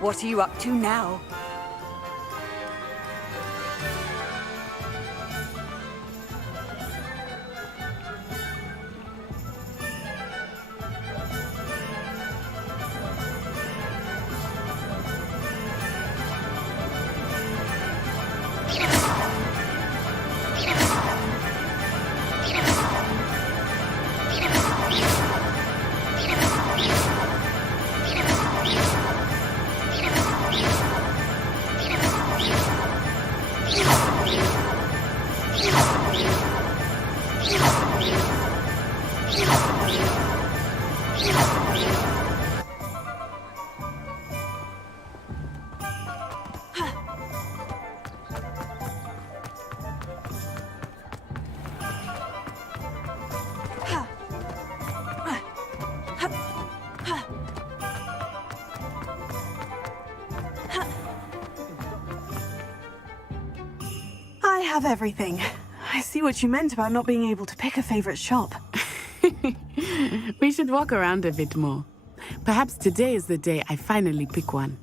What are you up to now? I have everything. I see what you meant about not being able to pick a favorite shop. We should walk around a bit more. Perhaps today is the day I finally pick one.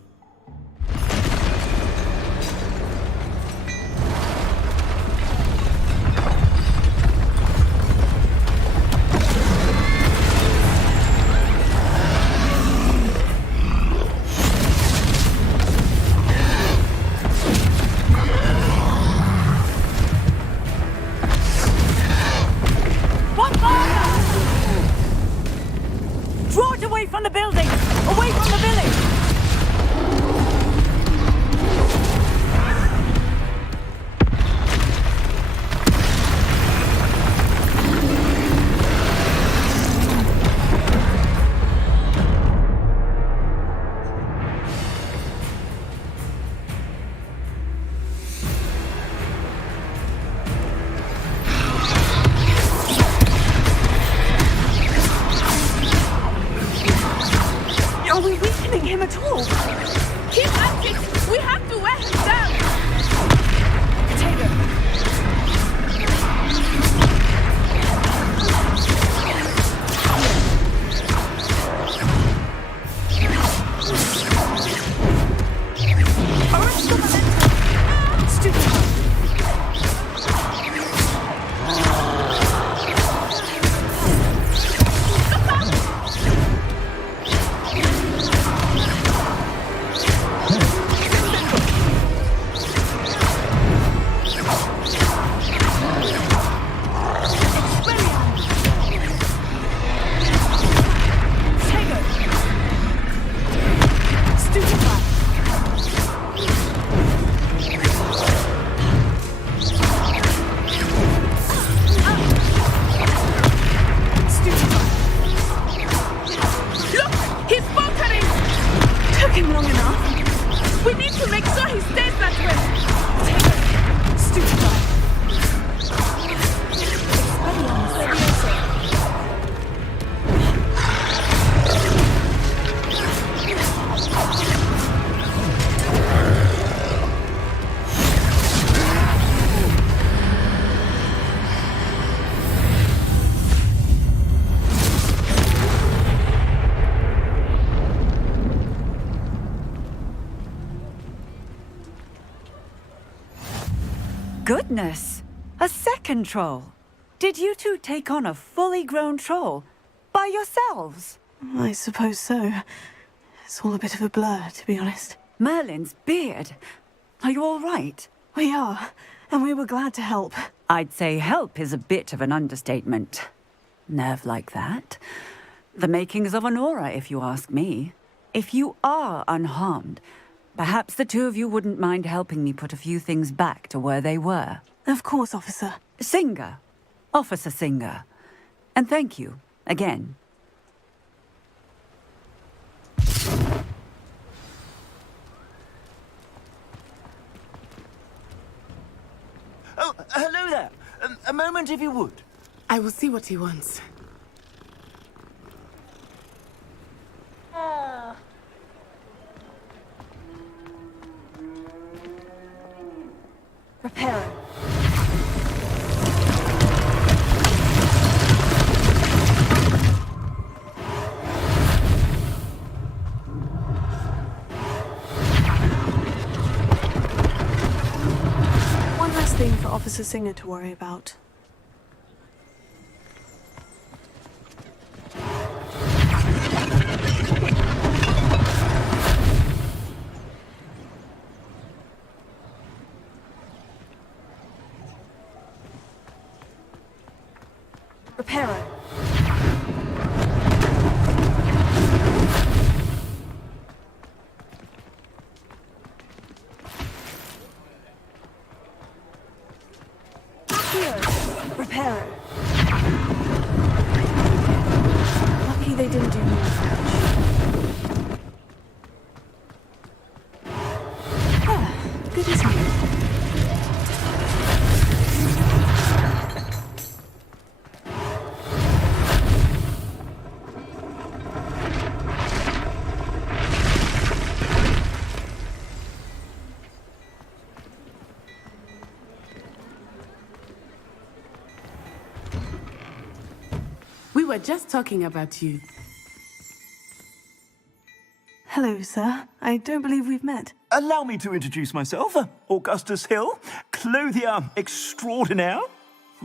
Draw it away from the building! Away from the village! Are we weakening him at all? Keep at it! We have to wear him down! Arrest the momentum! Stupid. Long enough. We need to make sure he stays that way! Stupid. Goodness! A second troll! Did you two take on a fully grown troll? By yourselves? I suppose so. It's all a bit of a blur, to be honest. Merlin's beard. Are you all right? We are, and we were glad to help. I'd say help is a bit of an understatement. Nerve like that. The makings of an aura, if you ask me. If you are unharmed, perhaps the two of you wouldn't mind helping me put a few things back to where they were. Of course, officer. Singer. Officer Singer. And thank you, again. Oh, hello there. A moment if you would. I will see what he wants. Repair it. just a singer to worry about. Reparo. Reparo. Lucky they didn't do more damage. Good as new. We were just talking about you. Hello, sir. I don't believe we've met. Allow me to introduce myself, Augustus Hill, clothier extraordinaire.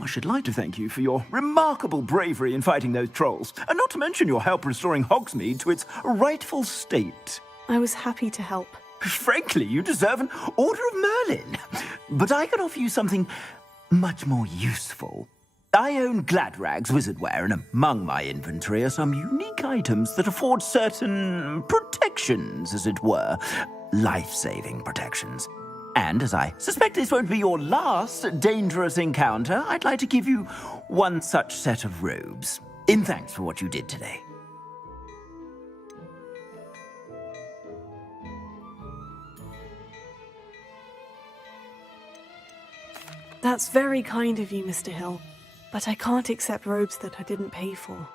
I should like to thank you for your remarkable bravery in fighting those trolls, and not to mention your help restoring Hogsmeade to its rightful state. I was happy to help. Frankly, you deserve an Order of Merlin. But I can offer you something much more useful. I own Gladrag's wizardware, and among my inventory are some unique items that afford certain protections, as it were. Life-saving protections. And as I suspect this won't be your last dangerous encounter, I'd like to give you one such set of robes, in thanks for what you did today. That's very kind of you, Mr. Hill. But I can't accept robes that I didn't pay for.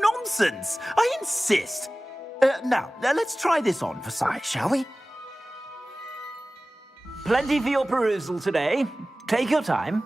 Nonsense! I insist! Now, let's try this on for size, shall we? Plenty for your perusal today. Take your time.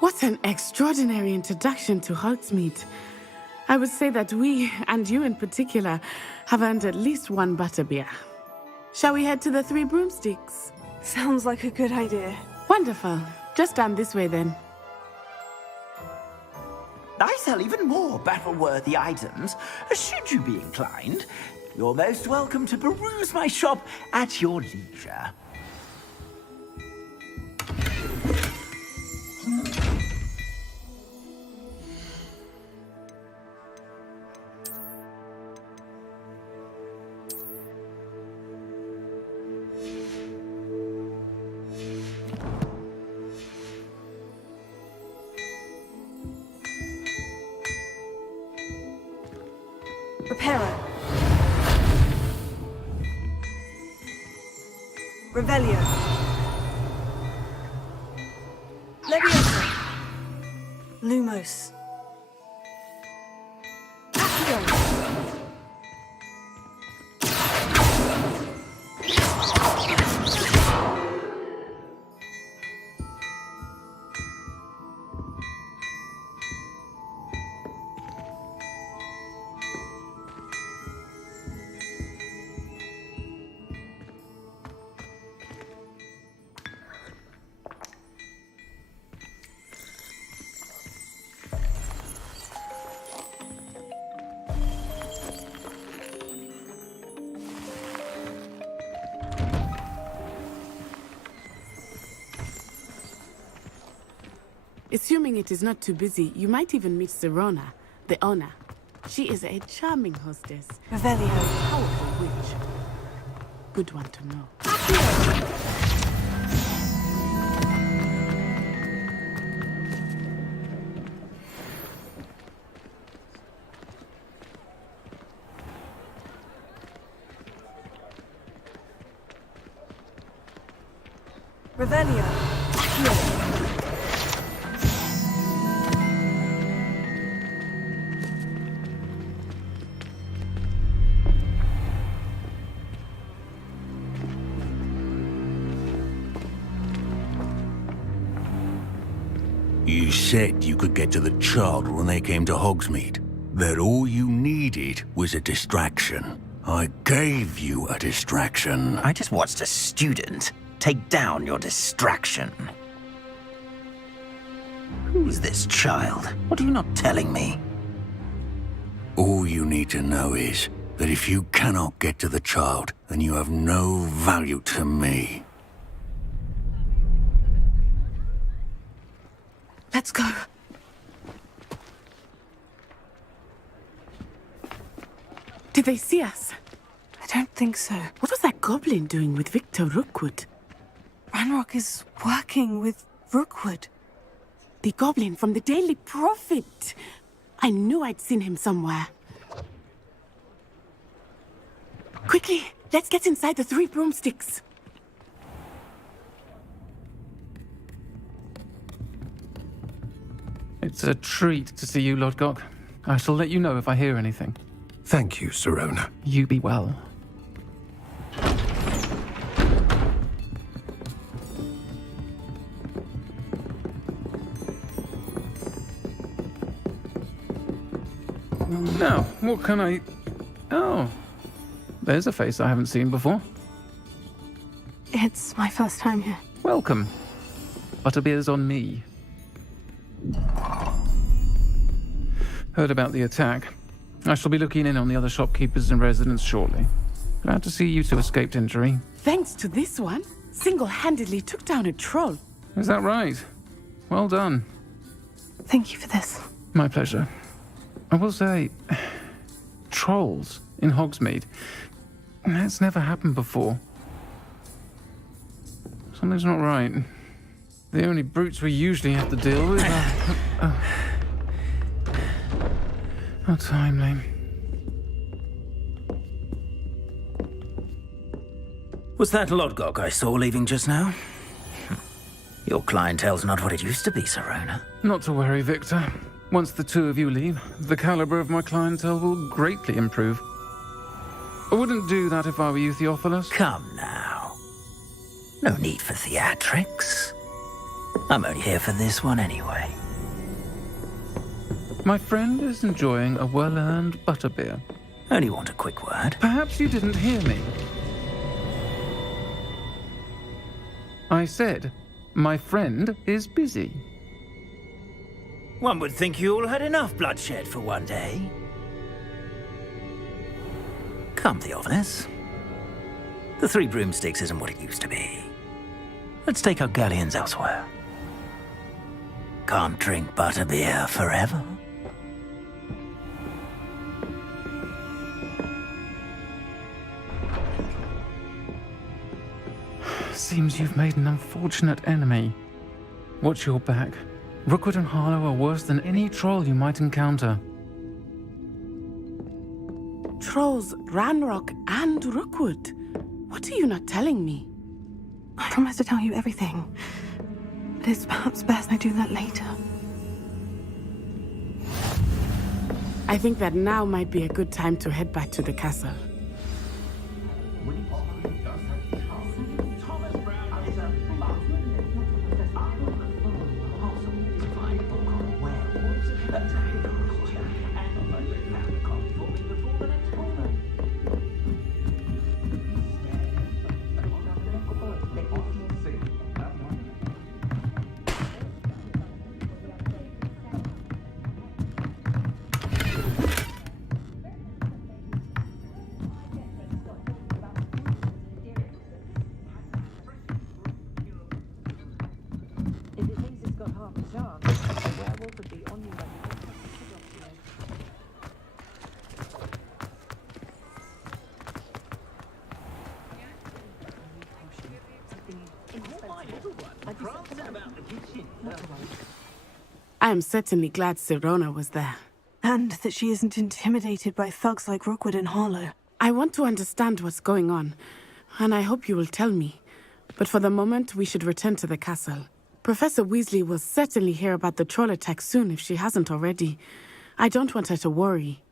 What an extraordinary introduction to Hogsmeade. I would say that we, and you in particular, have earned at least one butterbeer. Shall we head to the Three Broomsticks? Sounds like a good idea. Wonderful. Just down this way then. I sell even more battle-worthy items, should you be inclined. You're most welcome to peruse my shop at your leisure. Reparo. Revelio. Leviosa. Lumos. Accio. Assuming it is not too busy, you might even meet Serona, the owner. She is a charming hostess. Revelio. Powerful witch. Good one to know. Revelio. You said you could get to the child when they came to Hogsmeade. That all you needed was a distraction. I gave you a distraction. I just watched a student take down your distraction. Who's this child? What are you not telling me? All you need to know is that if you cannot get to the child, then you have no value to me. Let's go. Did they see us? I don't think so. What was that goblin doing with Victor Rookwood? Ranrock is working with Rookwood. The goblin from the Daily Prophet. I knew I'd seen him somewhere. Quickly, let's get inside the 3 broomsticks. It's a treat to see you, Lodgok. I shall let you know if I hear anything. Thank you, Serona. You be well. Now, what can I... Oh, there's a face I haven't seen before. It's my first time here. Welcome. Butterbeer's on me. Heard about the attack. I shall be looking in on the other shopkeepers and residents shortly. Glad to see you two escaped injury. Thanks to this one, single-handedly took down a troll. Is that right? Well done. Thank you for this. My pleasure. I will say, trolls in Hogsmeade. That's never happened before. Something's not right. The only brutes we usually have to deal with are... How timely. Was that Lodgok I saw leaving just now? Your clientele's not what it used to be, Serona. Not to worry, Victor. Once the two of you leave, the caliber of my clientele will greatly improve. I wouldn't do that if I were you, Theophilus. Come now. No need for theatrics. I'm only here for this one anyway. My friend is enjoying a well-earned butterbeer. Only want a quick word. Perhaps you didn't hear me. I said, my friend is busy. One would think you all had enough bloodshed for one day. Come, Theophilus. The 3 broomsticks isn't what it used to be. Let's take our galleons elsewhere. Can't drink butterbeer forever. Seems you've made an unfortunate enemy. Watch your back. Rookwood and Harlow are worse than any troll you might encounter. Trolls, Ranrock, and Rookwood. What are you not telling me? I promise to tell you everything. But it's perhaps best I do that later. I think that now might be a good time to head back to the castle. I am certainly glad Sirona was there. And that she isn't intimidated by thugs like Rookwood and Harlow. I want to understand what's going on, and I hope you will tell me. But for the moment, we should return to the castle. Professor Weasley will certainly hear about the troll attack soon if she hasn't already. I don't want her to worry.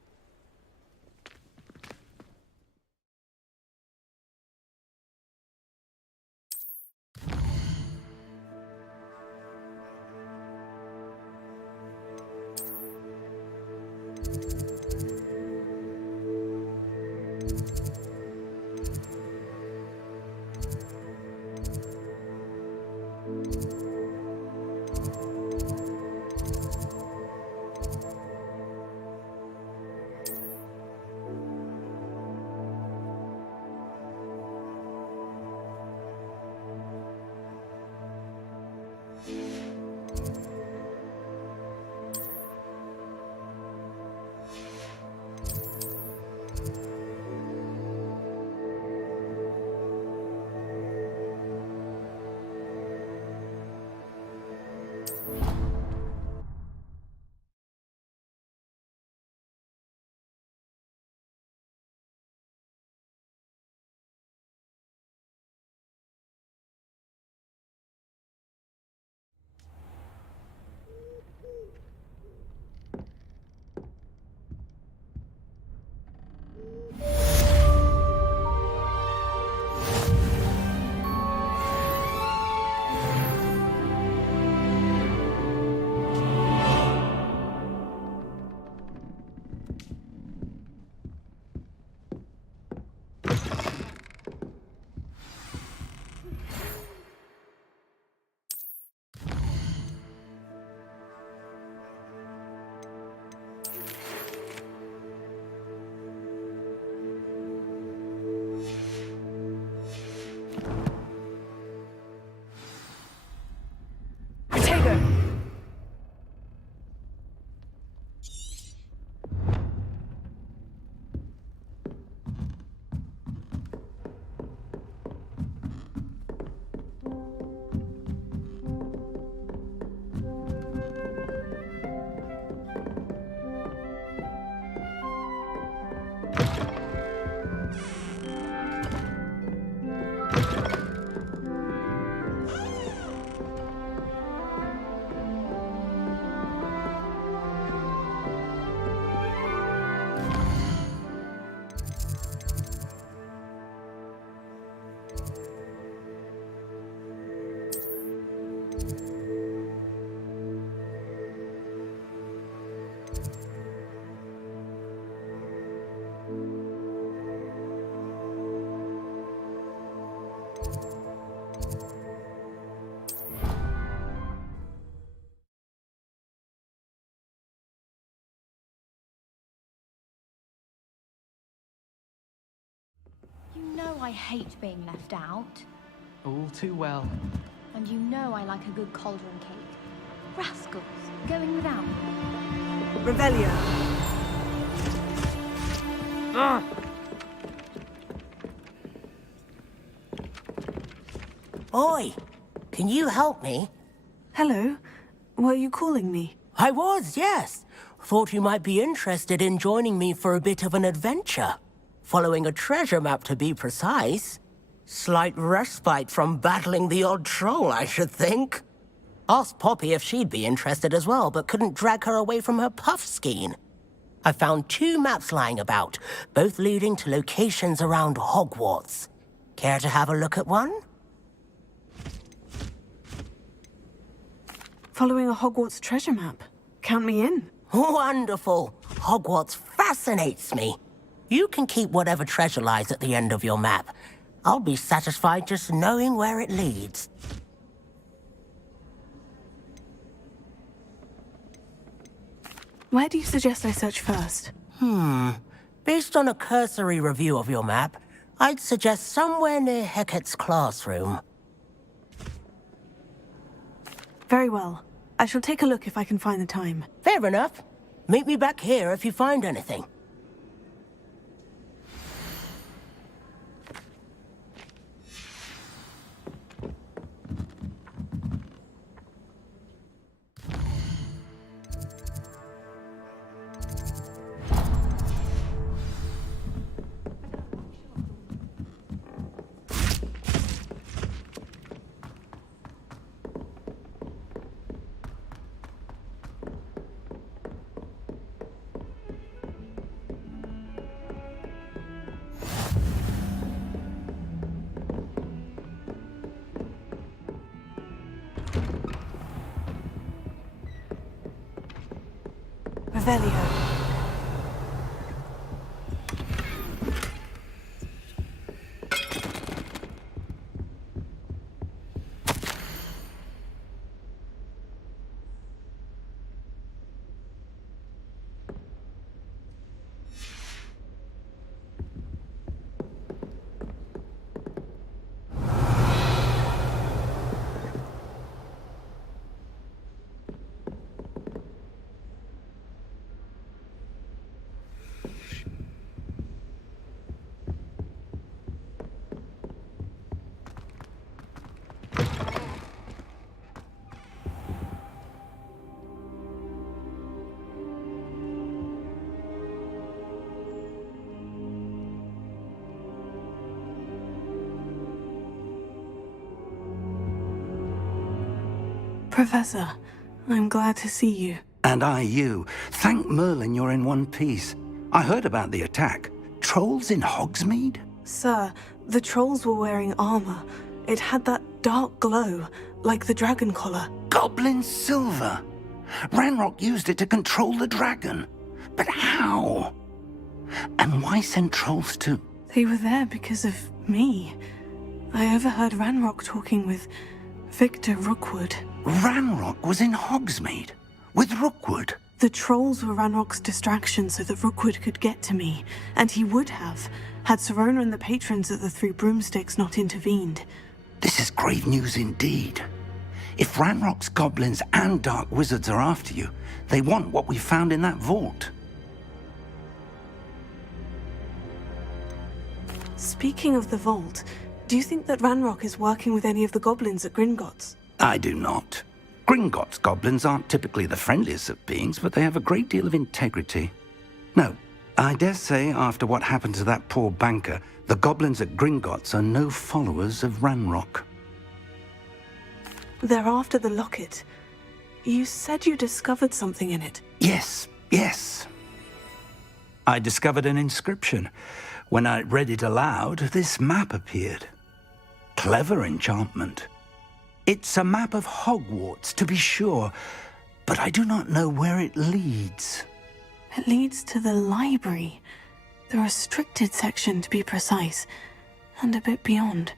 You know I hate being left out. All too well. And you know I like a good cauldron cake. Rascals, going without me. Revelio. Oi! Can you help me? Hello. Were you calling me? I was, yes. Thought you might be interested in joining me for a bit of an adventure. Following a treasure map, to be precise. Slight respite from battling the odd troll, I should think. Asked Poppy if she'd be interested as well, but couldn't drag her away from her puff skein. I found 2 maps lying about, both leading to locations around Hogwarts. Care to have a look at one? Following a Hogwarts treasure map. Count me in. Wonderful. Hogwarts fascinates me. You can keep whatever treasure lies at the end of your map. I'll be satisfied just knowing where it leads. Where do you suggest I search first? Based on a cursory review of your map, I'd suggest somewhere near Hecat's classroom. Very well. I shall take a look if I can find the time. Fair enough. Meet me back here if you find anything. Revelio. Professor, I'm glad to see you. And I you. Thank Merlin you're in one piece. I heard about the attack. Trolls in Hogsmeade? Sir, the trolls were wearing armor. It had that dark glow, like the dragon collar. Goblin silver! Ranrock used it to control the dragon. But how? And why send trolls too? They were there because of me. I overheard Ranrock talking with Victor Rookwood. Ranrock was in Hogsmeade? With Rookwood? The trolls were Ranrock's distraction so that Rookwood could get to me, and he would have, had Serona and the patrons of the Three Broomsticks not intervened. This is grave news indeed. If Ranrock's goblins and dark wizards are after you, they want what we found in that vault. Speaking of the vault, do you think that Ranrock is working with any of the goblins at Gringotts? I do not. Gringotts goblins aren't typically the friendliest of beings, but they have a great deal of integrity. No, I dare say after what happened to that poor banker, the goblins at Gringotts are no followers of Ranrock. They're after the locket. You said you discovered something in it. Yes. I discovered an inscription. When I read it aloud, this map appeared. Clever enchantment. It's a map of Hogwarts, to be sure, but I do not know where it leads. It leads to the library. The restricted section, to be precise, and a bit beyond.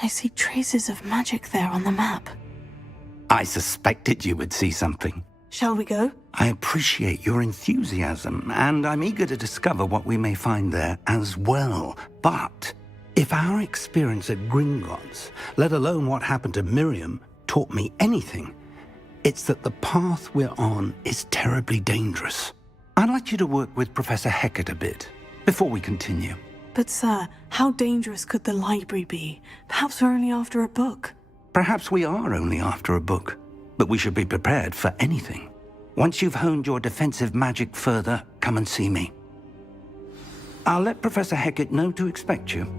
I see traces of magic there on the map. I suspected you would see something. Shall we go? I appreciate your enthusiasm, and I'm eager to discover what we may find there as well. But if our experience at Gringotts, let alone what happened to Miriam, taught me anything, it's that the path we're on is terribly dangerous. I'd like you to work with Professor Hecat a bit before we continue. But sir, how dangerous could the library be? Perhaps we're only after a book. Perhaps we are only after a book, but we should be prepared for anything. Once you've honed your defensive magic further, come and see me. I'll let Professor Hecat know to expect you.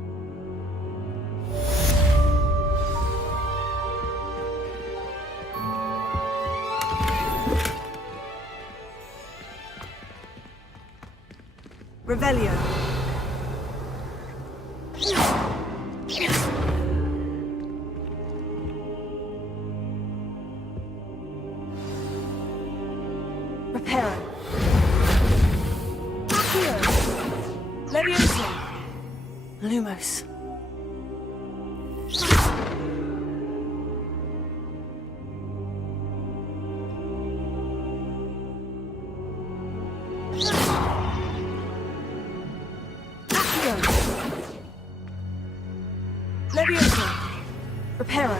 Revelio. Reparo. Accio. Levioso. Lumos. Levioso. Reparo.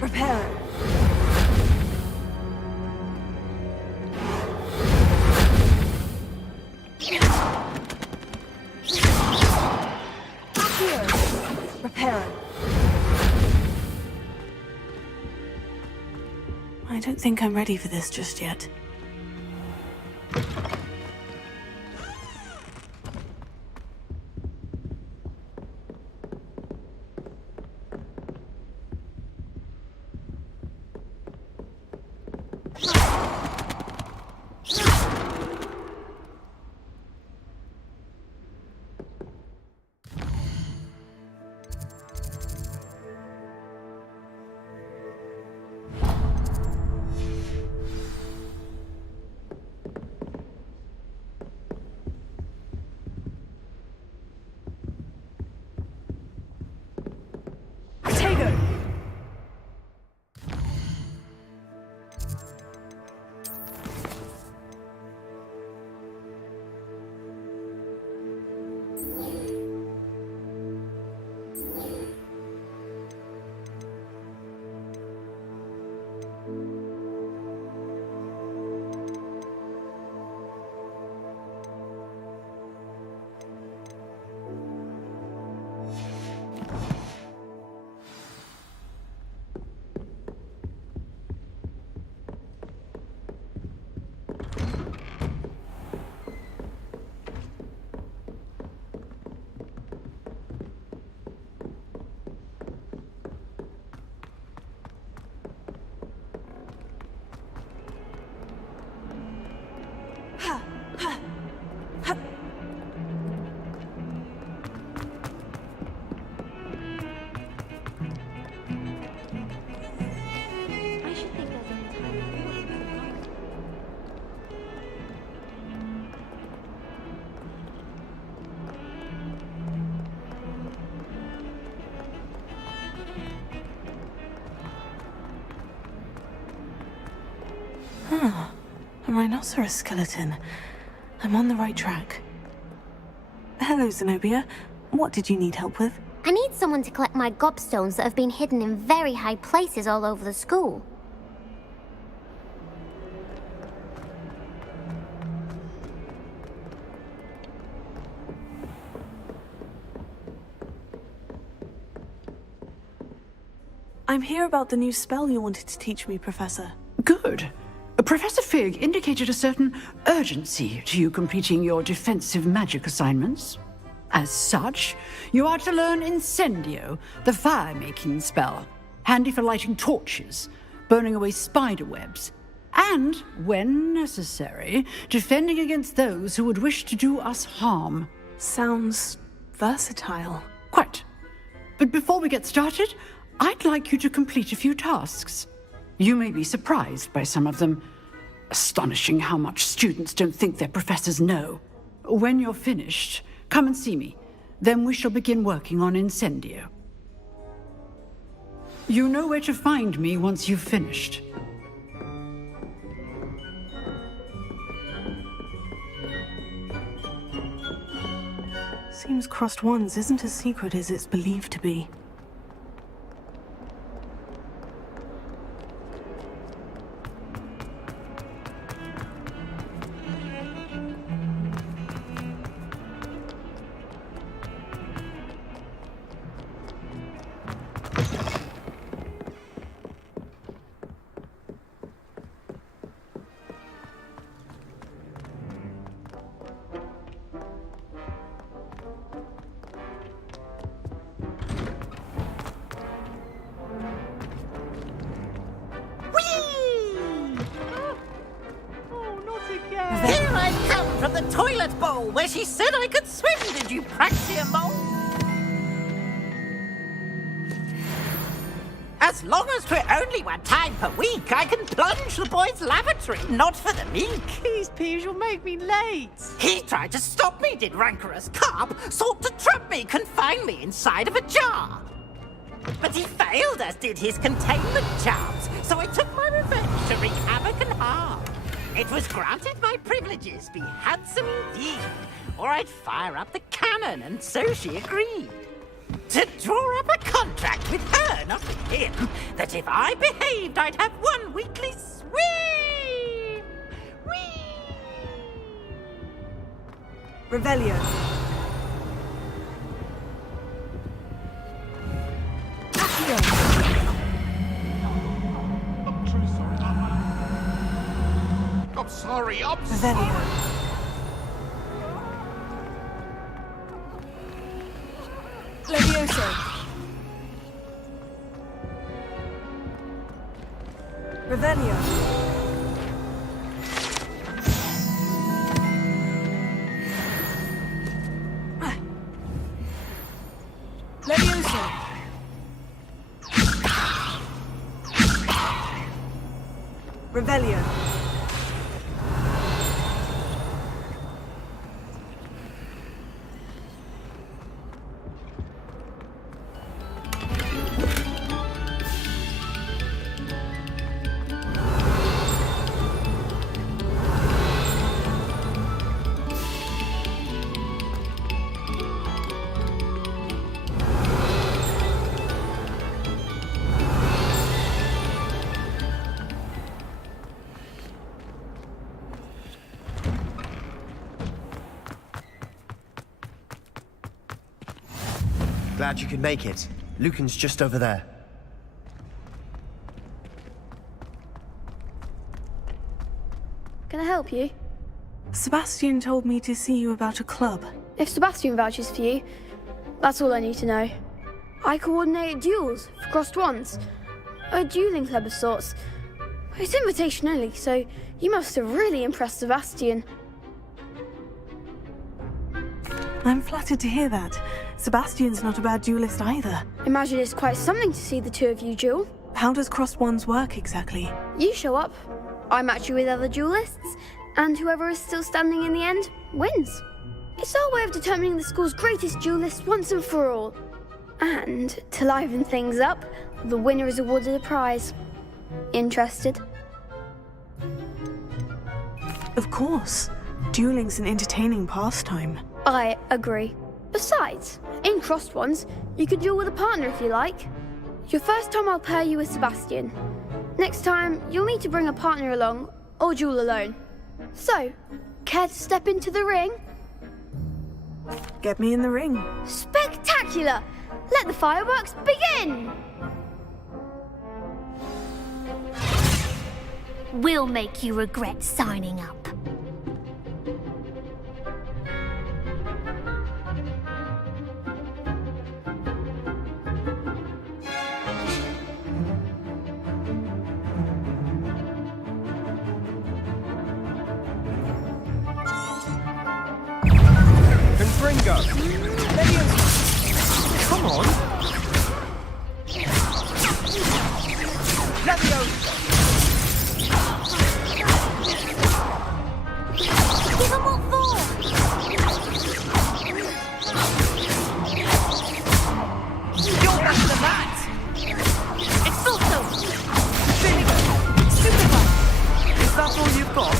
Reparo. Reparo. I don't think I'm ready for this just yet. Ah, a rhinoceros skeleton. I'm on the right track. Hello, Zenobia. What did you need help with? I need someone to collect my gobstones that have been hidden in very high places all over the school. I'm here about the new spell you wanted to teach me, Professor. Good. Professor Fig indicated a certain urgency to you completing your defensive magic assignments. As such, you are to learn Incendio, the fire-making spell, handy for lighting torches, burning away spider webs, and, when necessary, defending against those who would wish to do us harm. Sounds versatile. Quite. But before we get started, I'd like you to complete a few tasks. You may be surprised by some of them. Astonishing how much students don't think their professors know. When you're finished, come and see me. Then we shall begin working on Incendio. You know where to find me once you've finished. Seems Crossed Wands isn't as secret as it's believed to be. Here I come from the toilet bowl where she said I could swim, did you Praxia mole? As long as 'twere only 1 time per week, I can plunge the boys' lavatory, not for the meek. These peeves will make me late. He tried to stop me, did rancorous carp, sought to trap me, confine me inside of a jar. But he failed, as did his containment charms, so I took my revenge to wreak havoc and harm. It was granted my privileges be handsome indeed, or I'd fire up the cannon, and so she agreed. To draw up a contract with her, not with him, that if I behaved, I'd have 1 weekly swim! Whee! Revelio. I'm sorry, I'm Revelio. Levioso. Revelio. Levioso. Revelio. Glad you could make it. Lucan's just over there. Can I help you? Sebastian told me to see you about a club. If Sebastian vouches for you, that's all I need to know. I coordinate duels for Crossed Wands. A dueling club of sorts. It's invitation only, so you must have really impressed Sebastian. I'm flattered to hear that. Sebastian's not a bad duelist either. Imagine it's quite something to see the two of you duel. How does Crossed Wands work exactly? You show up, I match you with other duelists, and whoever is still standing in the end wins. It's our way of determining the school's greatest duelist once and for all. And to liven things up, the winner is awarded a prize. Interested? Of course. Dueling's an entertaining pastime. I agree. Besides, in Crossed Ones, you can duel with a partner if you like. Your first time I'll pair you with Sebastian. Next time, you'll need to bring a partner along, or duel alone. So, care to step into the ring? Get me in the ring. Spectacular! Let the fireworks begin! We'll make you regret signing up. Confringo! Come on! Leviosa! Give 'em what for! You're better than that! Exalto! Vinegar! Superbug! Is that all you've got?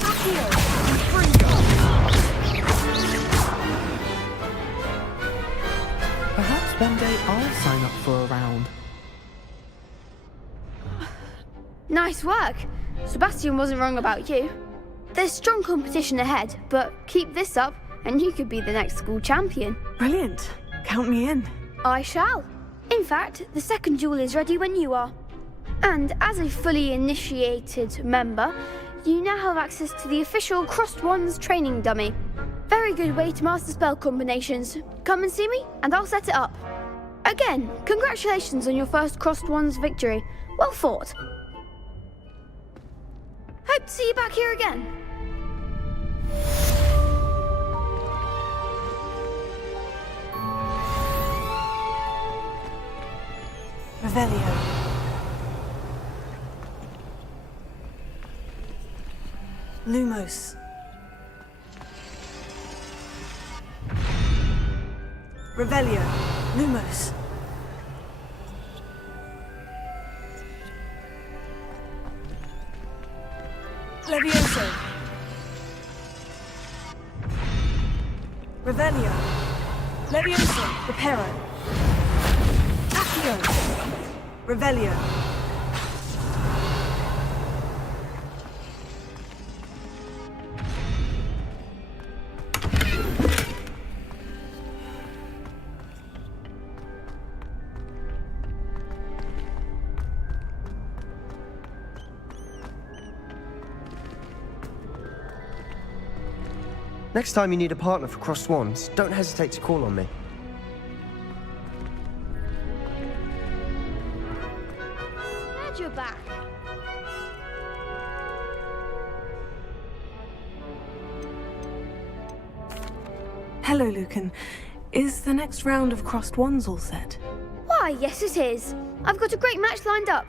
Accio! Confringo! Perhaps one day I'll sign up for a round. Nice work. Sebastian wasn't wrong about you. There's strong competition ahead, but keep this up and you could be the next school champion. Brilliant. Count me in. I shall. In fact, the second duel is ready when you are. And as a fully initiated member, you now have access to the official Crossed Ones training dummy. Very good way to master spell combinations. Come and see me and I'll set it up. Again, congratulations on your first Crossed Ones victory. Well fought. Hope to see you back here again. Revelio. Lumos. Revelio. Lumos. Levioso. Revelio. Levioso. Reparo. Accio. Revelio. Next time you need a partner for Crossed Ones, don't hesitate to call on me. Glad you're back. Hello, Lucan. Is the next round of Crossed Ones all set? Why, yes it is. I've got a great match lined up.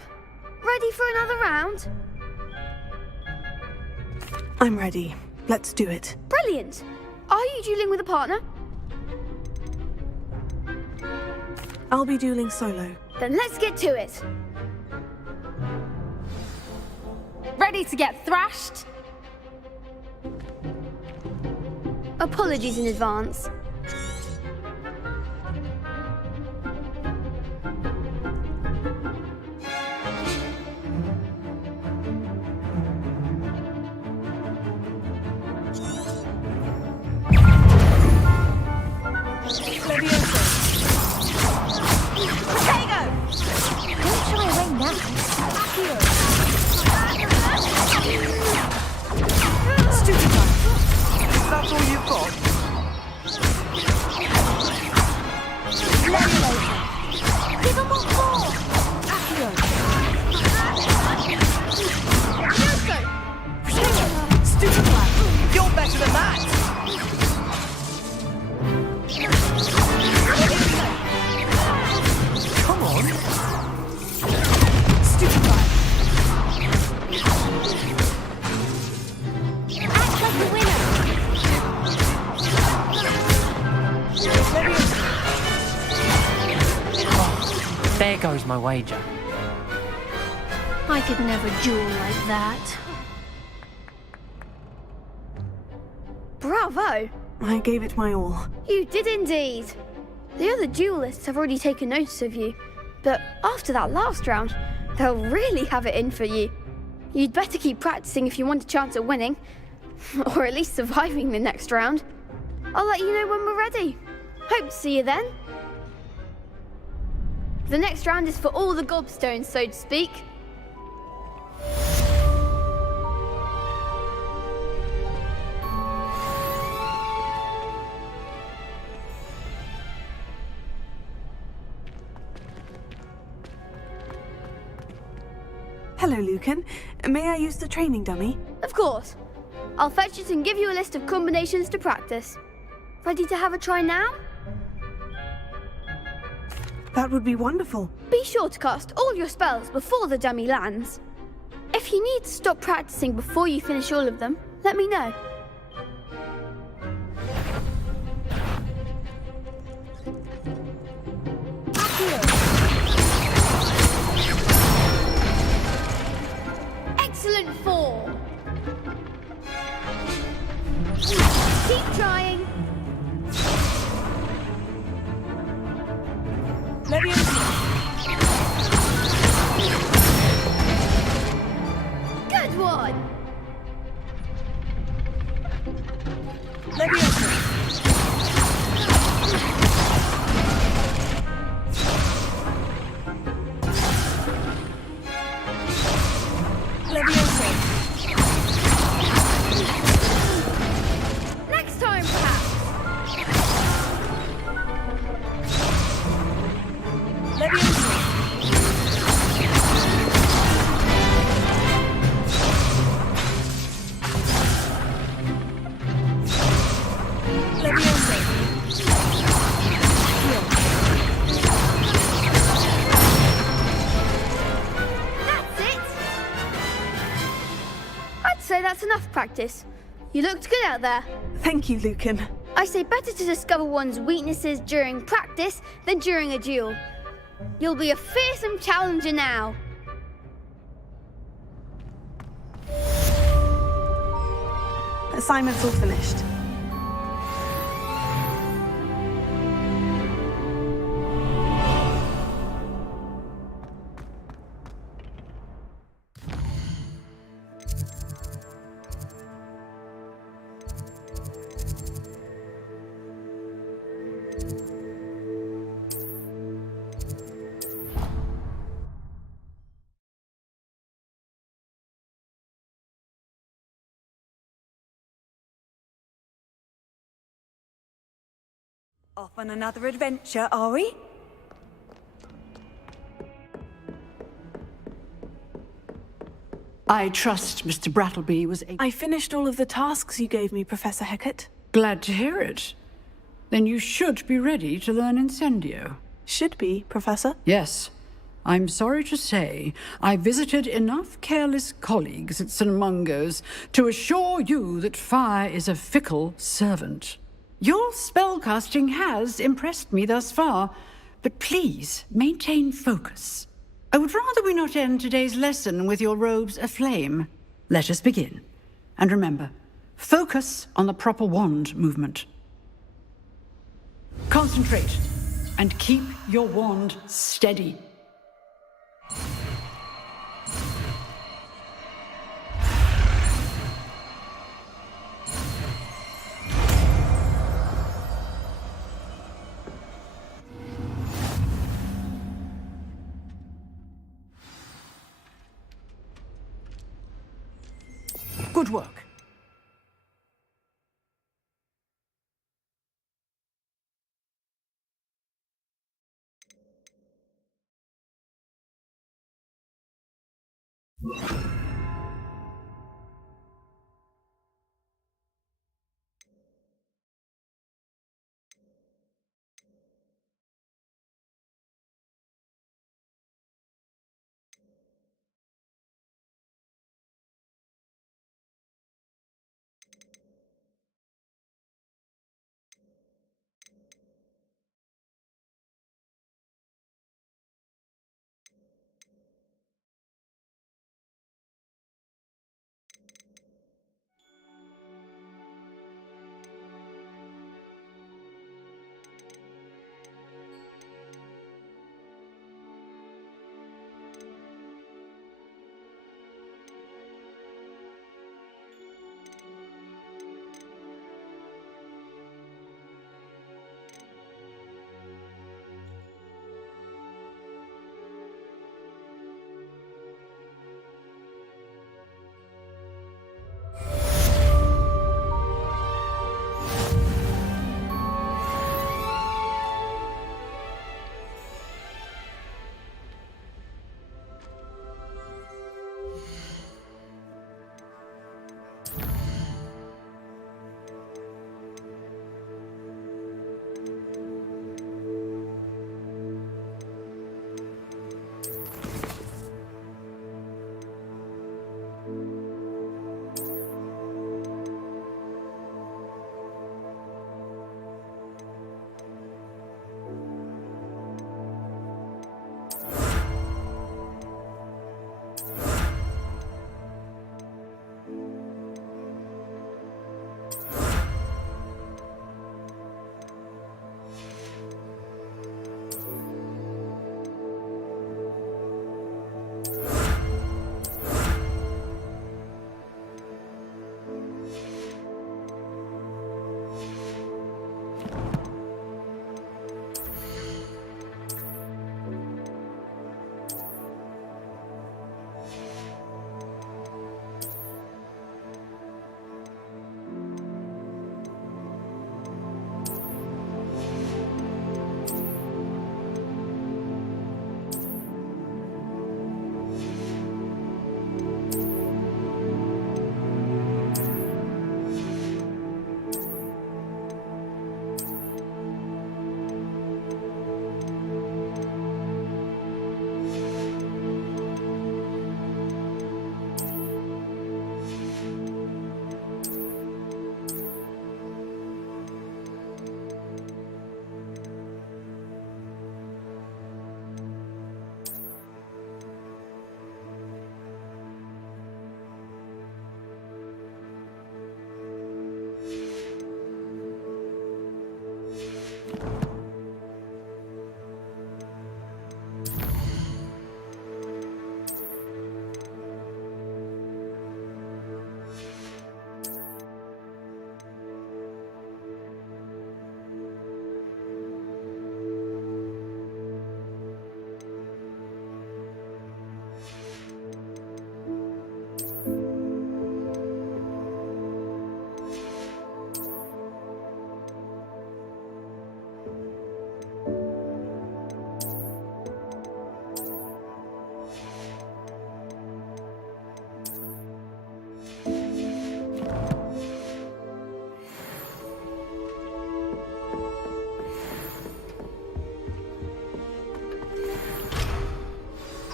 Ready for another round? I'm ready. Let's do it. Brilliant. Are you dueling with a partner? I'll be dueling solo. Then let's get to it. Ready to get thrashed? Apologies in advance. That's all you've got? Give 'em what for! Stupid plan! You're better than that! Come on! Stupid plan! Act like the winner! There goes my wager. I could never duel like that. bravo! I gave it my all. You did indeed. The other duelists have already taken notice of you, but after that last round, they'll really have it in for you. You'd better keep practicing if you want a chance at winning, or at least surviving the next round. I'll let you know when we're ready. Hope to see you then. The next round is for all the gobstones, so to speak. Hello, Lucan. May I use the training dummy? Of course. I'll fetch it and give you a list of combinations to practice. Ready to have a try now? That would be wonderful. Be sure to cast all your spells before the dummy lands. If you need to stop practicing before you finish all of them, let me know. Excellent form. Keep trying. Good one. Next time, perhaps. That's it. I'd say that's enough practice. You looked good out there. Thank you, Lucan. I say better to discover one's weaknesses during practice than during a duel. You'll be a fearsome challenger now. Assignment's all finished. Off on another adventure, are we? I trust Mr. Brattleby was able... I finished all of the tasks you gave me, Professor Hecat. Glad to hear it. Then you should be ready to learn Incendio. Should be, Professor. Yes. I'm sorry to say, I visited enough careless colleagues at St. Mungo's to assure you that fire is a fickle servant. Your spellcasting has impressed me thus far, but please maintain focus. I would rather we not end today's lesson with your robes aflame. Let us begin. And remember, focus on the proper wand movement. Concentrate and keep your wand steady. Good work.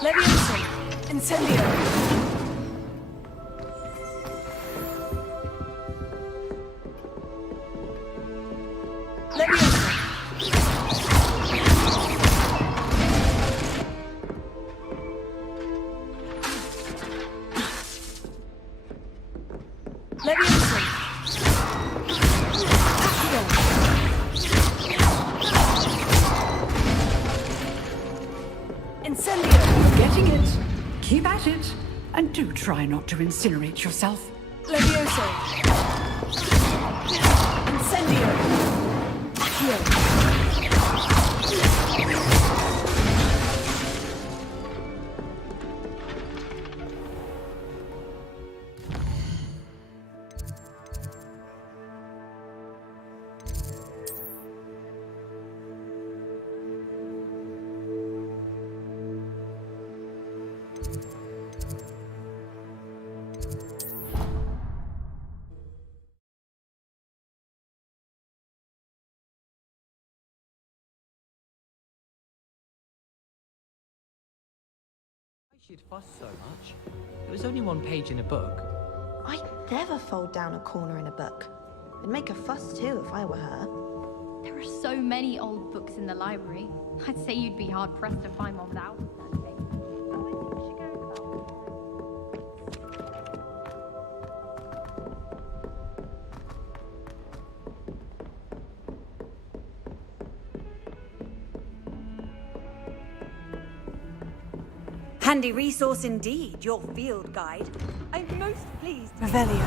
Leviosa! Incendio! Leviosa! Leviosa! Incendio! Getting it. Keep at it. And do try not to incinerate yourself. Leviosa! Incendio! Accio! She'd fuss so much. There was only one page in a book. I'd never fold down a corner in a book. I'd make a fuss too if I were her. There are so many old books in the library. I'd say you'd be hard-pressed to find one without them. Handy resource indeed, your field guide. I'm most pleased. Revelio.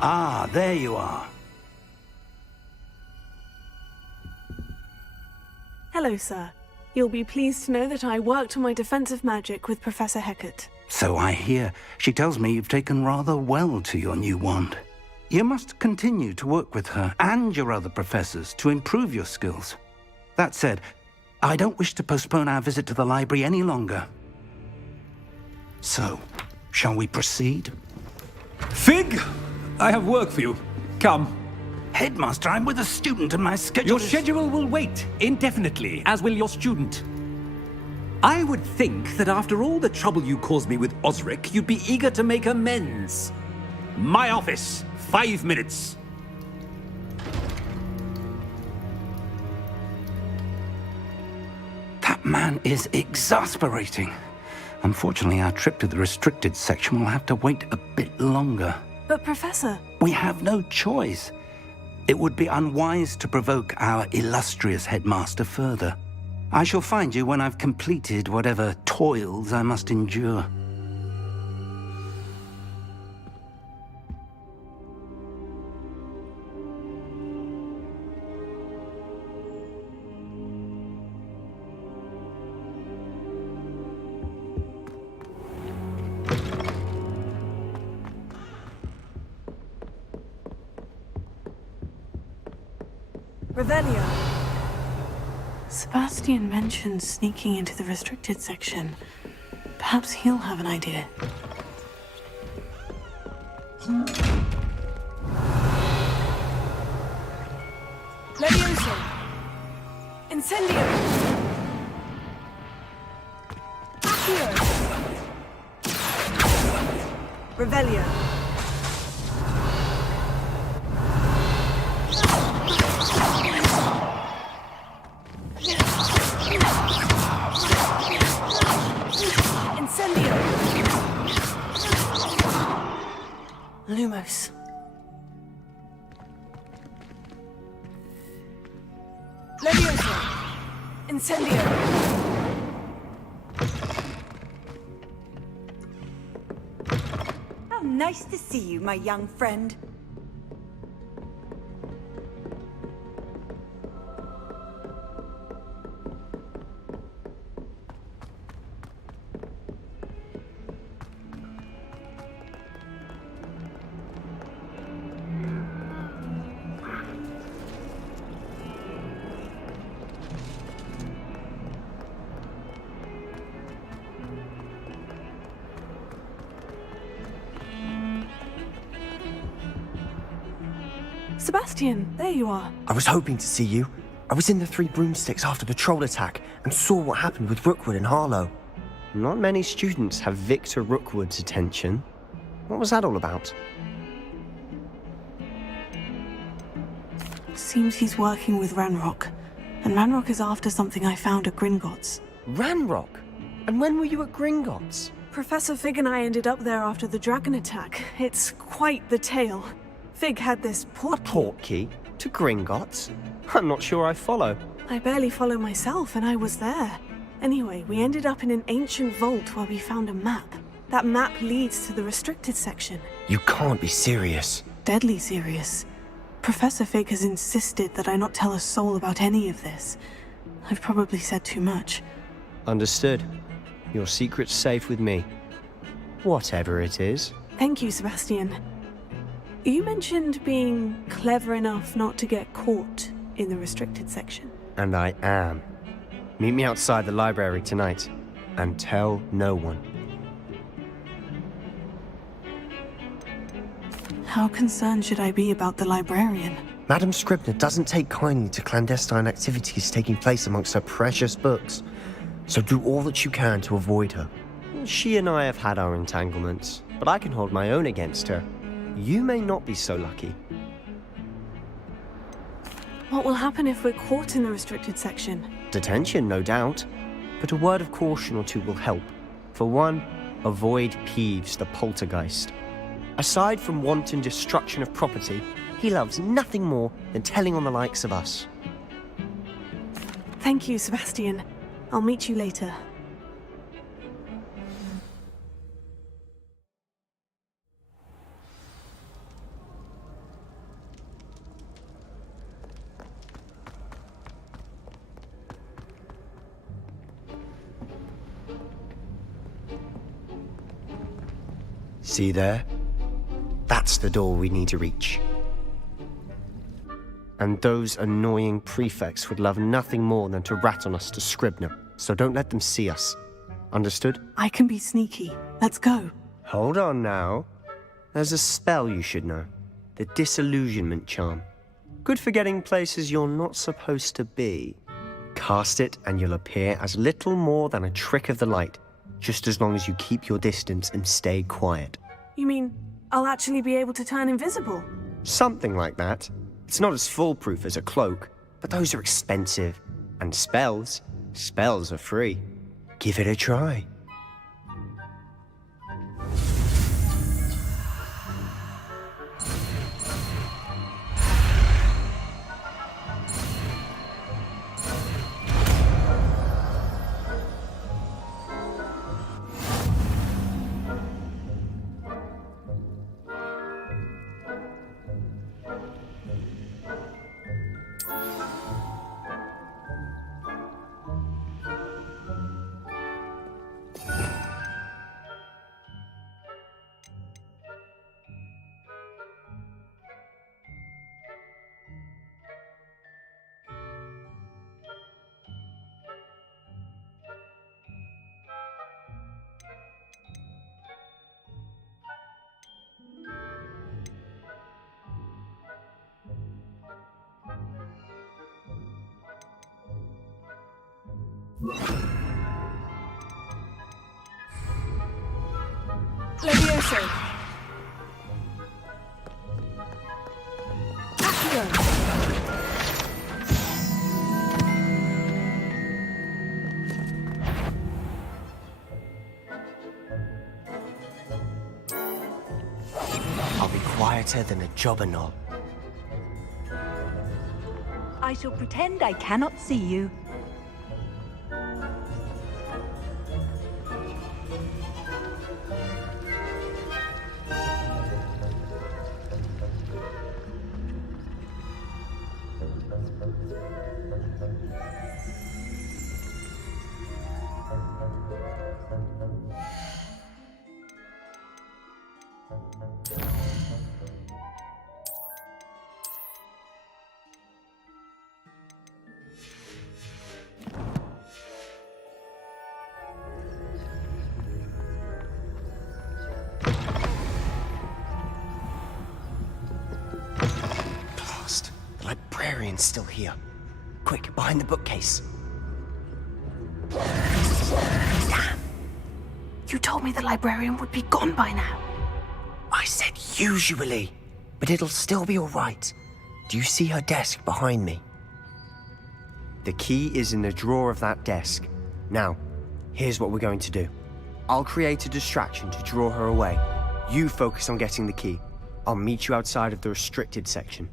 Ah, there you are. Hello, sir. You'll be pleased to know that I worked on my defensive magic with Professor Hecat. So I hear. She tells me you've taken rather well to your new wand. You must continue to work with her and your other professors to improve your skills. That said, I don't wish to postpone our visit to the library any longer. So, shall we proceed? Fig! I have work for you. Come. Headmaster, I'm with a student and my schedule Your schedule will wait indefinitely, as will your student. I would think that after all the trouble you caused me with Osric, you'd be eager to make amends. My office, 5 minutes. That man is exasperating. Unfortunately, our trip to the restricted section will have to wait a bit longer. But, Professor... We have no choice. It would be unwise to provoke our illustrious headmaster further. I shall find you when I've completed whatever toils I must endure. Revelio. Sebastian mentioned sneaking into the restricted section. Perhaps he'll have an idea. Leviosa! Incendio! Accio! Revelio! Incendio! Lumos. Leviosa! Incendio! How nice to see you, my young friend. Sebastian, there you are. I was hoping to see you. I was in the Three Broomsticks after the troll attack and saw what happened with Rookwood and Harlow. Not many students have Victor Rookwood's attention. What was that all about? Seems he's working with Ranrock. And Ranrock is after something I found at Gringotts. Ranrock? And when were you at Gringotts? Professor Fig and I ended up there after the dragon attack. It's quite the tale. Fig had this portkey to Gringotts? I'm not sure I follow. I barely follow myself, and I was there. Anyway, we ended up in an ancient vault where we found a map. That map leads to the restricted section. You can't be serious. Deadly serious. Professor Fig has insisted that I not tell a soul about any of this. I've probably said too much. Understood. Your secret's safe with me. Whatever it is. Thank you, Sebastian. You mentioned being clever enough not to get caught in the restricted section. And I am. Meet me outside the library tonight, and tell no one. How concerned should I be about the librarian? Madam Scribner doesn't take kindly to clandestine activities taking place amongst her precious books, so do all that you can to avoid her. She and I have had our entanglements, but I can hold my own against her. You may not be so lucky. What will happen if we're caught in the restricted section? Detention, no doubt, but a word of caution or two will help. For one, avoid Peeves, the poltergeist. Aside from wanton destruction of property, he loves nothing more than telling on the likes of us. Thank you, Sebastian. I'll meet you later. See there? That's the door we need to reach. And those annoying prefects would love nothing more than to rat on us to Scribner, so don't let them see us. Understood? I can be sneaky. Let's go. Hold on now. There's a spell you should know. The Disillusionment Charm. Good for getting places you're not supposed to be. Cast it and you'll appear as little more than a trick of the light, just as long as you keep your distance and stay quiet. You mean I'll actually be able to turn invisible? Something like that. It's not as foolproof as a cloak, but those are expensive. And spells are free. Give it a try. Levioso. Accio. I'll be quieter than a jobberknoll. I shall pretend I cannot see you. Someone's still here. Quick, behind the bookcase. Damn. You told me the librarian would be gone by now. I said usually, but it'll still be all right. Do you see her desk behind me? The key is in the drawer of that desk. Now, here's what we're going to do. I'll create a distraction to draw her away. You focus on getting the key. I'll meet you outside of the restricted section.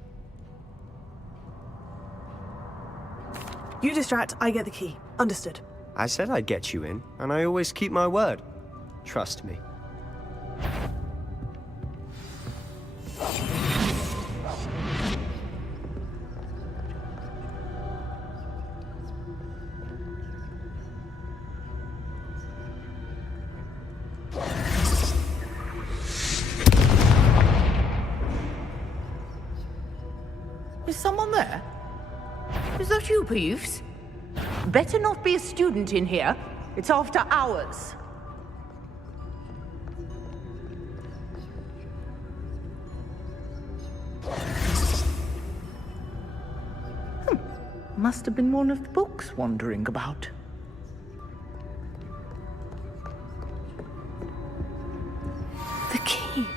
You distract, I get the key. Understood. I said I'd get you in, and I always keep my word. Trust me. Is someone there? Is that you, Peeves? Better not be a student in here. It's after hours. Must have been one of the books wandering about. The key.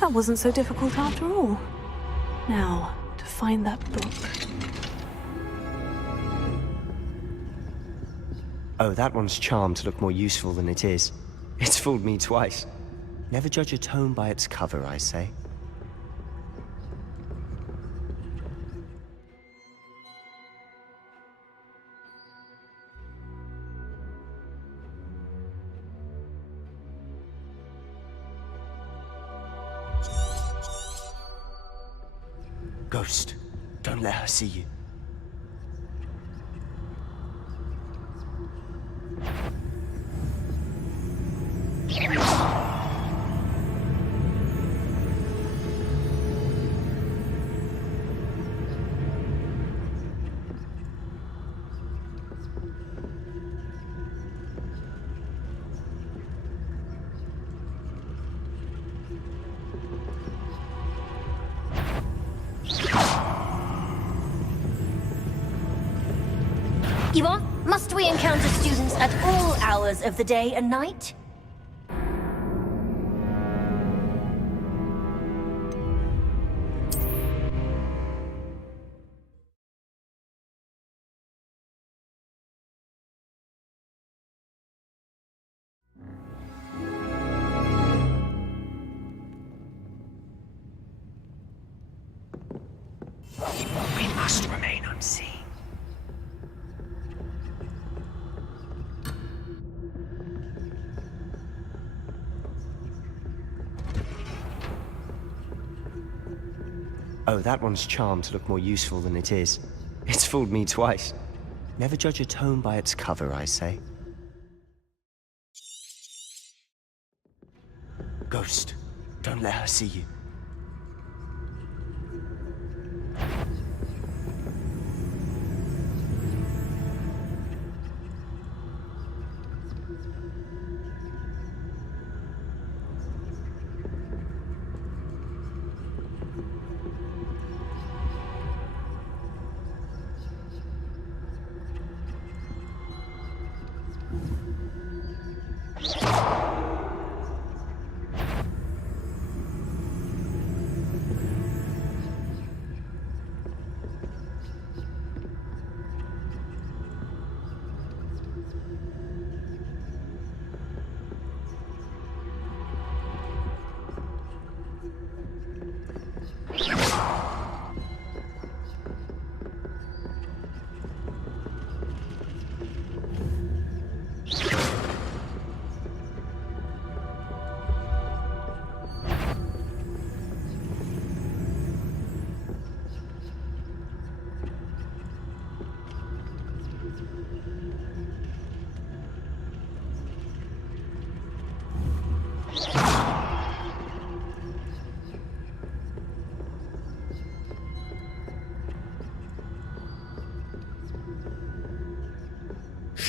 That wasn't so difficult after all. Now, to find that book. Oh, that one's charmed to look more useful than it is. It's fooled me twice. Never judge a tome by its cover, I say. Ghost, don't let her see you. Yvonne, must we encounter students at all hours of the day and night? We must remain unseen. Oh, that one's charmed to look more useful than it is. It's fooled me twice. Never judge a tome by its cover, I say. Ghost, don't let her see you.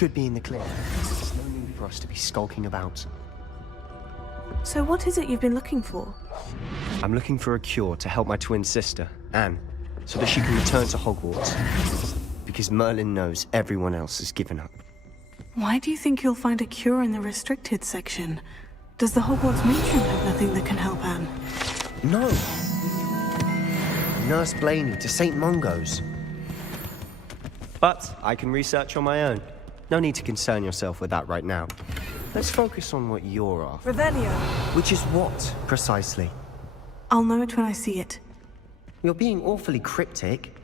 should be in the clear. There's no need for us to be skulking about. So what is it you've been looking for? I'm looking for a cure to help my twin sister, Anne, so that she can return to Hogwarts. Because Merlin knows everyone else has given up. Why do you think you'll find a cure in the restricted section? Does the Hogwarts matron have nothing that can help Anne? No. Nurse Blaney to St. Mungo's. But I can research on my own. No need to concern yourself with that right now. Let's focus on what you're after. Revelio. Which is what, precisely? I'll know it when I see it. You're being awfully cryptic.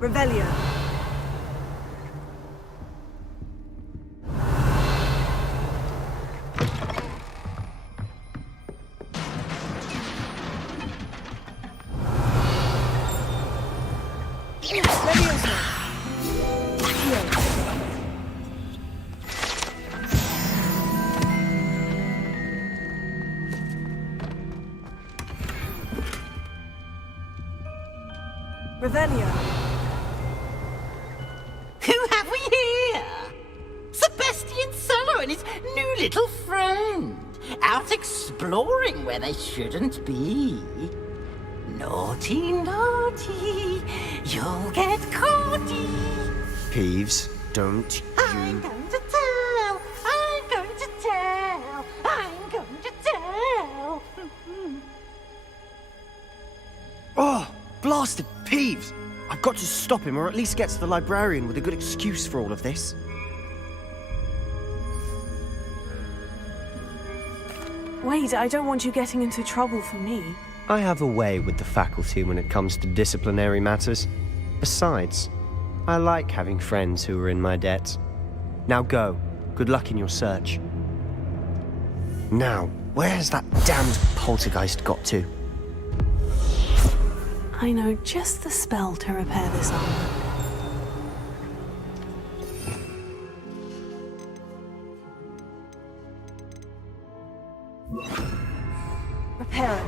Revelio. Revelio. Who have we here? Sebastian Cello and his new little friend. Out exploring where they shouldn't be. Naughty, naughty. You'll get caughty. Peeves, don't I'm going to tell. I'm going to tell. I'm going to tell. Oh, blasted Peeves! I've got to stop him, or at least get to the librarian with a good excuse for all of this. Wait, I don't want you getting into trouble for me. I have a way with the faculty when it comes to disciplinary matters. Besides, I like having friends who are in my debt. Now go. Good luck in your search. Now, where has that damned poltergeist got to? I know just the spell to repair this armor. Repair it.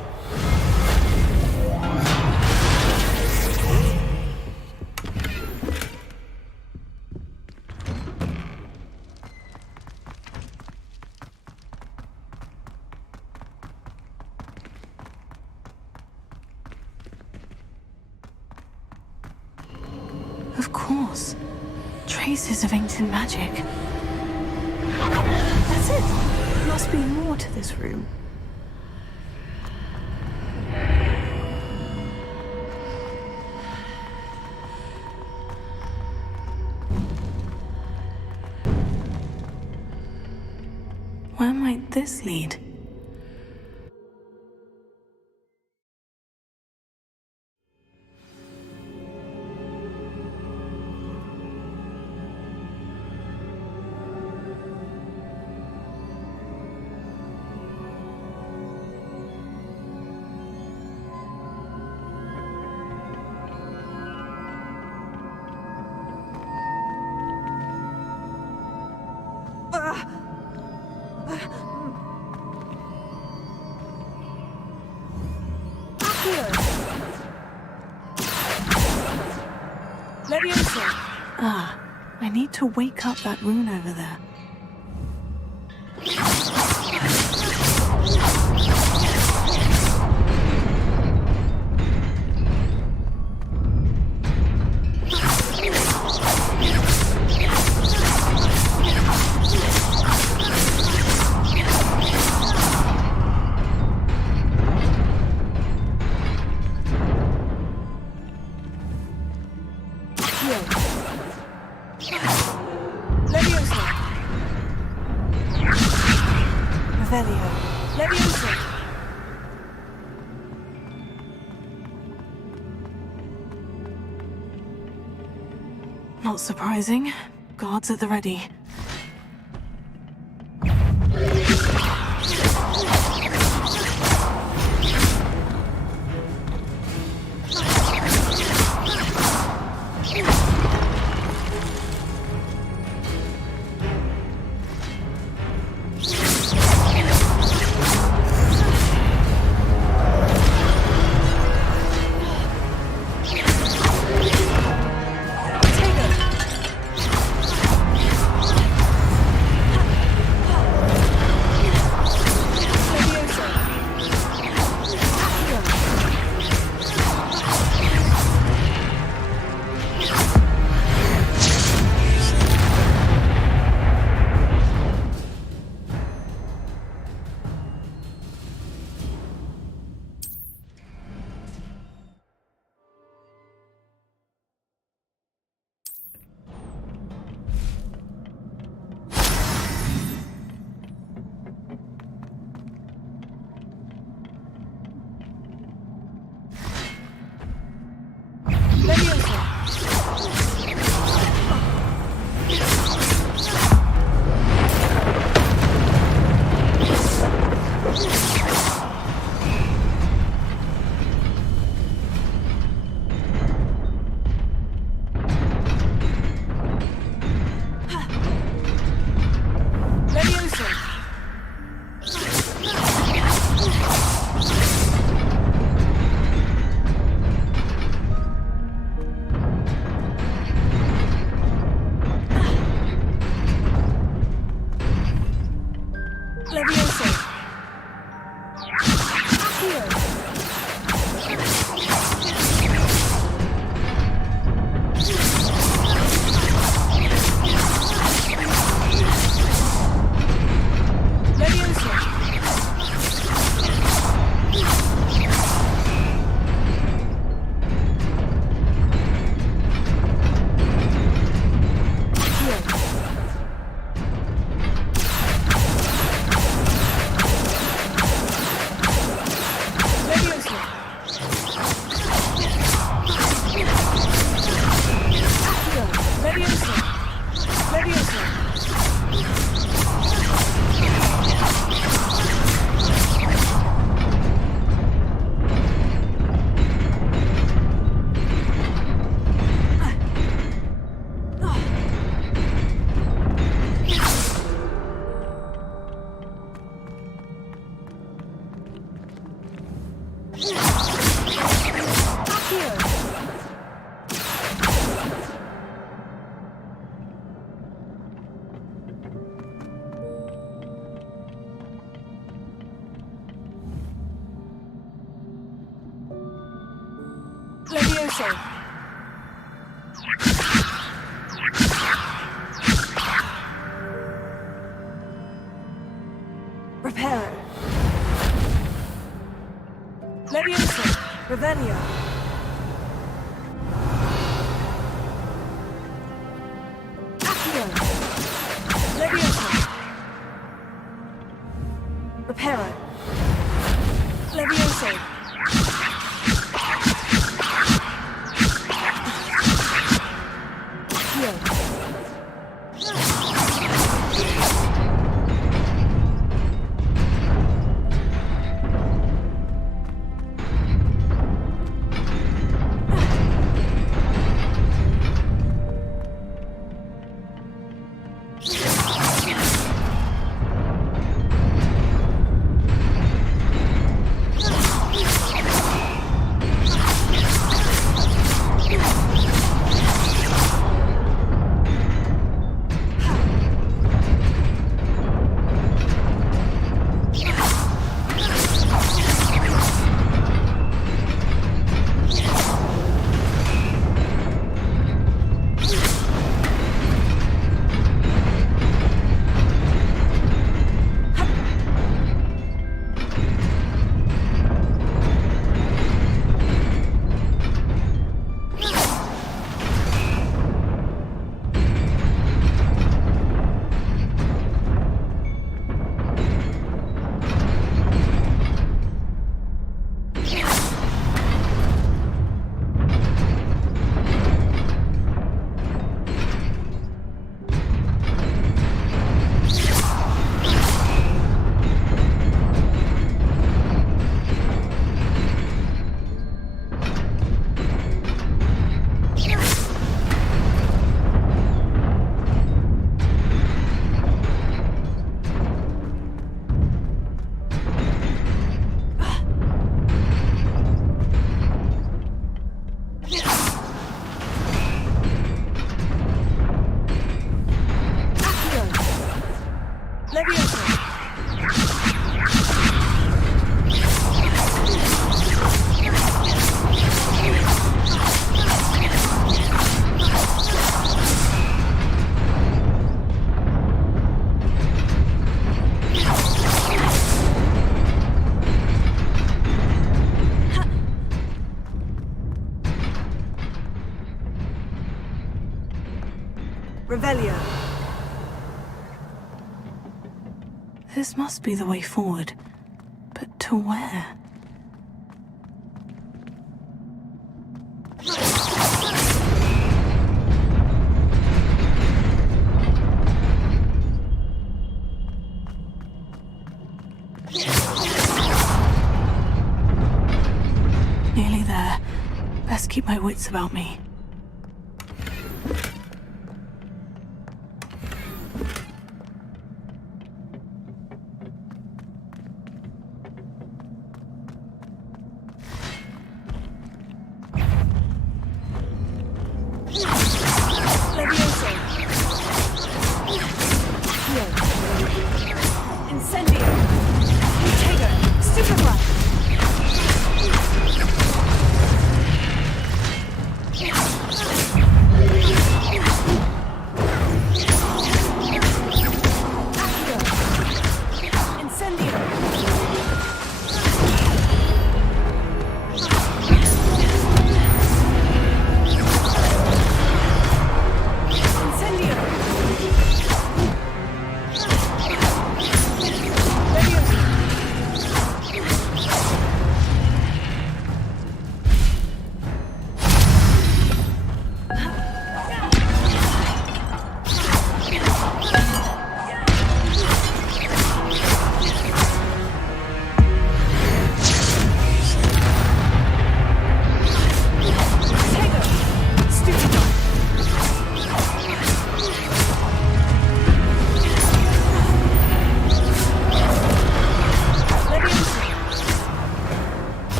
Of course. Traces of ancient magic. That's it. There must be more to this room. Where might this lead? Ah, I need to wake up that rune over there. Not surprising. Guards at the ready. Reparo. Leviosa. Revelio. Accio. Leviosa. Reparo. Leviosa. Revelio. This must be the way forward. But to where? Nearly there. Best keep my wits about me.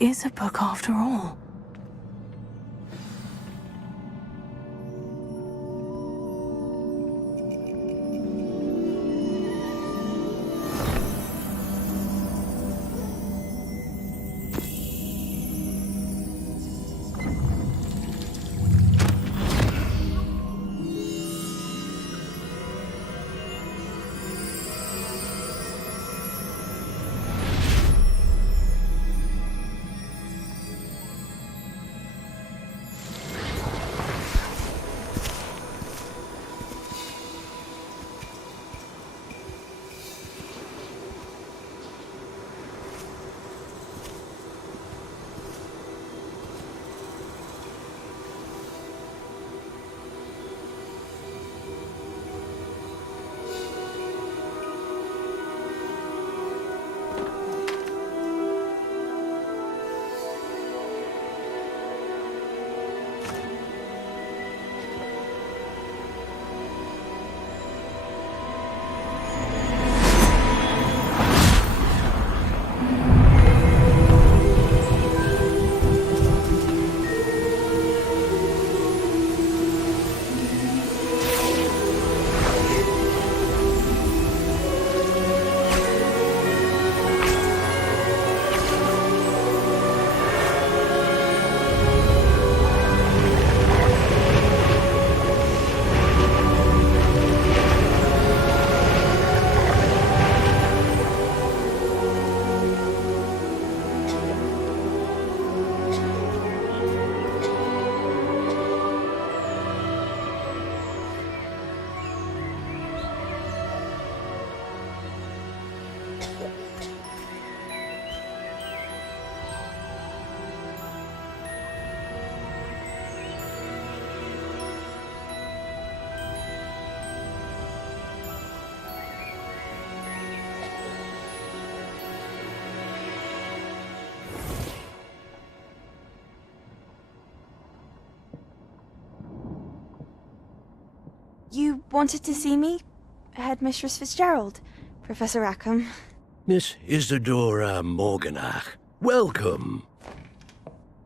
Is a book after all. You wanted to see me? Headmistress Fitzgerald? Professor Rackham? Miss Isadora Morganach, welcome.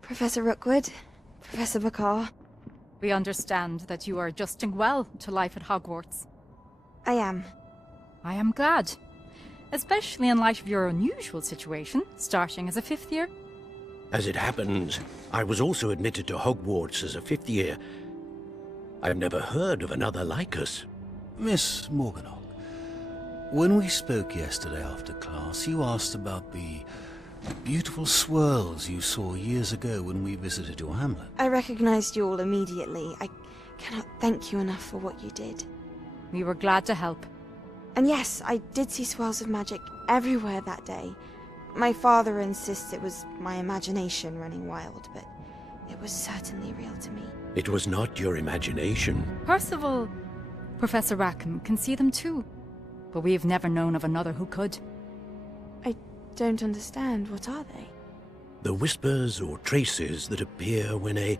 Professor Rookwood? Professor Bakar? We understand that you are adjusting well to life at Hogwarts. I am. I am glad. Especially in light of your unusual situation, starting as a 5th year. As it happens, I was also admitted to Hogwarts as a 5th year. I've never heard of another like us. Miss Morganach, When we spoke yesterday after class, you asked about the beautiful swirls you saw years ago when we visited your hamlet. I recognized you all immediately. I cannot thank you enough for what you did. We were glad to help. And yes, I did see swirls of magic everywhere that day. My father insists it was my imagination running wild, but it was certainly real to me. It was not your imagination. Percival, Professor Rackham can see them too. But we've never known of another who could. I don't understand. What are they? The whispers or traces that appear when a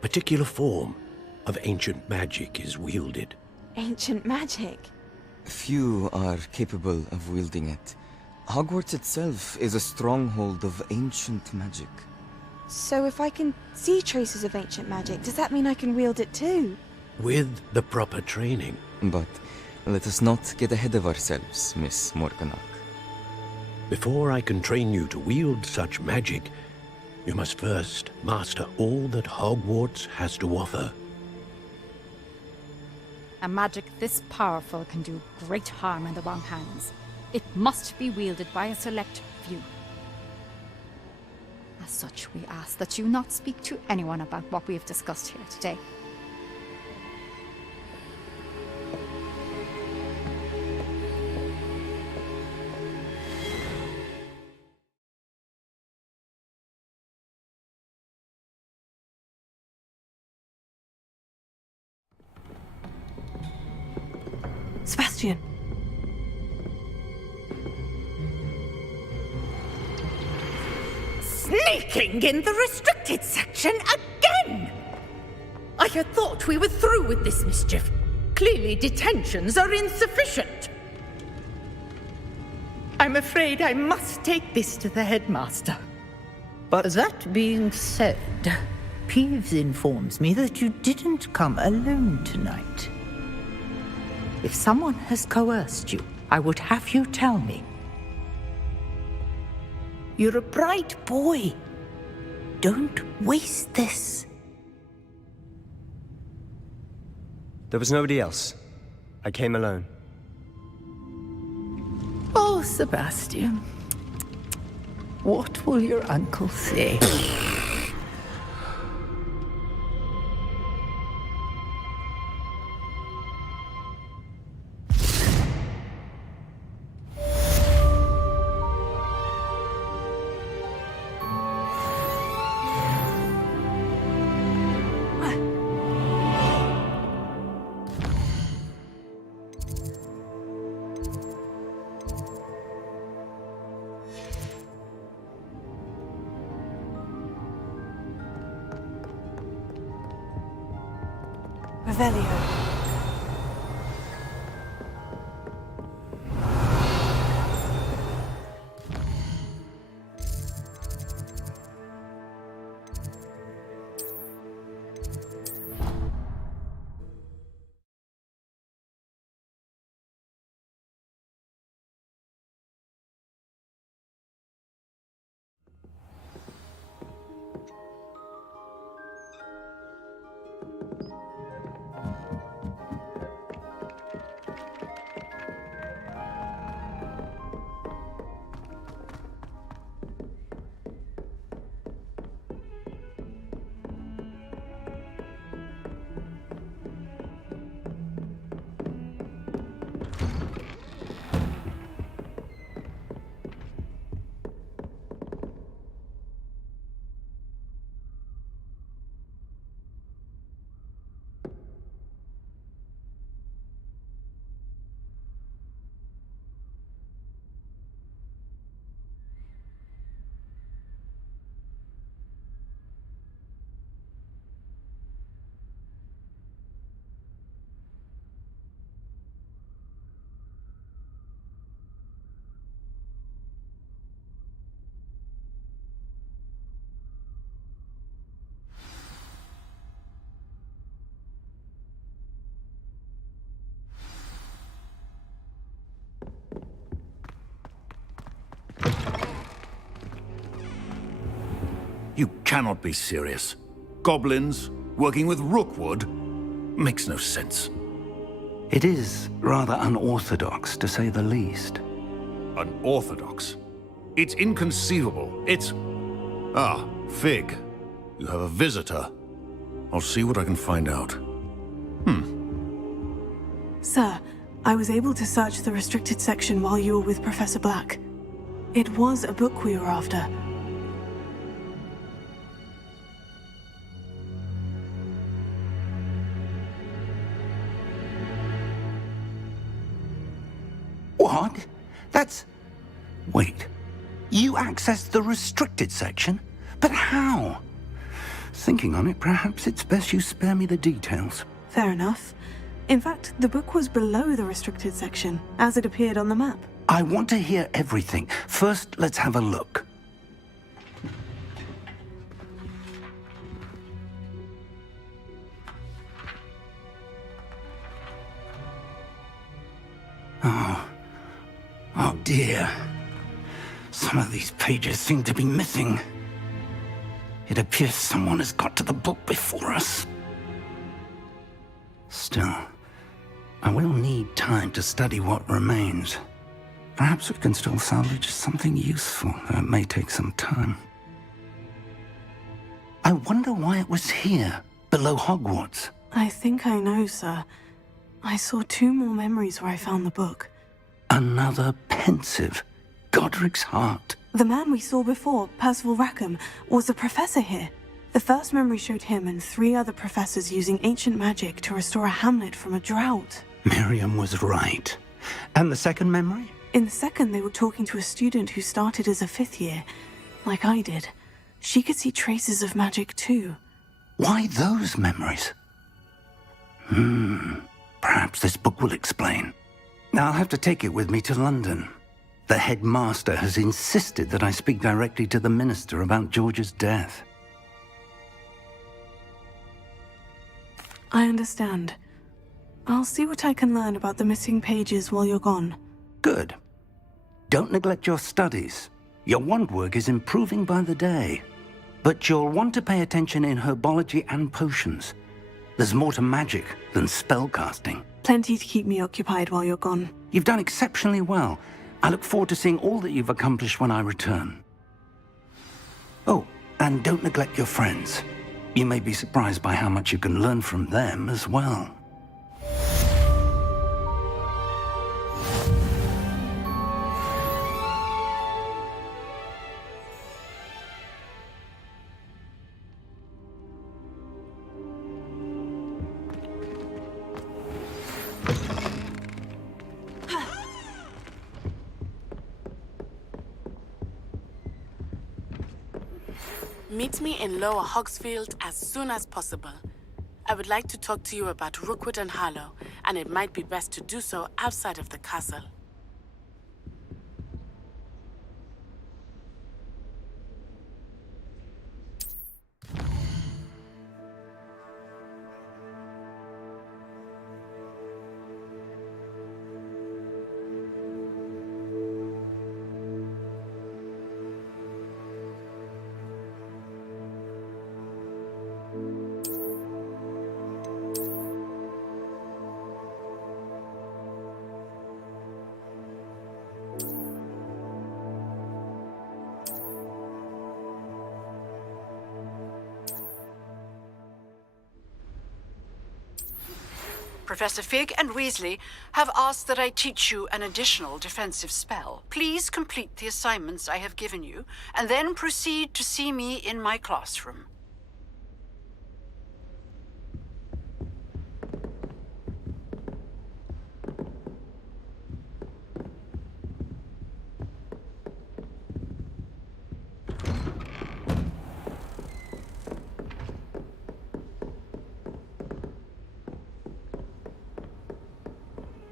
particular form of ancient magic is wielded. Ancient magic? Few are capable of wielding it. Hogwarts itself is a stronghold of ancient magic. So if I can see traces of ancient magic, does that mean I can wield it too? With the proper training. But let us not get ahead of ourselves, Miss Morganach. Before I can train you to wield such magic, you must first master all that Hogwarts has to offer. A magic this powerful can do great harm in the wrong hands. It must be wielded by a select few. As such, we ask that you not speak to anyone about what we have discussed here today. Sebastian. Sneaking in the restricted section again! I had thought we were through with this mischief. Clearly detentions are insufficient. I'm afraid I must take this to the headmaster. But that being said, Peeves informs me that you didn't come alone tonight. If someone has coerced you, I would have you tell me. You're a bright boy. Don't waste this. There was nobody else. I came alone. Oh, Sebastian. What will your uncle say? Revelio. You cannot be serious. Goblins working with Rookwood makes no sense. It is rather unorthodox, to say the least. Unorthodox? It's inconceivable. It's... Ah, Fig. You have a visitor. I'll see what I can find out. Sir, I was able to search the restricted section while you were with Professor Black. It was a book we were after. What? That's... Wait. You accessed the restricted section? But how? Thinking on it, perhaps it's best you spare me the details. Fair enough. In fact, the book was below the restricted section, as it appeared on the map. I want to hear everything. First, let's have a look. Oh dear. Some of these pages seem to be missing. It appears someone has got to the book before us. Still, I will need time to study what remains. Perhaps we can still salvage something useful, though it may take some time. I wonder why it was here, below Hogwarts. I think I know, sir. I saw 2 more memories where I found the book. Another pensive. Godric's heart. The man we saw before, Percival Rackham, was a professor here. The first memory showed him and 3 other professors using ancient magic to restore a hamlet from a drought. Miriam was right. And the second memory? In the second, they were talking to a student who started as a 5th year, like I did. She could see traces of magic too. Why those memories? Perhaps this book will explain. I'll have to take it with me to London. The headmaster has insisted that I speak directly to the minister about George's death. I understand. I'll see what I can learn about the missing pages while you're gone. Good. Don't neglect your studies. Your wand work is improving by the day. But you'll want to pay attention in herbology and potions. There's more to magic than spellcasting. Plenty to keep me occupied while you're gone. You've done exceptionally well. I look forward to seeing all that you've accomplished when I return. Oh, and don't neglect your friends. You may be surprised by how much you can learn from them as well. Meet me in Lower Hogsfield as soon as possible. I would like to talk to you about Rookwood and Harlow, and it might be best to do so outside of the castle. Professor Fig and Weasley have asked that I teach you an additional defensive spell. Please complete the assignments I have given you, and then proceed to see me in my classroom.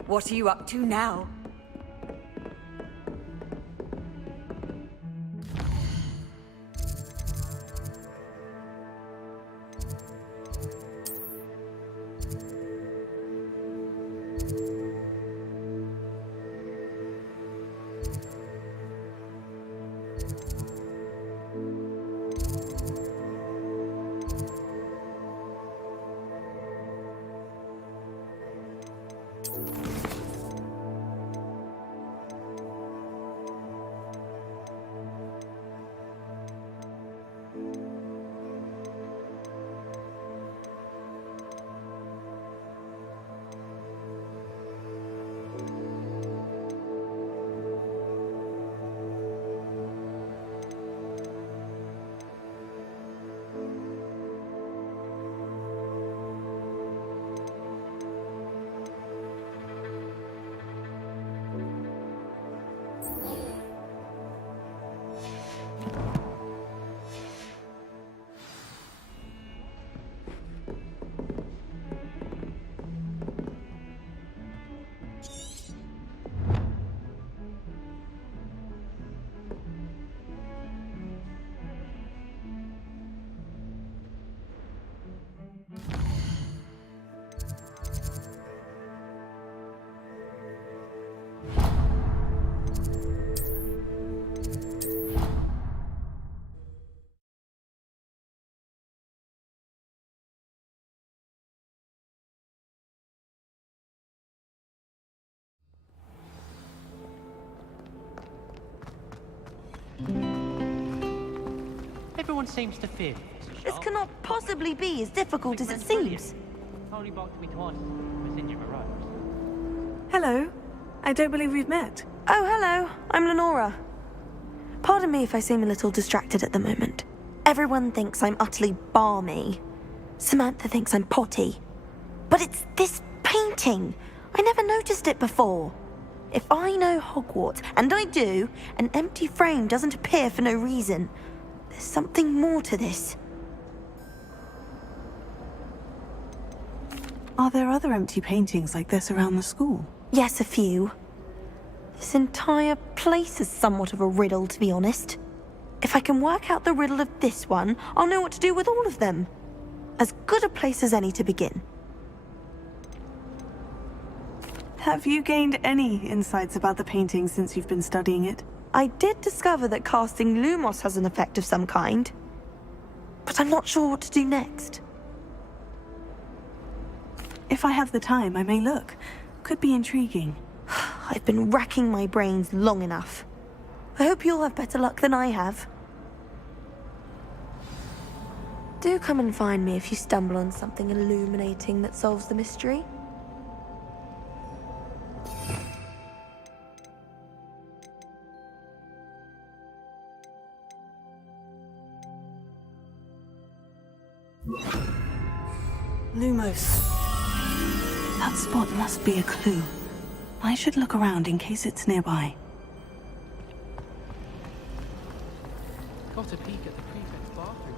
What are you up to now? Everyone seems to fear. This cannot possibly be as difficult as it seems. Only blocked me twice. Was in your rows. Hello. I don't believe we've met. Oh, hello. I'm Lenora. Pardon me if I seem a little distracted at the moment. Everyone thinks I'm utterly balmy. Samantha thinks I'm potty. But it's this painting. I never noticed it before. If I know Hogwarts, and I do, an empty frame doesn't appear for no reason. There's something more to this. Are there other empty paintings like this around the school? Yes, a few. This entire place is somewhat of a riddle, to be honest. If I can work out the riddle of this one, I'll know what to do with all of them. As good a place as any to begin. Have you gained any insights about the painting since you've been studying it? I did discover that casting Lumos has an effect of some kind. But I'm not sure what to do next. If I have the time, I may look. Could be intriguing. I've been racking my brains long enough. I hope you'll have better luck than I have. Do come and find me if you stumble on something illuminating that solves the mystery. Lumos. That spot must be a clue. I should look around in case it's nearby. Got a peek at the prefect's bathroom.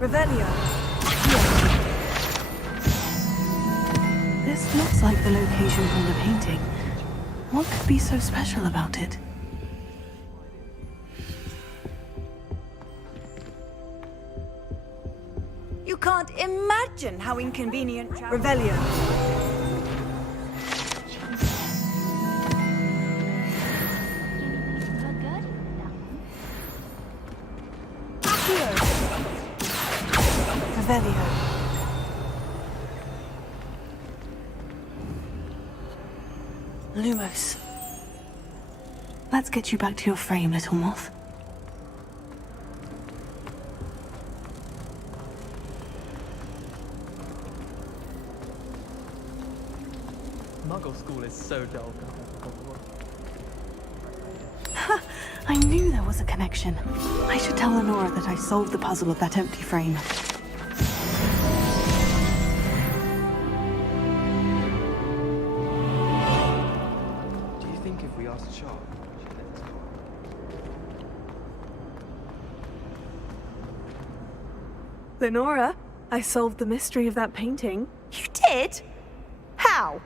Revelio. This looks like the location from the painting. What could be so special about it? You can't imagine how inconvenient Revelio. Revelio. Lumos. Let's get you back to your frame, little moth. Muggle school is so dull. I knew there was a connection. I should tell Lenora that I solved the puzzle of that empty frame. Do you think if we asked Sharp, she'd let us go? Lenora, I solved the mystery of that painting. You did? How?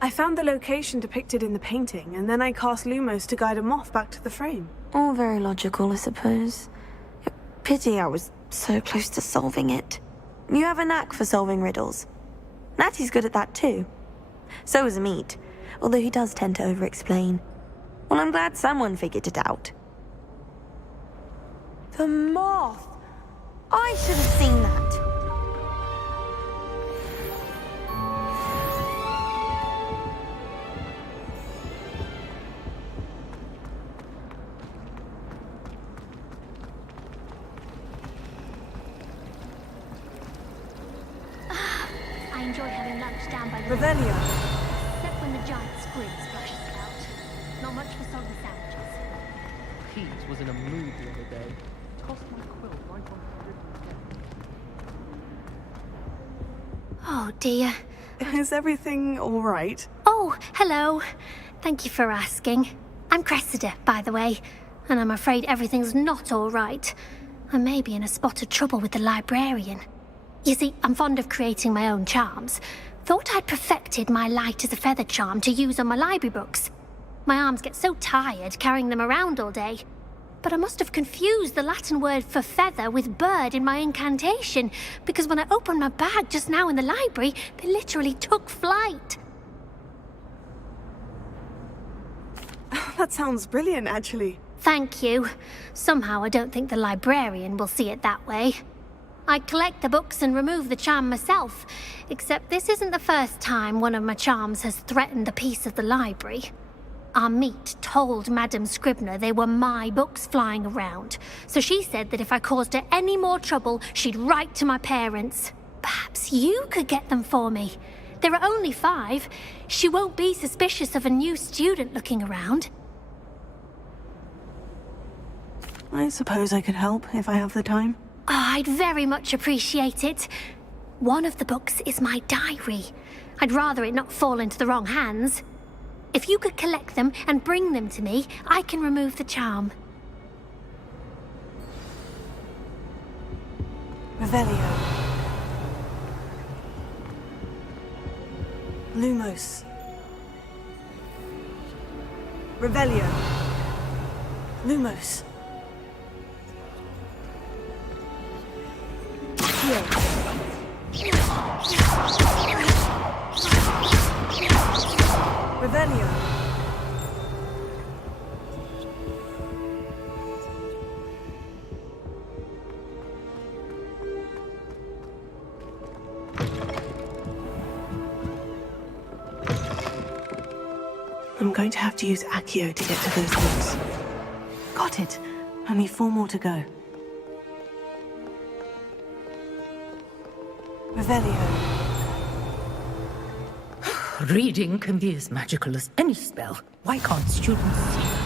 I found the location depicted in the painting, and then I cast Lumos to guide a moth back to the frame. All very logical, I suppose. Pity I was so close to solving it. You have a knack for solving riddles. Natty's good at that too. So is Amit, although he does tend to over-explain. Well, I'm glad someone figured it out. The moth! I should have seen that. I enjoy having lunch down by the Revelio. except when the giant squid splashes about. Not much for soggy sandwiches. Pete was in a mood the other day. Tossed my quilt right on the ribbon. Oh dear. Is everything all right? Oh, hello. Thank you for asking. I'm Cressida, by the way, and I'm afraid everything's not all right. I may be in a spot of trouble with the librarian. You see, I'm fond of creating my own charms. Thought I'd perfected my light as a feather charm to use on my library books. My arms get so tired carrying them around all day. But I must have confused the Latin word for feather with bird in my incantation, because when I opened my bag just now in the library, they literally took flight. That sounds brilliant, actually. Thank you. Somehow I don't think the librarian will see it that way. I collect the books and remove the charm myself, except this isn't the first time one of my charms has threatened the peace of the library. Our meet told Madame Scribner they were my books flying around, so she said that if I caused her any more trouble, she'd write to my parents. Perhaps you could get them for me. There are only 5. She won't be suspicious of a new student looking around. I suppose I could help if I have the time. Oh, I'd very much appreciate it. One of the books is my diary. I'd rather it not fall into the wrong hands. If you could collect them and bring them to me, I can remove the charm. Revelio. Lumos. Revelio. Lumos. Revelio. I'm going to have to use Accio to get to those books. Got it. Only 4 more to go. Revelio. Reading can be as magical as any spell. Why can't students see that?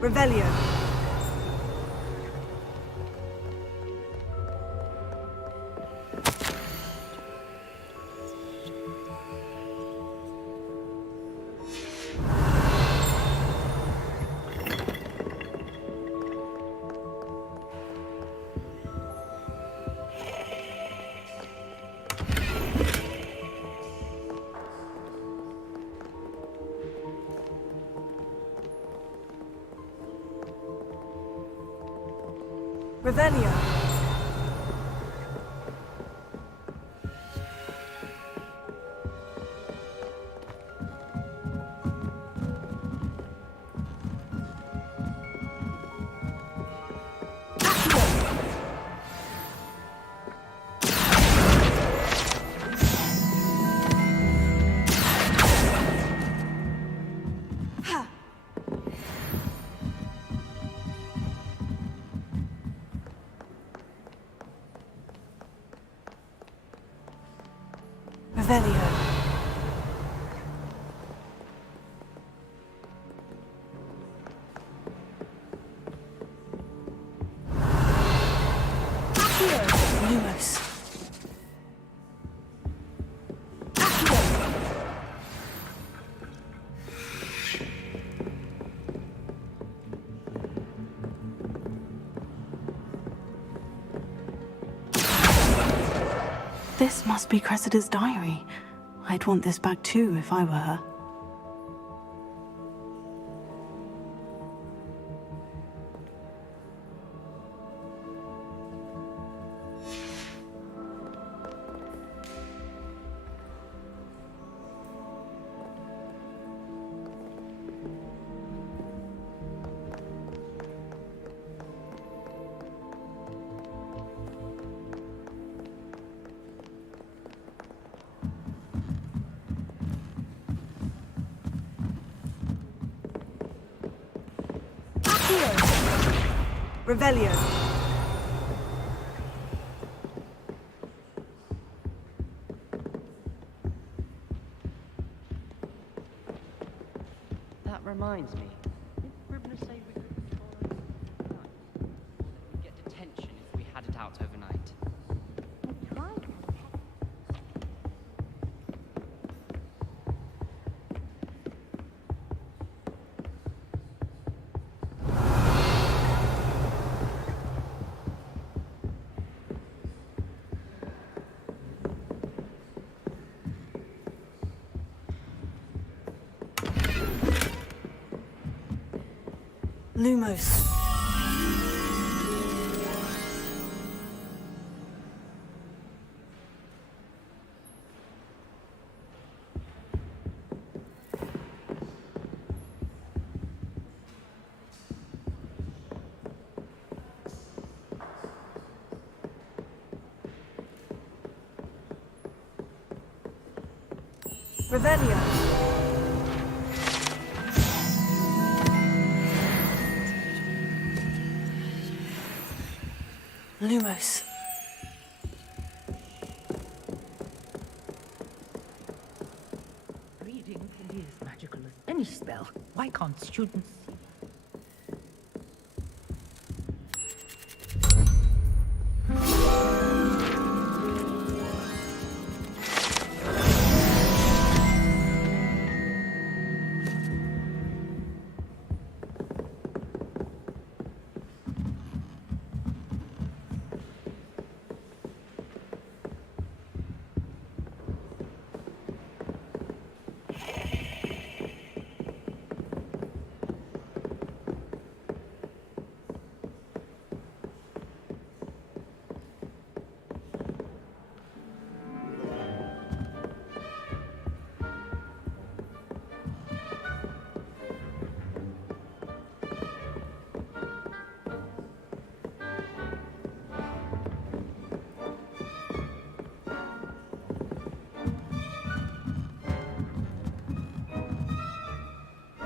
Revelio. Revelio. Revelio. Lumos. This must be Cressida's diary. I'd want this back too if I were her. Revelio. That reminds me. Did Ribner say we could control it overnight? We'd get detention if we had it out overnight. Lumos. Revelio. Lumos. Reading can be as magical as any spell. Why can't students see?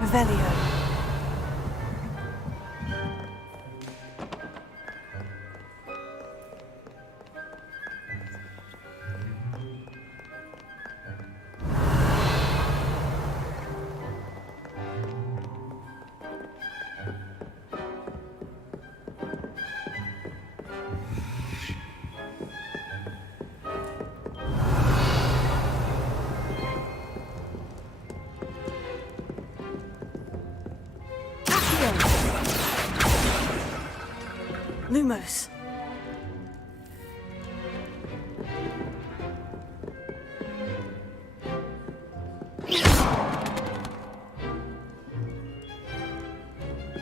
Revelio. Lumos.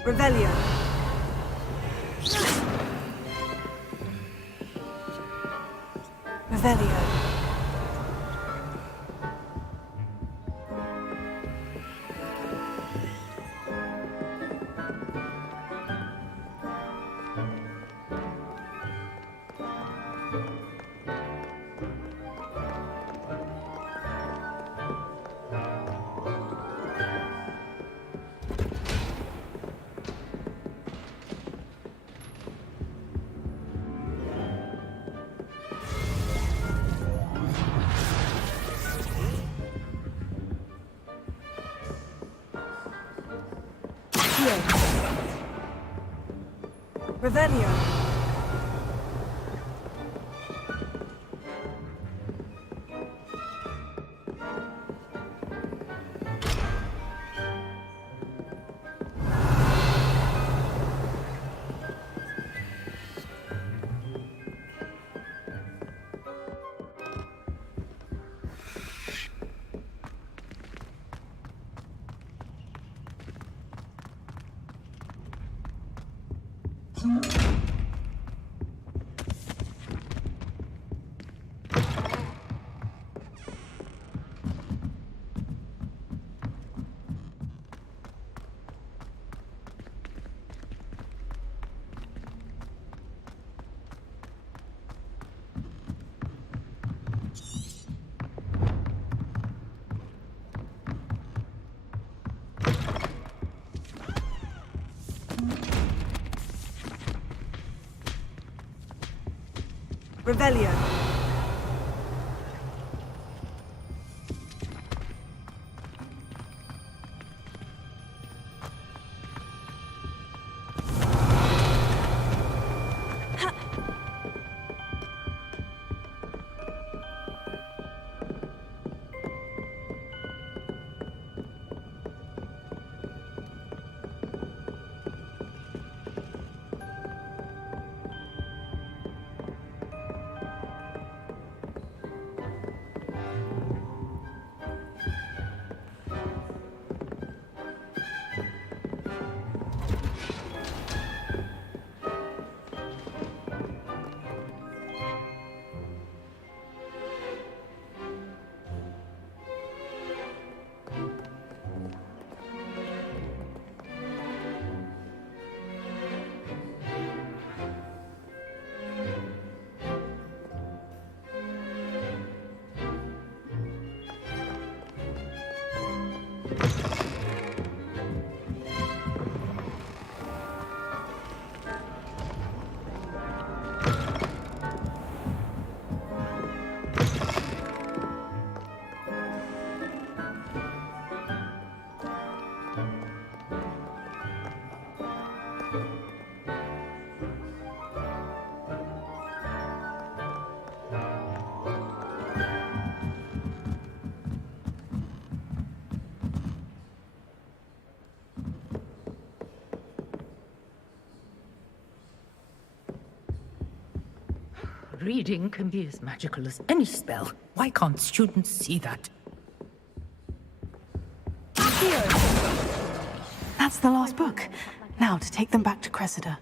Revelio. Revelio. Revelio. Revelio. Reading can be as magical as any spell. Why can't students see that? That's the last book. Now to take them back to Cressida.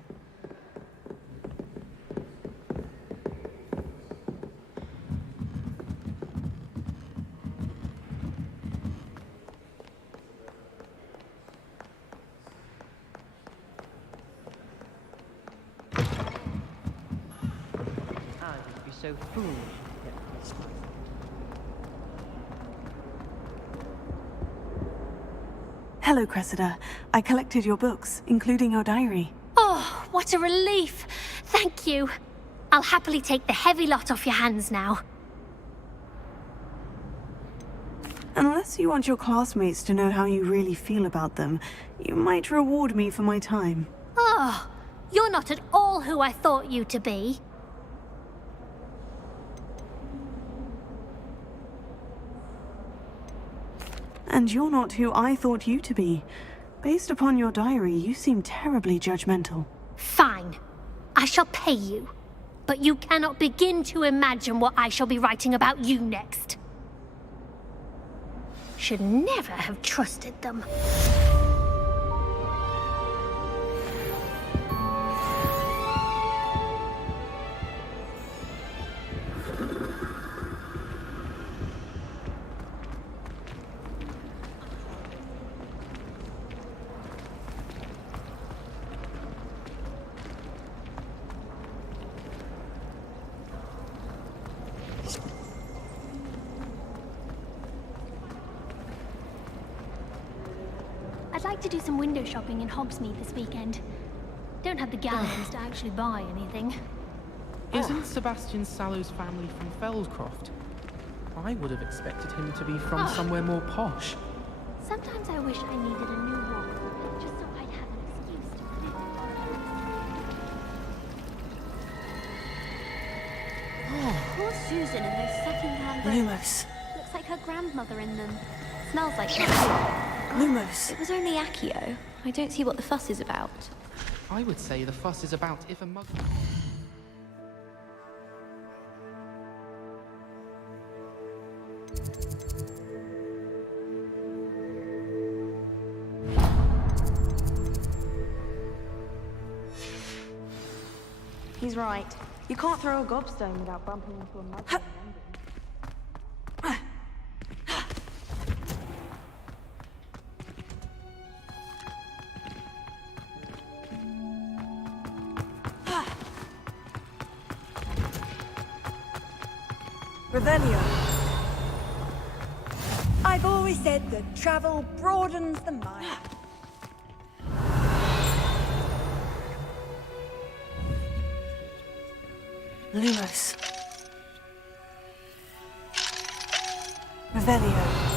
So foolish. Hello, Cressida. I collected your books, including your diary. Oh, what a relief. Thank you. I'll happily take the heavy lot off your hands now. Unless you want your classmates to know how you really feel about them, you might reward me for my time. Oh, you're not at all who I thought you to be. And you're not who I thought you to be. Based upon your diary, you seem terribly judgmental. Fine. I shall pay you. But you cannot begin to imagine what I shall be writing about you next. Should never have trusted them. I'd like to do some window shopping in Hogsmeade this weekend. Don't have the galleons to actually buy anything. Isn't Sebastian Sallow's family from Feldcroft? I would have expected him to be from somewhere more posh. Sometimes I wish I needed a new wand, just so I'd have an excuse to Poor Susan in those second-hand Lumos. Looks like her grandmother in them. Smells like her. Lumos. It was only Accio. I don't see what the fuss is about. I would say the fuss is about if a mug... He's right. You can't throw a gobstone without bumping into a mud. Revelio. I've always said that travel broadens the mind. Lumos. Revelio.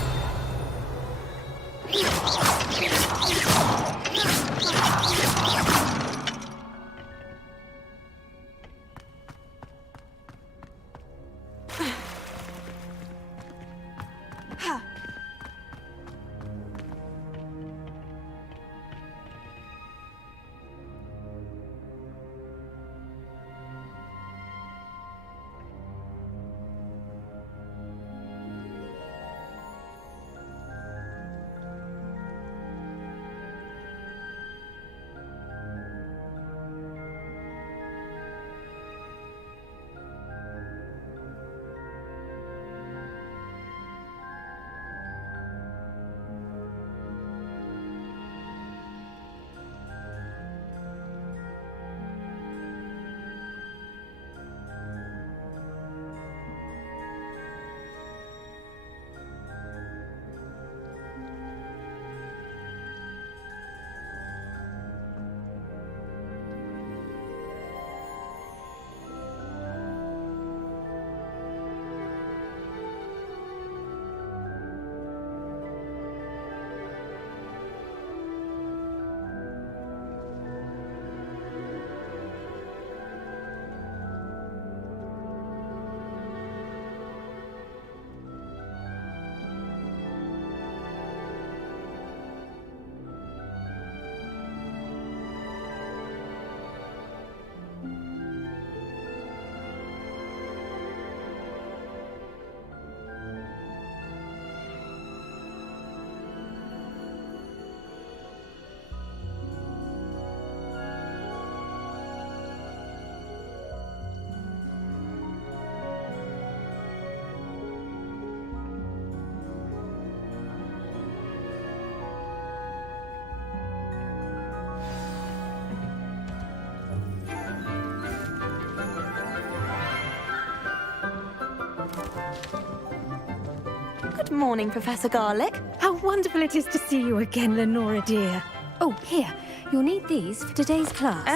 Good morning, Professor Garlic. How wonderful it is to see you again, Lenora dear. Oh, here. You'll need these for today's class.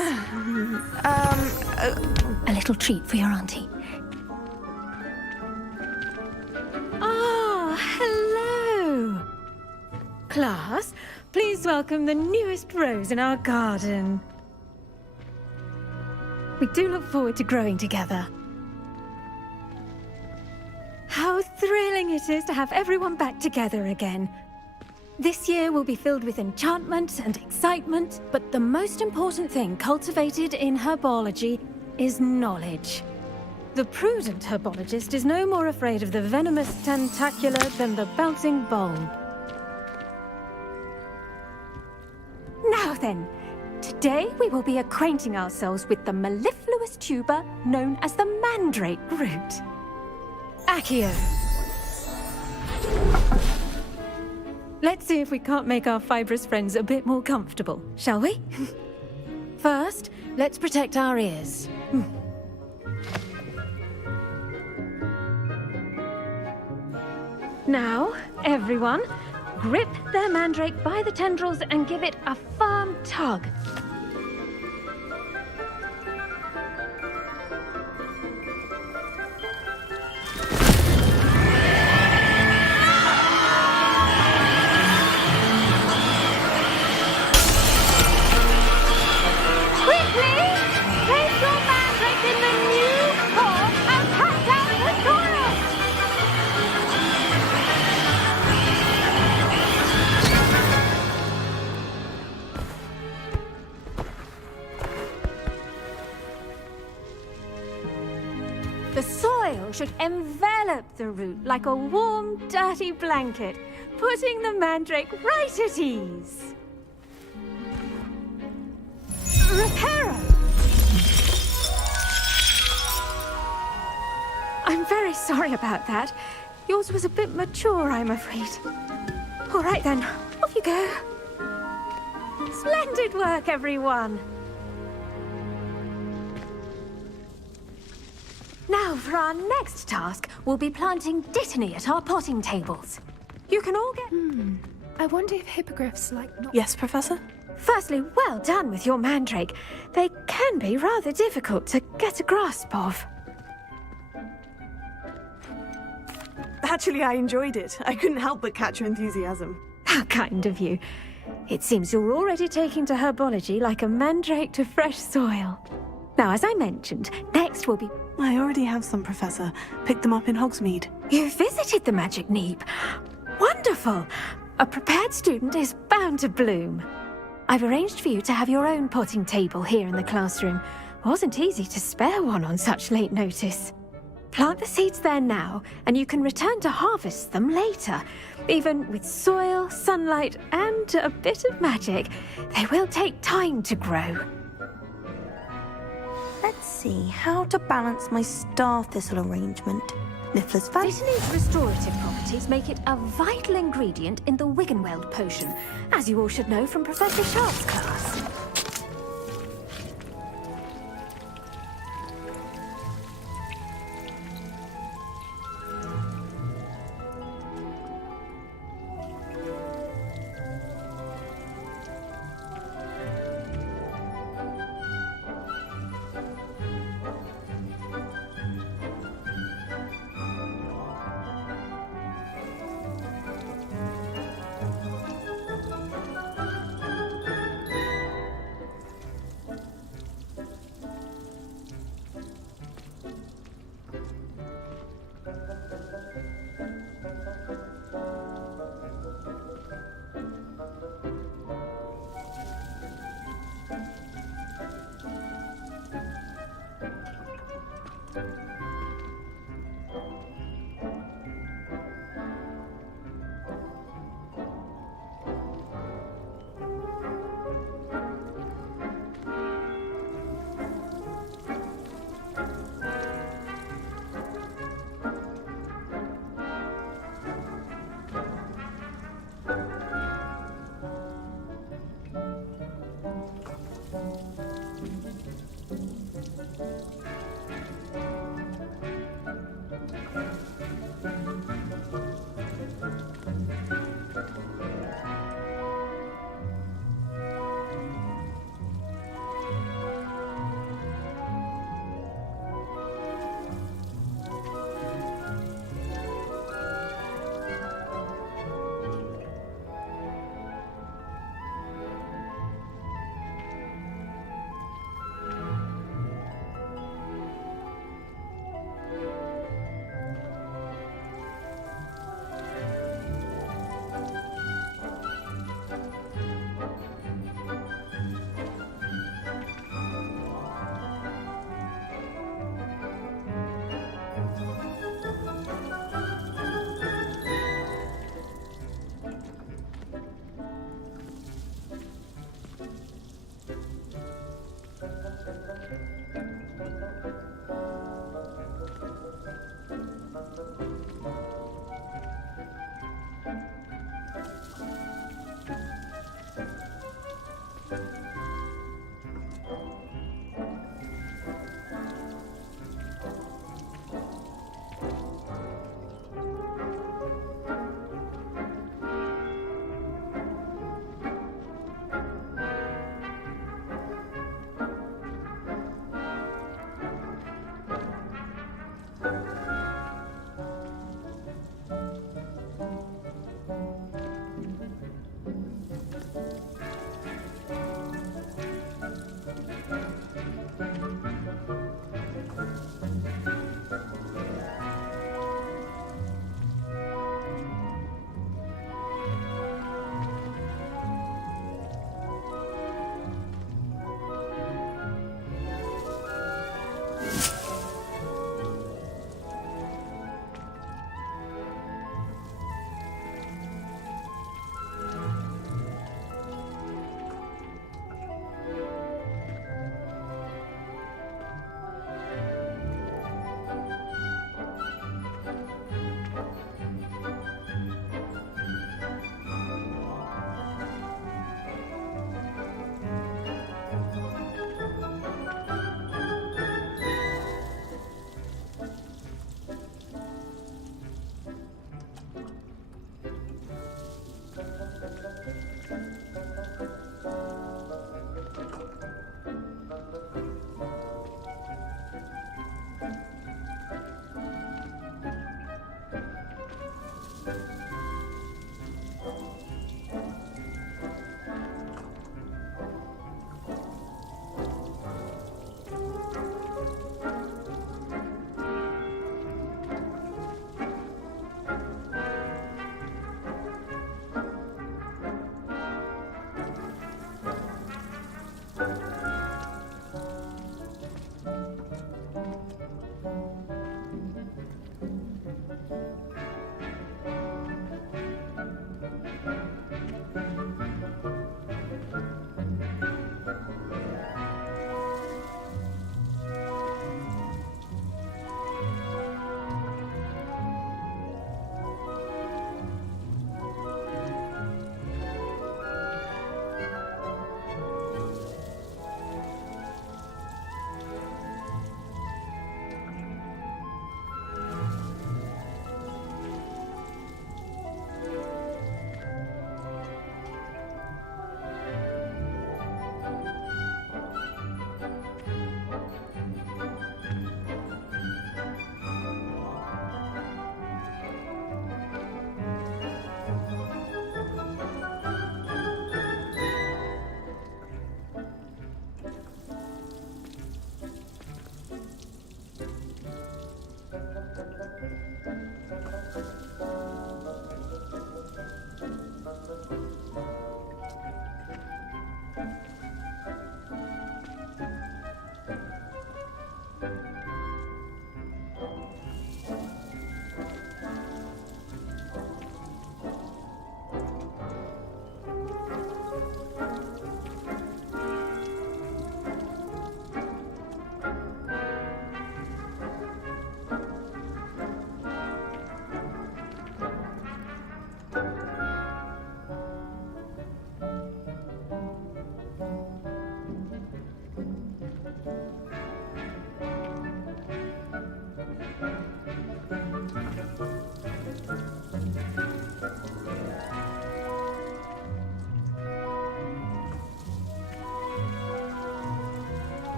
A little treat for your auntie. Ah, hello. Class, please welcome the newest rose in our garden. We do look forward to growing together. How thrilling it is to have everyone back together again. This year will be filled with enchantment and excitement, but the most important thing cultivated in herbology is knowledge. The prudent herbologist is no more afraid of the venomous tentacula than the bouncing bulb. Now then, today we will be acquainting ourselves with the mellifluous tuber known as the mandrake root. Accio. Let's see if we can't make our fibrous friends a bit more comfortable, shall we? First, let's protect our ears. Now, everyone, grip their mandrake by the tendrils and give it a firm tug. The soil should envelop the root like a warm, dirty blanket, putting the mandrake right at ease. Reparo! I'm very sorry about that. Yours was a bit mature, I'm afraid. All right then, off you go. Splendid work, everyone. Now, for our next task, we'll be planting dittany at our potting tables. You can all get... I wonder if hippogriffs like... Yes, Professor? Firstly, well done with your mandrake. They can be rather difficult to get a grasp of. Actually, I enjoyed it. I couldn't help but catch your enthusiasm. How kind of you. It seems you're already taking to herbology like a mandrake to fresh soil. Now, as I mentioned, next will be... I already have some, Professor. Picked them up in Hogsmeade. You visited the Magic Neep. Wonderful! A prepared student is bound to bloom. I've arranged for you to have your own potting table here in the classroom. Wasn't easy to spare one on such late notice. Plant the seeds there now, and you can return to harvest them later. Even with soil, sunlight, and a bit of magic, they will take time to grow. Let's see how to balance my star thistle arrangement. Niffler's Valley. Vitamin's restorative properties make it a vital ingredient in the Wiggenweld potion, as you all should know from Professor Sharp's class.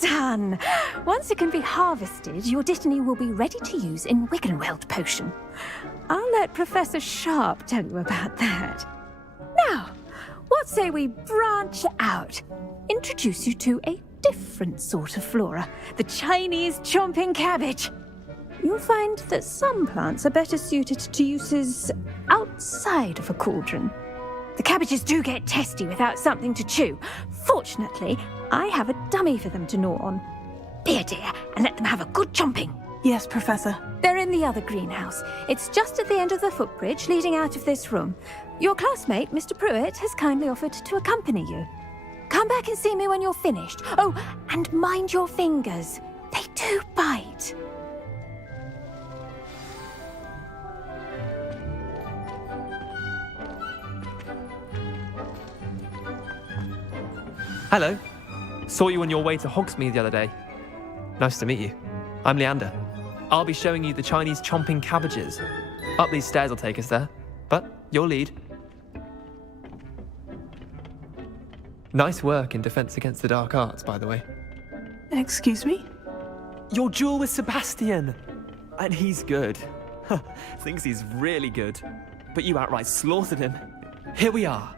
done! Once it can be harvested, your Dittany will be ready to use in Wiggenweld potion. I'll let Professor Sharp tell you about that. Now, what say we branch out? Introduce you to a different sort of flora, the Chinese chomping cabbage. You'll find that some plants are better suited to uses outside of a cauldron. The cabbages do get testy without something to chew. Fortunately, I have a dummy for them to gnaw on. Here, dear, and let them have a good chomping. Yes, Professor. They're in the other greenhouse. It's just at the end of the footbridge leading out of this room. Your classmate, Mr. Pruitt, has kindly offered to accompany you. Come back and see me when you're finished. Oh, and mind your fingers. They do bite. Hello. Saw you on your way to Hogsmeade the other day. Nice to meet you. I'm Leander. I'll be showing you the Chinese chomping cabbages. Up these stairs will take us there, but you'll lead. Nice work in Defense Against the Dark Arts, by the way. Excuse me? Your duel with Sebastian! And he's good. Thinks he's really good. But you outright slaughtered him. Here we are.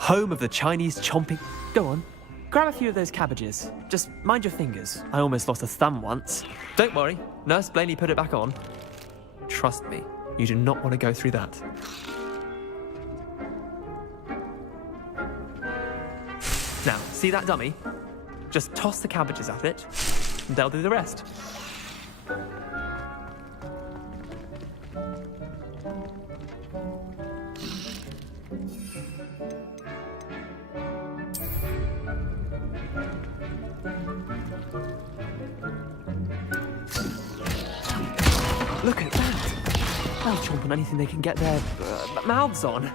Home of the Chinese chomping... Go on. Grab a few of those cabbages. Just mind your fingers. I almost lost a thumb once. Don't worry. Nurse Blaney put it back on. Trust me, you do not want to go through that. Now, see that dummy? Just toss the cabbages at it, and they'll do the rest. Look at that! They'll chomp on anything they can get their mouths on.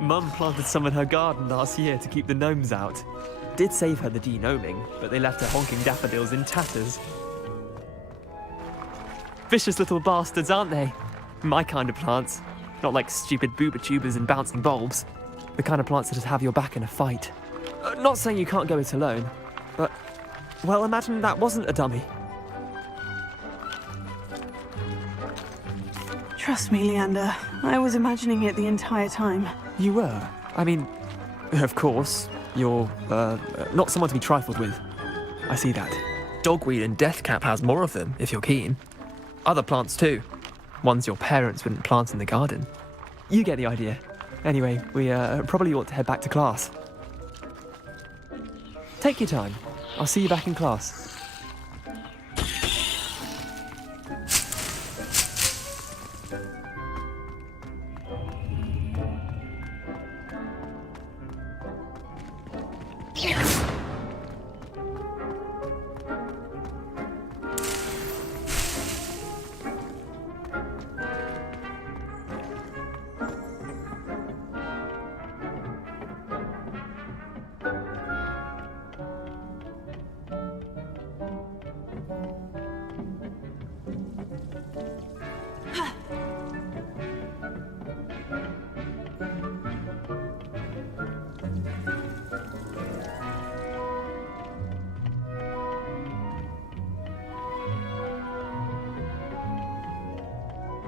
Mum planted some in her garden last year to keep the gnomes out. Did save her the de-gnoming, but they left her honking daffodils in tatters. Vicious little bastards, aren't they? My kind of plants. Not like stupid booba tubers and bouncing bulbs. The kind of plants that just have your back in a fight. Not saying you can't go it alone, but... well, imagine that wasn't a dummy. Trust me, Leander. I was imagining it the entire time. You were? I mean, of course, you're, not someone to be trifled with. I see that. Dogweed and deathcap has more of them, if you're keen. Other plants too. Ones your parents wouldn't plant in the garden. You get the idea. Anyway, we, probably ought to head back to class. Take your time. I'll see you back in class.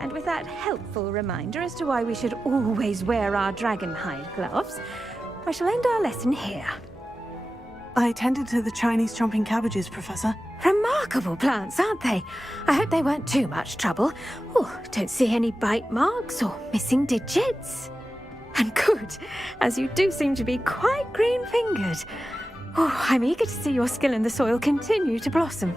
And with that helpful reminder as to why we should always wear our dragonhide gloves, I shall end our lesson here. I tended to the Chinese chomping cabbages, Professor. Remarkable plants, aren't they? I hope they weren't too much trouble. Oh, don't see any bite marks or missing digits. And good, as you do seem to be quite green-fingered. Oh, I'm eager to see your skill in the soil continue to blossom.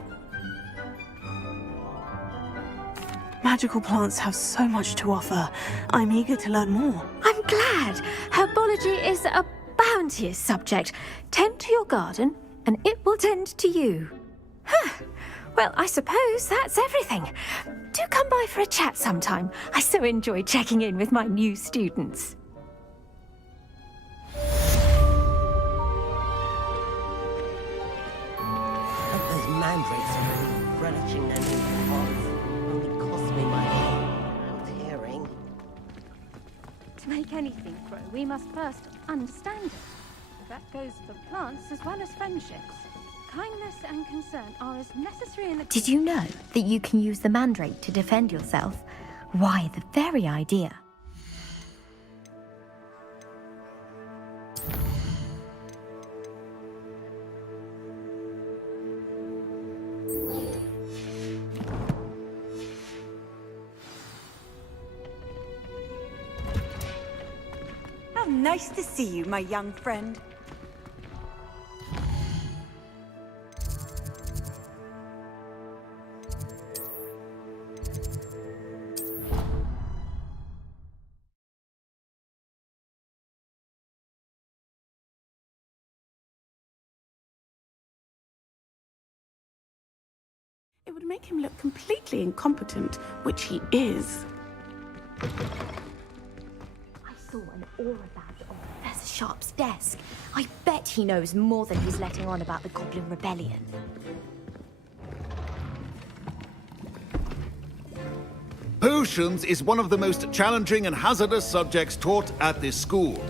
Magical plants have so much to offer. I'm eager to learn more. I'm glad. Herbology is a bounteous subject. Tend to your garden, and it will tend to you. Well, I suppose that's everything. Do come by for a chat sometime. I so enjoy checking in with my new students. Those mandrakes are really relishing their new pods. Only cost me my head and hearing. To make anything grow, we must first understand it. That goes for plants as well as friendships. Kindness and concern are as necessary in the... Did you know that you can use the mandrake to defend yourself? Why, the very idea. How nice to see you, my young friend. It would make him look completely incompetent, which he is. I saw an aura badge on Professor Sharp's desk. I bet he knows more than he's letting on about the Goblin Rebellion. Potions is one of the most challenging and hazardous subjects taught at this school.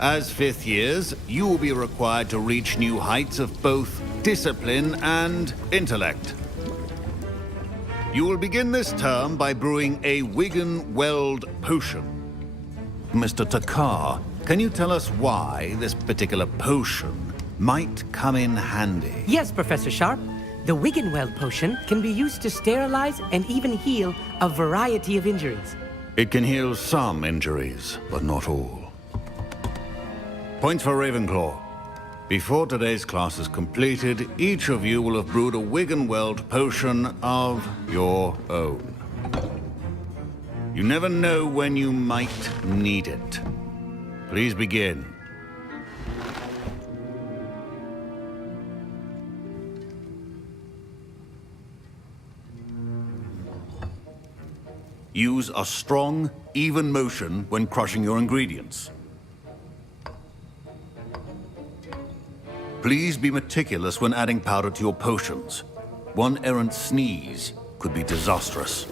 As fifth years, you will be required to reach new heights of both discipline and intellect. You will begin this term by brewing a Wigan-Weld potion. Mr. Takar, can you tell us why this particular potion might come in handy? Yes, Professor Sharp. The Wigan-Weld potion can be used to sterilize and even heal a variety of injuries. It can heal some injuries, but not all. Point for Ravenclaw. Before today's class is completed, each of you will have brewed a Wigan-Weld potion of your own. You never know when you might need it. Please begin. Use a strong, even motion when crushing your ingredients. Please be meticulous when adding powder to your potions. One errant sneeze could be disastrous.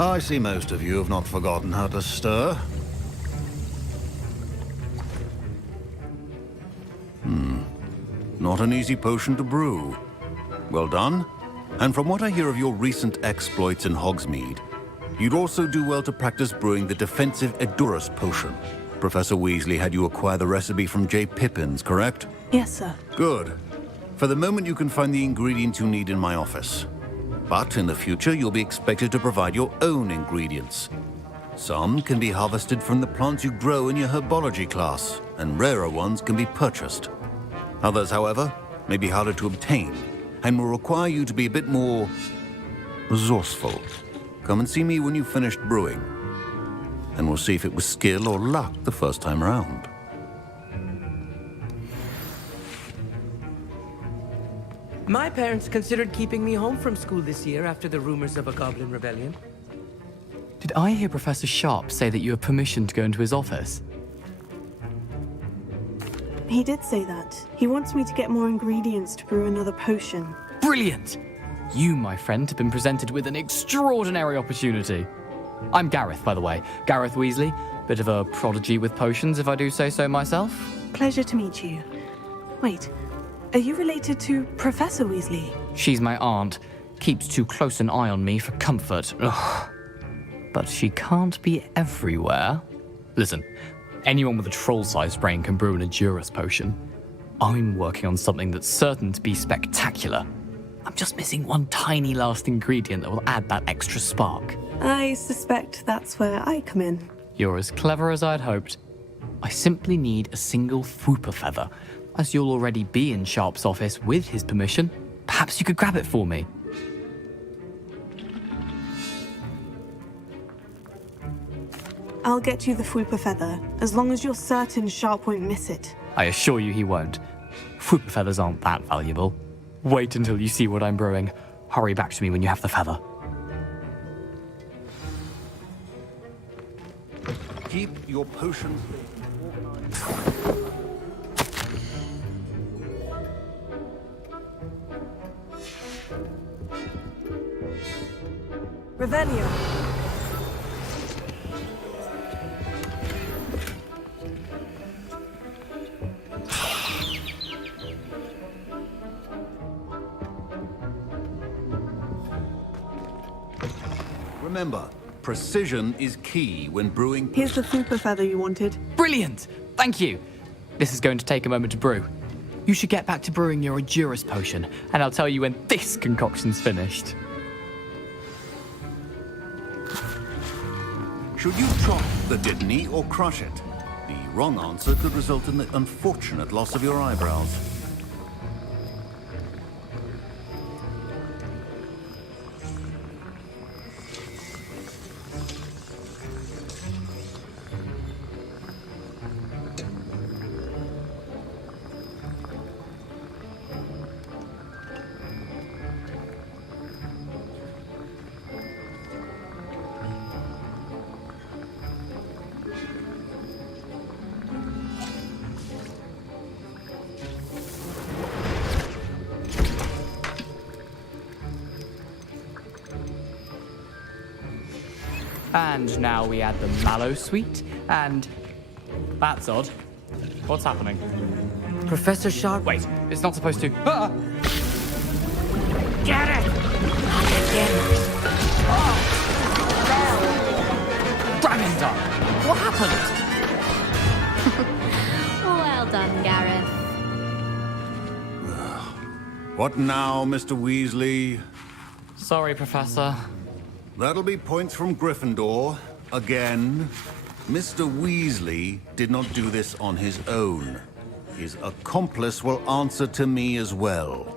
I see most of you have not forgotten how to stir. Not an easy potion to brew. Well done. And from what I hear of your recent exploits in Hogsmeade, you'd also do well to practice brewing the defensive Edurus potion. Professor Weasley had you acquire the recipe from J. Pippins, correct? Yes, sir. Good. For the moment, you can find the ingredients you need in my office. But in the future, you'll be expected to provide your own ingredients. Some can be harvested from the plants you grow in your herbology class, and rarer ones can be purchased. Others, however, may be harder to obtain, and will require you to be a bit more resourceful. Come and see me when you've finished brewing, and we'll see if it was skill or luck the first time around. My parents considered keeping me home from school this year after the rumors of a Goblin Rebellion. Did I hear Professor Sharp say that you have permission to go into his office? He did say that. He wants me to get more ingredients to brew another potion. Brilliant! You, my friend, have been presented with an extraordinary opportunity. I'm Gareth, by the way. Gareth Weasley. Bit of a prodigy with potions, if I do say so myself. Pleasure to meet you. Wait, are you related to Professor Weasley? She's my aunt. Keeps too close an eye on me for comfort. Ugh. But she can't be everywhere. Listen, anyone with a troll-sized brain can brew an Edurus potion. I'm working on something that's certain to be spectacular. I'm just missing one tiny last ingredient that will add that extra spark. I suspect that's where I come in. You're as clever as I'd hoped. I simply need a single Whooper feather. As you'll already be in Sharp's office with his permission, perhaps you could grab it for me. I'll get you the Whooper feather, as long as you're certain Sharp won't miss it. I assure you he won't. Fupa feathers aren't that valuable. Wait until you see what I'm brewing. Hurry back to me when you have the feather. Keep your potions Revelio. Remember, precision is key when brewing. Here's the Fupa feather you wanted. Brilliant! Thank you! This is going to take a moment to brew. You should get back to brewing your Endurus potion, and I'll tell you when this concoction's finished. Should you chop the Dittany or crush it? The wrong answer could result in the unfortunate loss of your eyebrows. And now we add the mallow sweet, and... That's odd. What's happening? Professor Sharp... Wait, it's not supposed to... Ah! Get it! Dragon Dog! What happened? Well done, Gareth. What now, Mr. Weasley? Sorry, Professor. That'll be points from Gryffindor. Again. Mr. Weasley did not do this on his own. His accomplice will answer to me as well.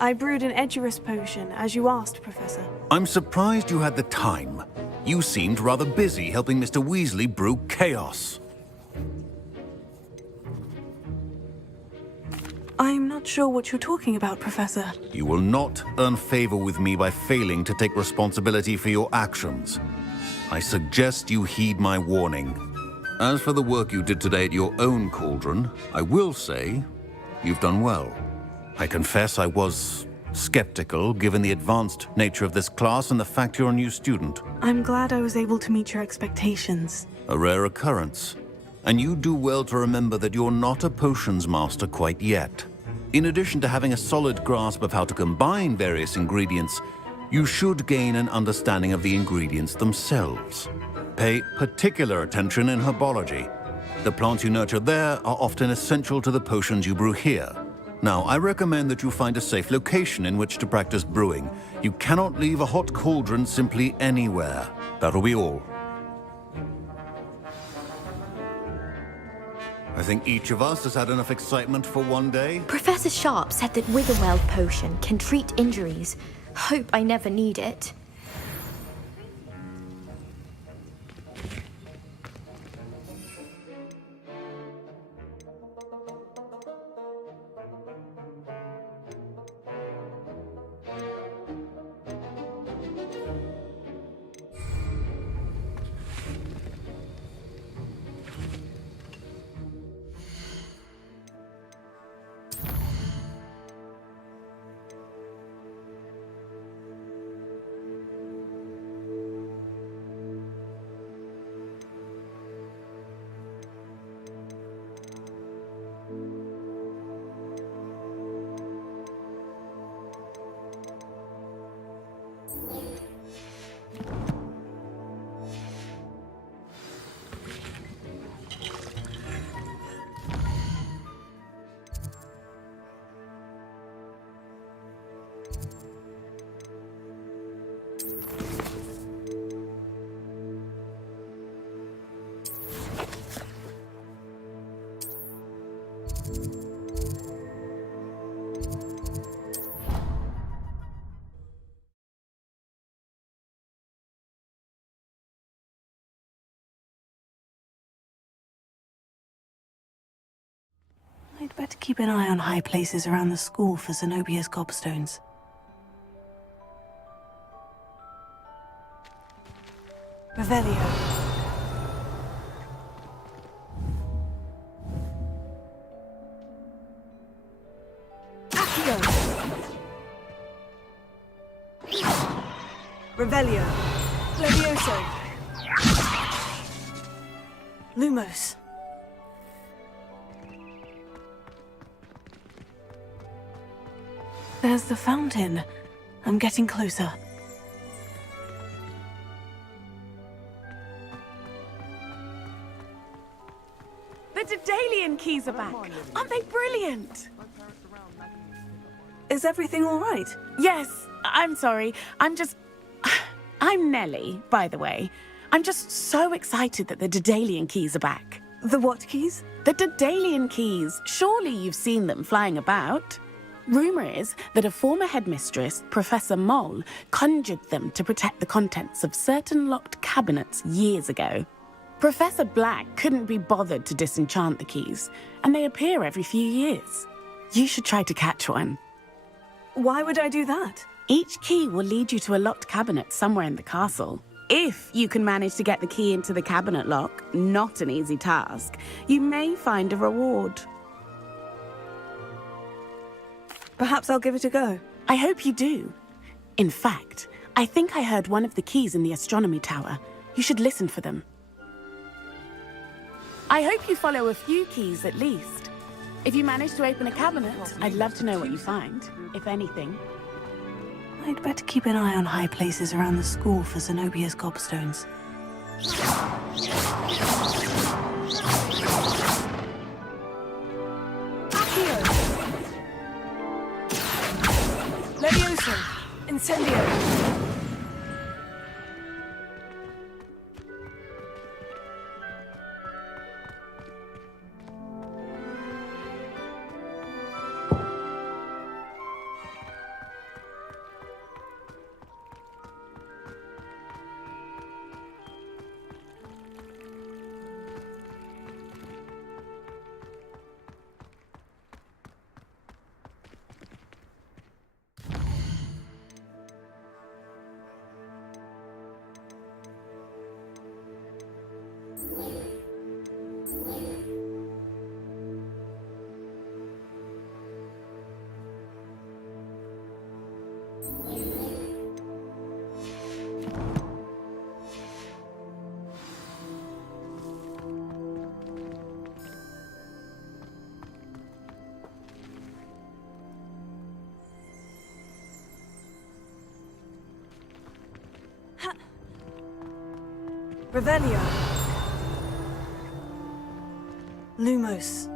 I brewed an Edurus potion, as you asked, Professor. I'm surprised you had the time. You seemed rather busy helping Mr. Weasley brew chaos. I'm not sure what you're talking about, Professor. You will not earn favor with me by failing to take responsibility for your actions. I suggest you heed my warning. As for the work you did today at your own cauldron, I will say you've done well. I confess I was skeptical, given the advanced nature of this class and the fact you're a new student. I'm glad I was able to meet your expectations. A rare occurrence. And you do well to remember that you're not a potions master quite yet. In addition to having a solid grasp of how to combine various ingredients, you should gain an understanding of the ingredients themselves. Pay particular attention in herbology. The plants you nurture there are often essential to the potions you brew here. Now, I recommend that you find a safe location in which to practice brewing. You cannot leave a hot cauldron simply anywhere. That'll be all. I think each of us has had enough excitement for one day. Professor Sharp said that Witherweld potion can treat injuries. Hope I never need it. better keep an eye on high places around the school for Zenobia's gobstones. Revelio. Accio. Revelio. Levioso. Lumos. There's the fountain. I'm getting closer. The Daedalian keys are back. Aren't they brilliant? Is everything all right? Yes, I'm sorry. I'm Nellie, by the way. I'm just so excited that the Daedalian keys are back. The what keys? The Daedalian keys. Surely you've seen them flying about. Rumour is that a former headmistress, Professor Moll, conjured them to protect the contents of certain locked cabinets years ago. Professor Black couldn't be bothered to disenchant the keys, and they appear every few years. You should try to catch one. Why would I do that? Each key will lead you to a locked cabinet somewhere in the castle. If you can manage to get the key into the cabinet lock, not an easy task, you may find a reward. Perhaps I'll give it a go. I hope you do. In fact, I think I heard one of the keys in the astronomy tower. You should listen for them. I hope you follow a few keys at least. If you manage to open a cabinet, I'd love to know what you find, if anything. I'd better keep an eye on high places around the school for Zenobia's gobstones. Accio! Levioso! Incendio! Revelio. Lumos.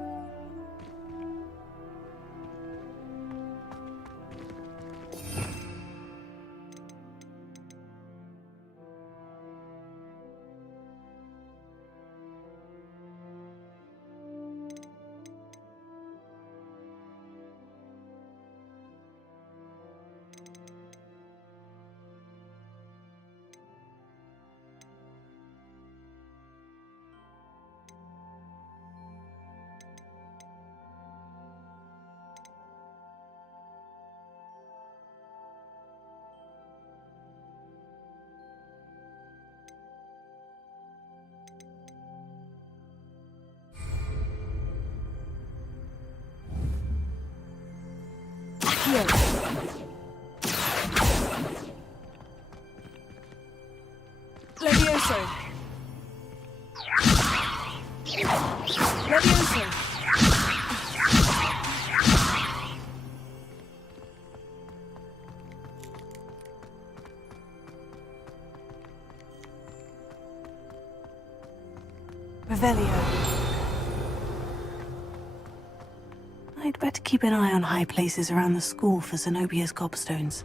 Accio! Levioso! Levioso! Revelio. I'd better keep an eye on high places around the school for Zenobia's gobstones.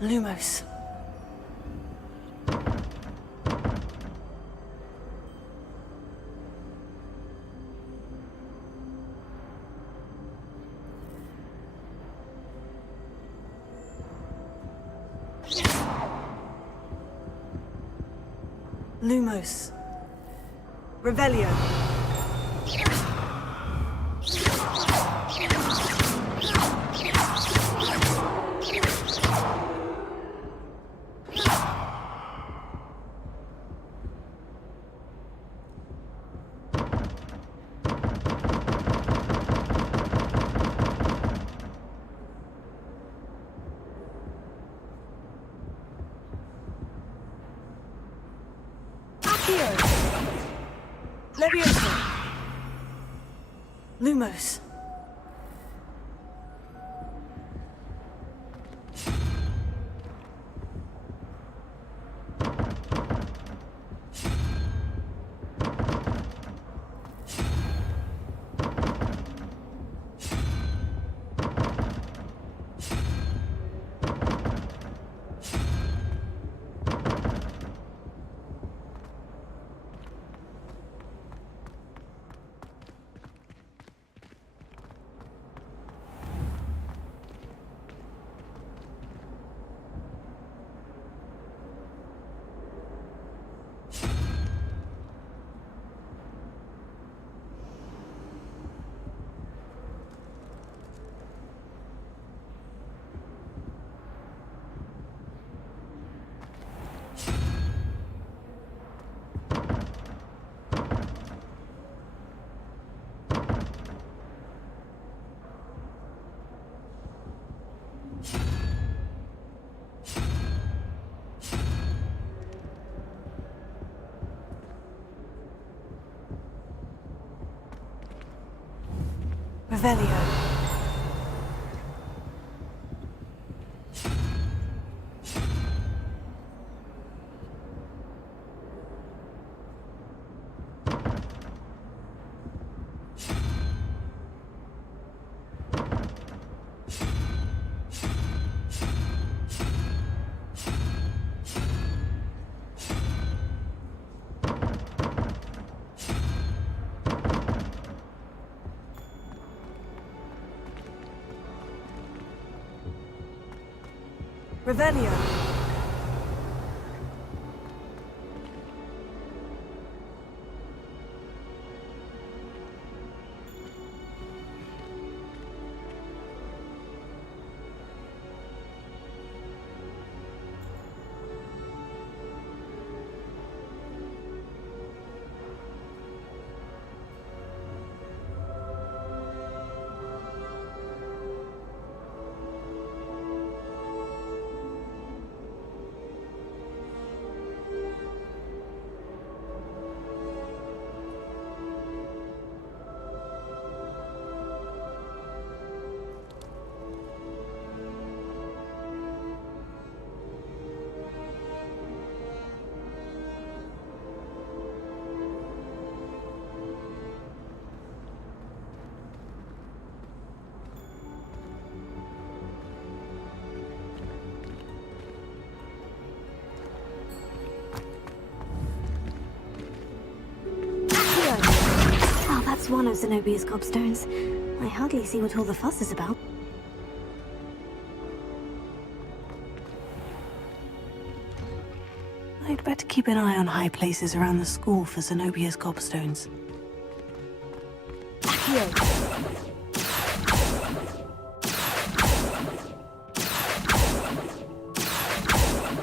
Lumos. Lumos. Revelio. Levioso. Lumos. Revelio. Revelio. Oh, that's one of Zenobia's gobstones. I hardly see what all the fuss is about. I'd better keep an eye on high places around the school for Zenobia's gobstones.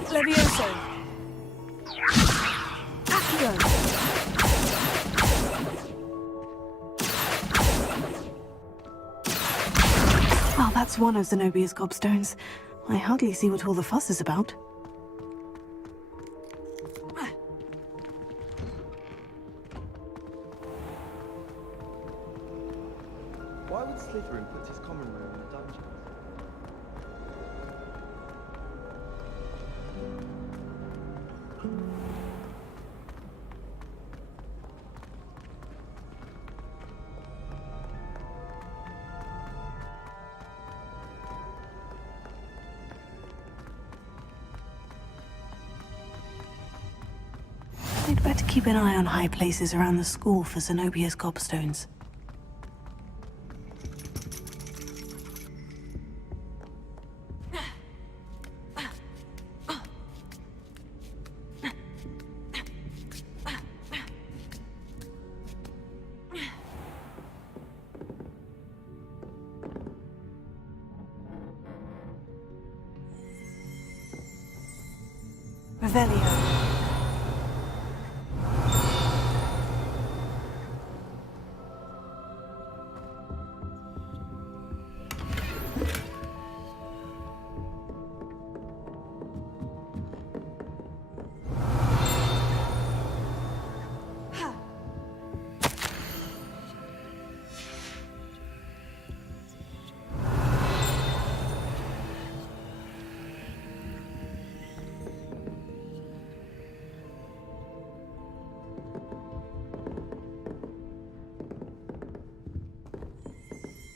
Levioso. Oh, that's one of Zenobia's gobstones. I hardly see what all the fuss is about. Why would Slytherin put his common room in a dungeon? I'd better keep an eye on high places around the school for Zenobia's gobstones. Revelio.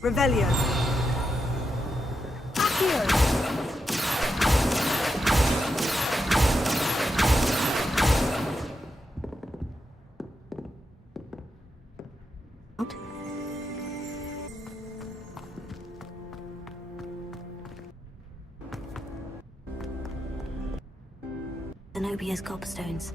Revelio. Accio. Zenobia's gobstones.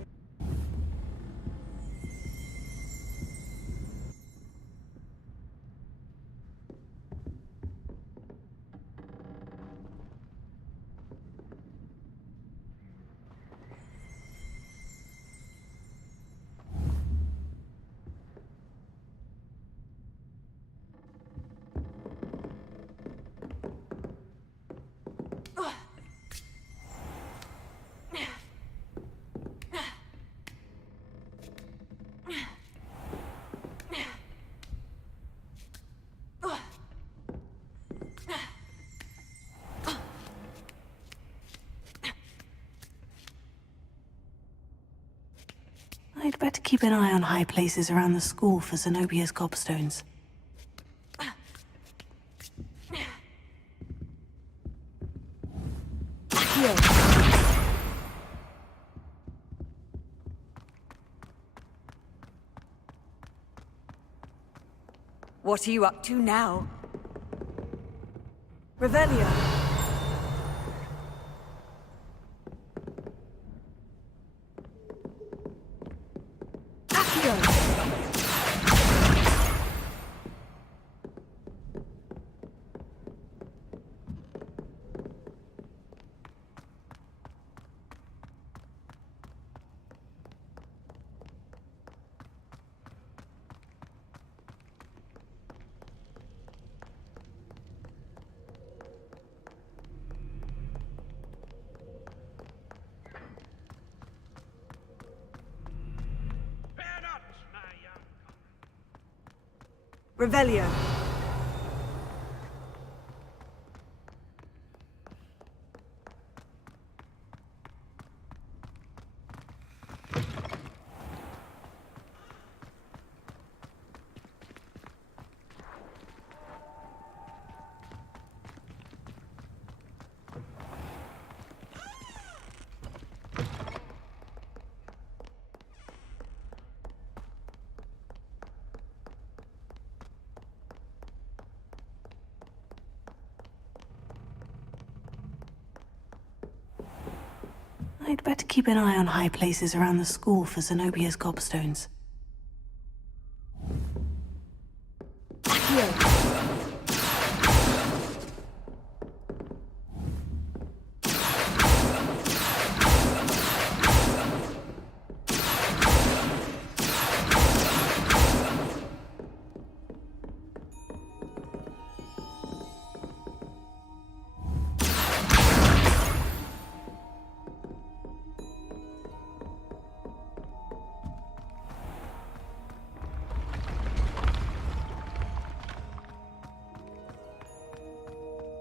I'd better keep an eye on high places around the school for Zenobia's gobstones. What are you up to now? Revelio. Revelio. I'd better keep an eye on high places around the school for Zenobia's gobstones.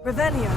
Revelio.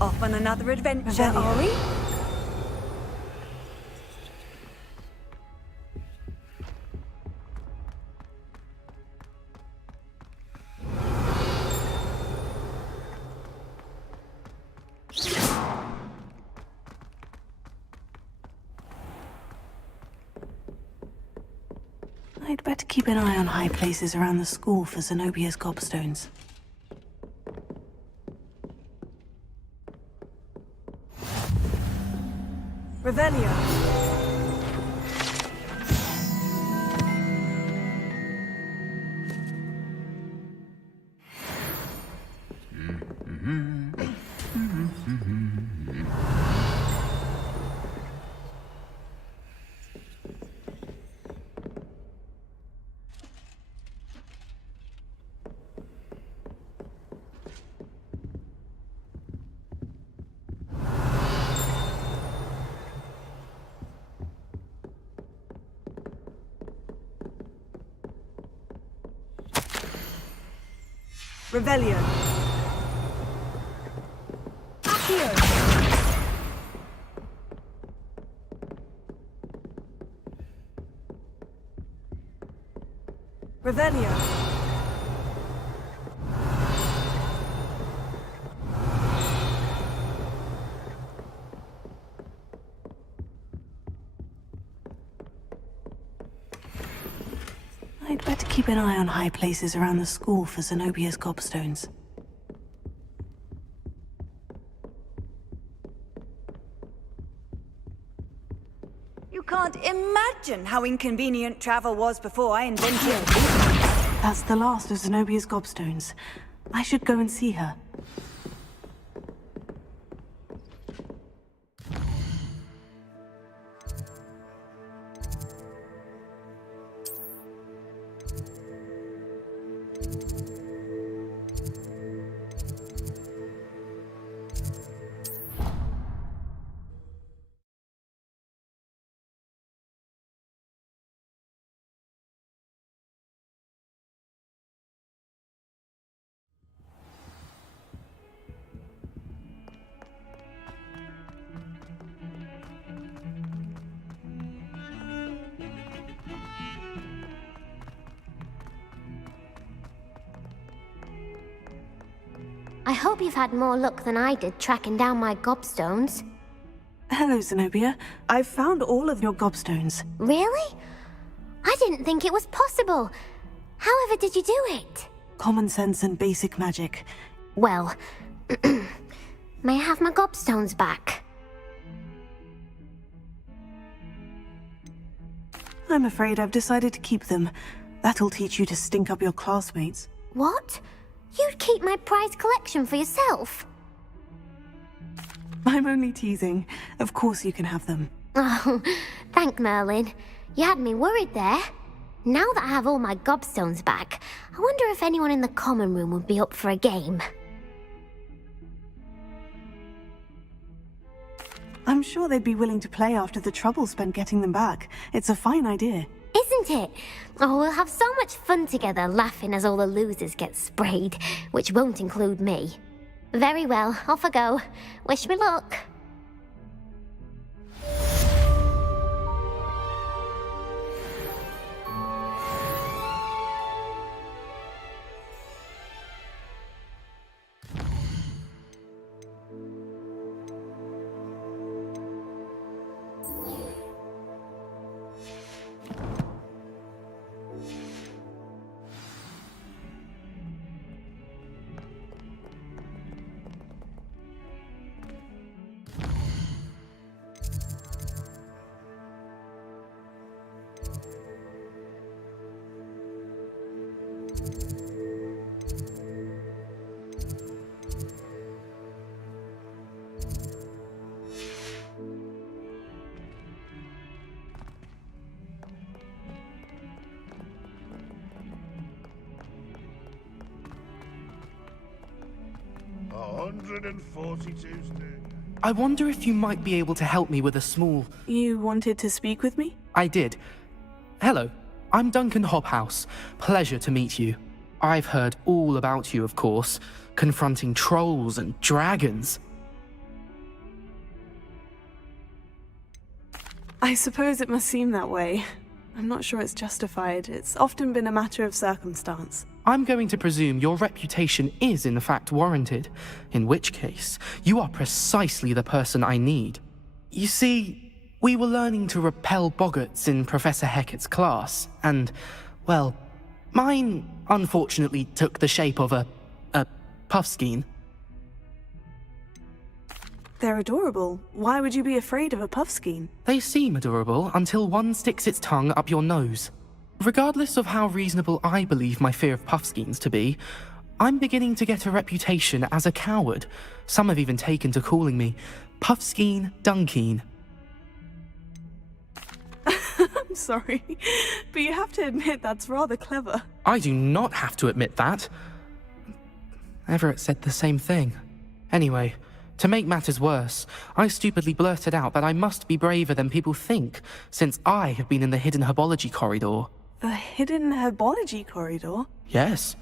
Off on another adventure, are we? I'd better keep an eye on high places around the school for Zenobia's gobstones. Revelio. Revelio. Accio. Revelio. I'd better keep an eye on high places around the school for Zenobia's gobstones. You can't imagine how inconvenient travel was before I invented it. That's the last of Zenobia's gobstones. I should go and see her. I hope you've had more luck than I did tracking down my gobstones. Hello, Zenobia. I've found all of your gobstones. Really? I didn't think it was possible. However did you do it? Common sense and basic magic. Well, may I have my gobstones back? I'm afraid I've decided to keep them. That'll teach you to stink up your classmates. What? You'd keep my prized collection for yourself? I'm only teasing. Of course you can have them. Oh, thank Merlin. You had me worried there. Now that I have all my gobstones back, I wonder if anyone in the common room would be up for a game. I'm sure they'd be willing to play after the trouble spent getting them back. It's a fine idea. Isn't it? Oh, we'll have so much fun together laughing as all the losers get sprayed, which won't include me. Very well, off I go. Wish me luck. I wonder if you might be able to help me with a small... You wanted to speak with me? I did. Hello, I'm Duncan Hobhouse. Pleasure to meet you. I've heard all about you, of course, confronting trolls and dragons. I suppose it must seem that way. I'm not sure it's justified. It's often been a matter of circumstance. I'm going to presume your reputation is in fact warranted, in which case, you are precisely the person I need. You see, We were learning to repel boggarts in Professor Hecat's class, and, well, mine unfortunately took the shape of a puffskein. They're adorable. Why would you be afraid of a puffskein? They seem adorable until one sticks its tongue up your nose. Regardless of how reasonable I believe my fear of puffskeins to be, I'm beginning to get a reputation as a coward. Some have even taken to calling me Puffskein Dunkeen. I'm sorry, but you have to admit that's rather clever. I do not have to admit that. Everett said the same thing. Anyway, to make matters worse, I stupidly blurted out that I must be braver than people think, since I have been in the hidden herbology corridor. The hidden herbology corridor? Yes.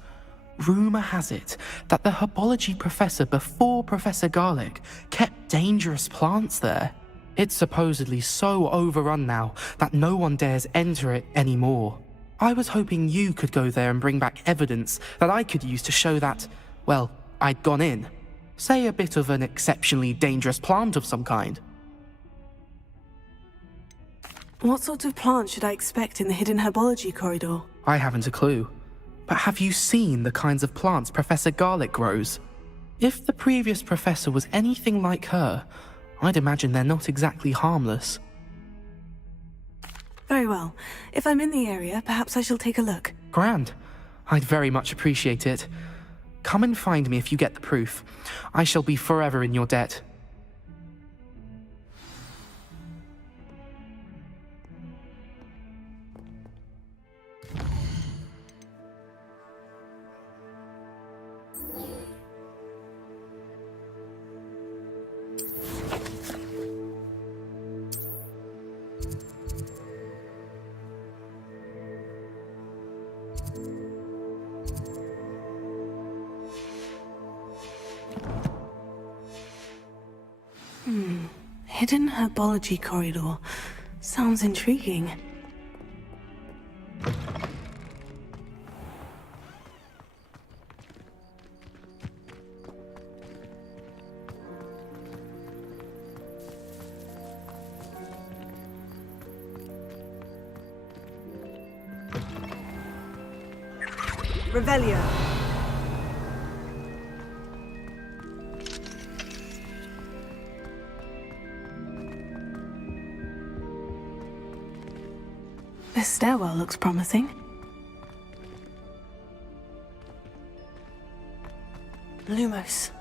Rumour has it that the herbology professor before Professor Garlic kept dangerous plants there. It's supposedly so overrun now that no one dares enter it anymore. I was hoping you could go there and bring back evidence that I could use to show that, well, I'd gone in. Say a bit of an exceptionally dangerous plant of some kind. What sorts of plants should I expect in the hidden herbology corridor? I haven't a clue. But have you seen the kinds of plants Professor Garlic grows? If the previous professor was anything like her, I'd imagine they're not exactly harmless. Very well. If I'm in the area, perhaps I shall take a look. Grand. I'd very much appreciate it. Come and find me if you get the proof. I shall be forever in your debt. Hidden herbology corridor. Sounds intriguing. Revelio. This stairwell looks promising. Lumos.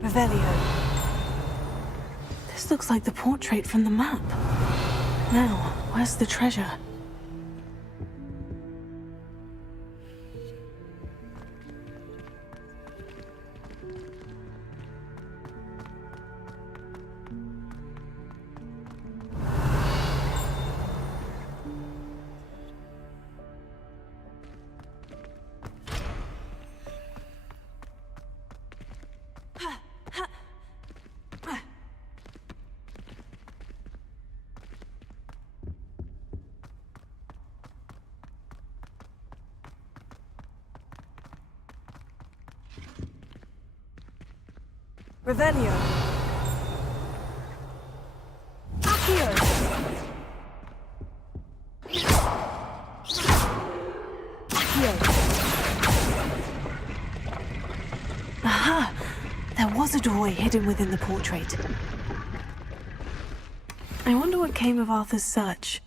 Revelio. This looks like the portrait from the map. Now, where's the treasure? Revelio. Accio. Aha! There was a doorway hidden within the portrait. I wonder what came of Arthur's search.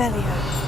Revelio.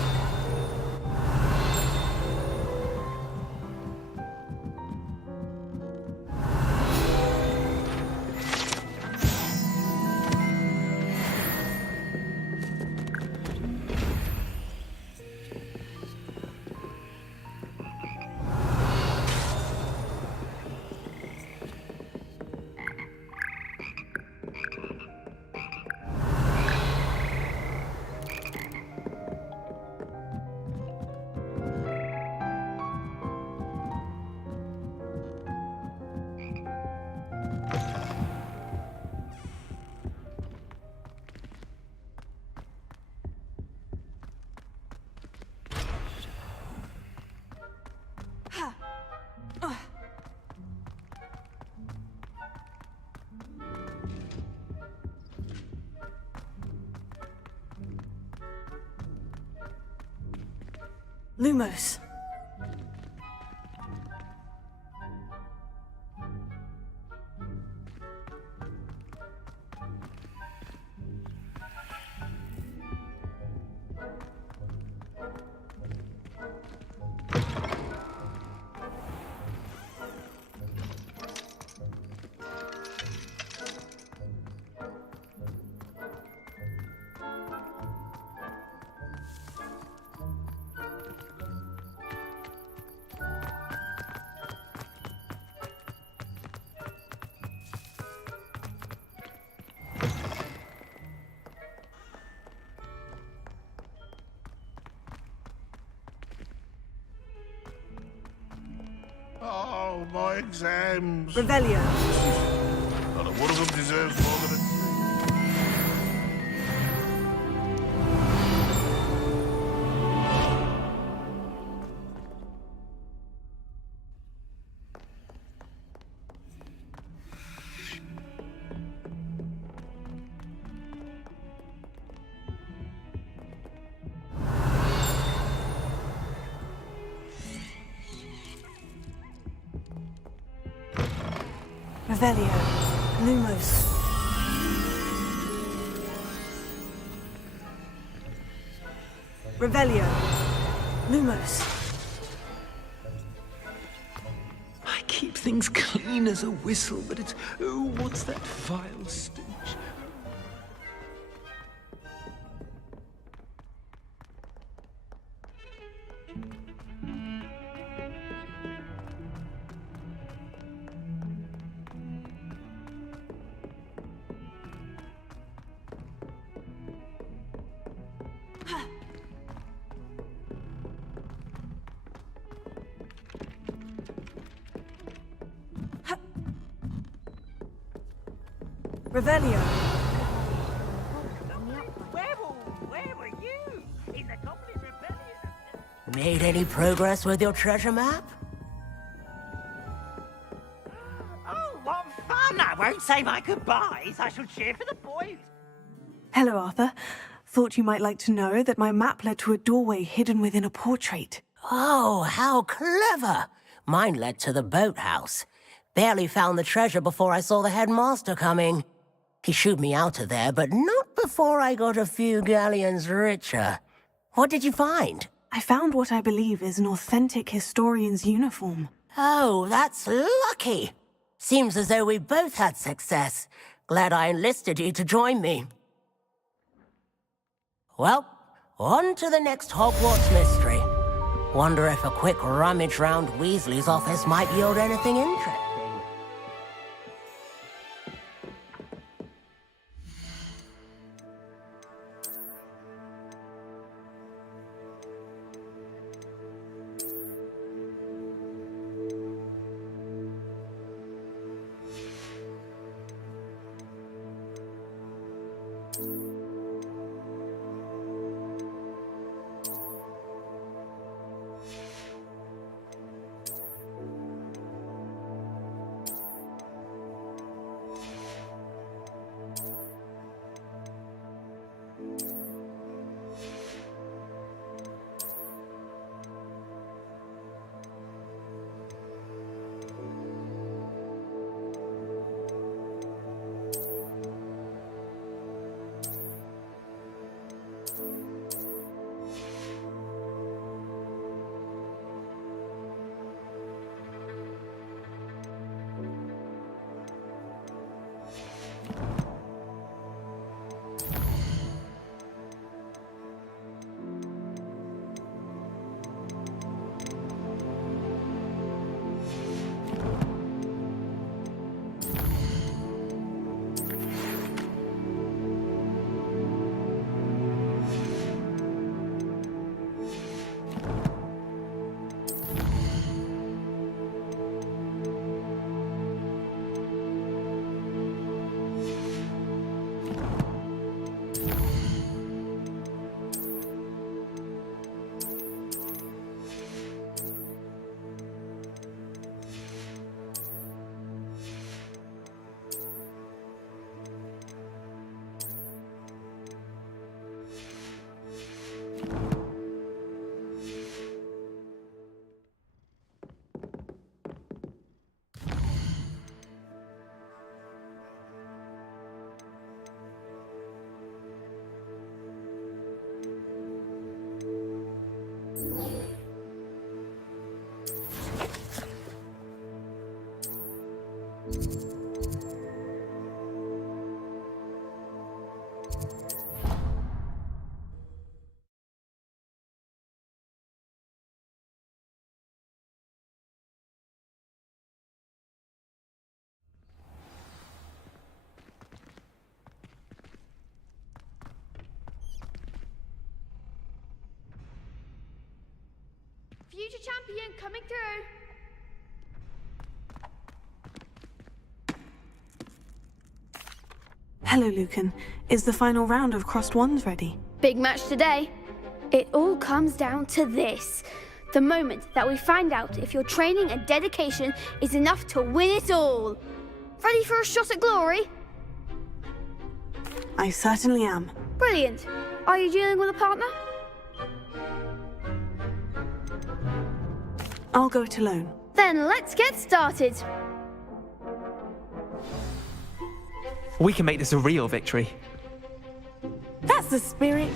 Lumos. Oh, my exams. Revelio. Not one of them deserves more than a... Revelio. Lumos. Revelio. Lumos. I keep things clean as a whistle, but it's... Oh, what's that vile stench? Revelio. Where were you? In the Goblin Rebellion? Made any progress with your treasure map? Oh, what fun! I won't say my goodbyes. I shall cheer for the boys. Hello, Arthur. Thought you might like to know that my map led to a doorway hidden within a portrait. Oh, how clever! Mine led to the boathouse. Barely found the treasure before I saw the headmaster coming. He shooed me out of there, but not before I got a few galleons richer. What did you find? I found what I believe is an authentic historian's uniform. Oh, that's lucky. Seems as though we both had success. Glad I enlisted you to join me. Well, on to the next Hogwarts mystery. Wonder if a quick rummage round Weasley's office might yield anything interesting. Future champion coming through. Hello, Lucan. Is the final round of Crossed Wands ready? Big match today. It all comes down to this. The moment that we find out if your training and dedication is enough to win it all. Ready for a shot at glory? I certainly am. Brilliant. Are you dealing with a partner? I'll go it alone. Then let's get started. We can make this a real victory. That's the spirit.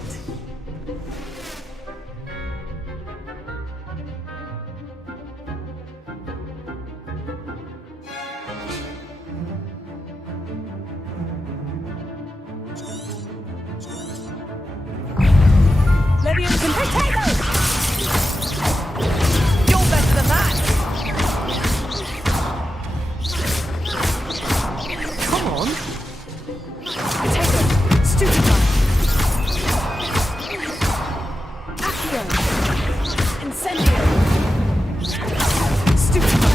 Leviosan potato! You're better than that! Come on! Potato! Stupefy! Accio! Incendio! Stupefy!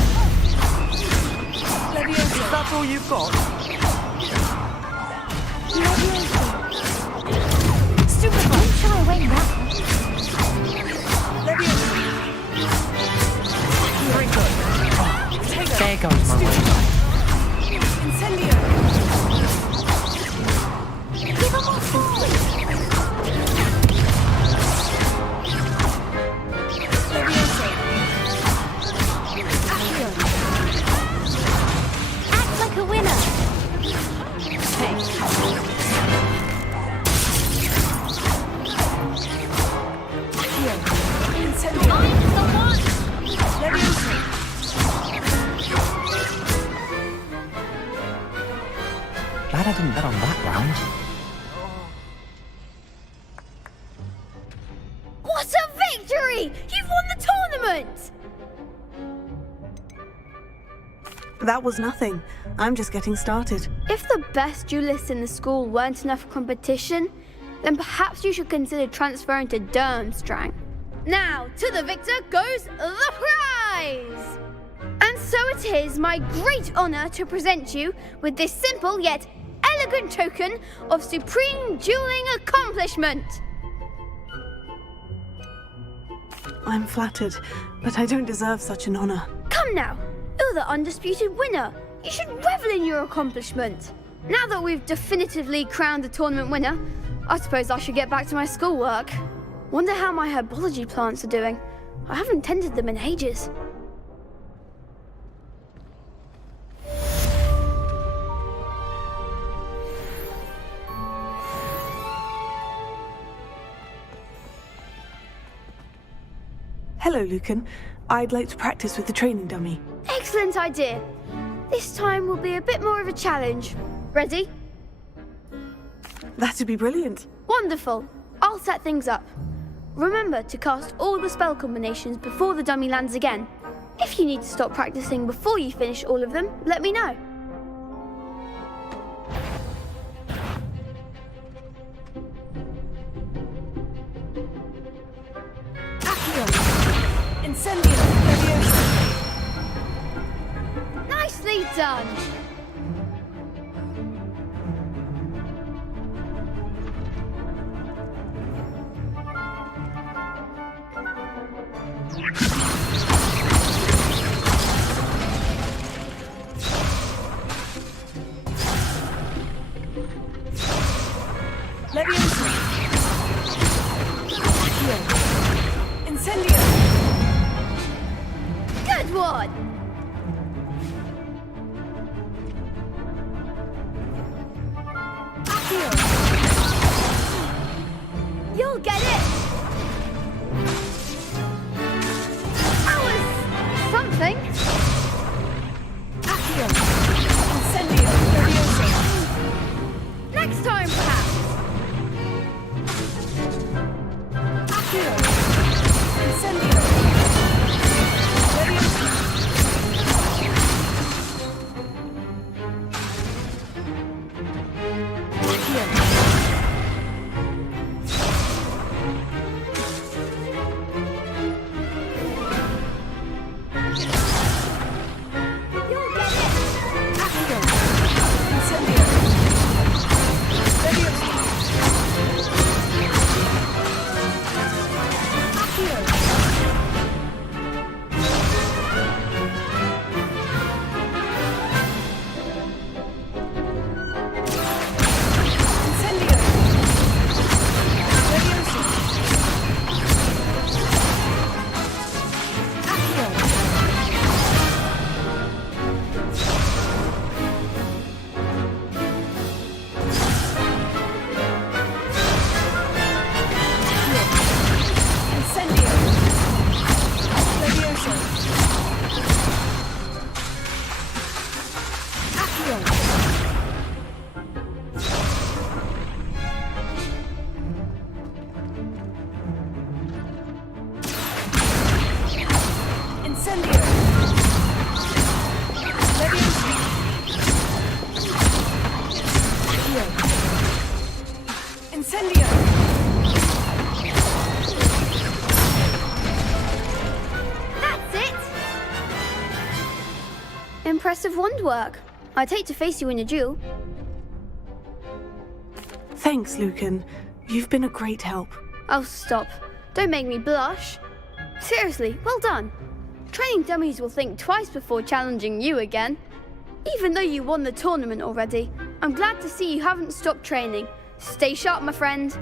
Leviosa! That's all you've got? Leviosa! Stupefy! Don't shy away now. Leviosa! Very good. Potato! There goes my way. Incendio! Give him more forward. Leviosa! Accio! Act like a winner. Hey! Accio! Incendio! Find the one. Leviosa! Glad I didn't bet on that round. What a victory! You've won the tournament! That was nothing. I'm just getting started. If the best duelists in the school weren't enough for competition, then perhaps you should consider transferring to Durmstrang. Now, to the victor goes the prize! And so it is my great honor to present you with this simple yet elegant token of supreme dueling accomplishment. I'm flattered, but I don't deserve such an honor. Come now, you're the undisputed winner. You should revel in your accomplishment. Now that we've definitively crowned the tournament winner, I suppose I should get back to my schoolwork. Wonder how my herbology plants are doing. I haven't tended them in ages. Hello, Lucan. I'd like to practice with the training dummy. Excellent idea. This time will be a bit more of a challenge. Ready? That'd be brilliant. Wonderful. I'll set things up. Remember to cast all the spell combinations before the dummy lands again. If you need to stop practicing before you finish all of them, let me know. Accio! Incendio! Leviosa! Nicely done! Leviosa! Accio! Incendio! Good one! Accio! You'll get it! Best of wand work. I'd hate to face you in a duel. Thanks, Lucan. You've been a great help. Oh, stop. Don't make me blush. Seriously, well done. Training dummies will think twice before challenging you again. Even though you won the tournament already, I'm glad to see you haven't stopped training. Stay sharp, my friend.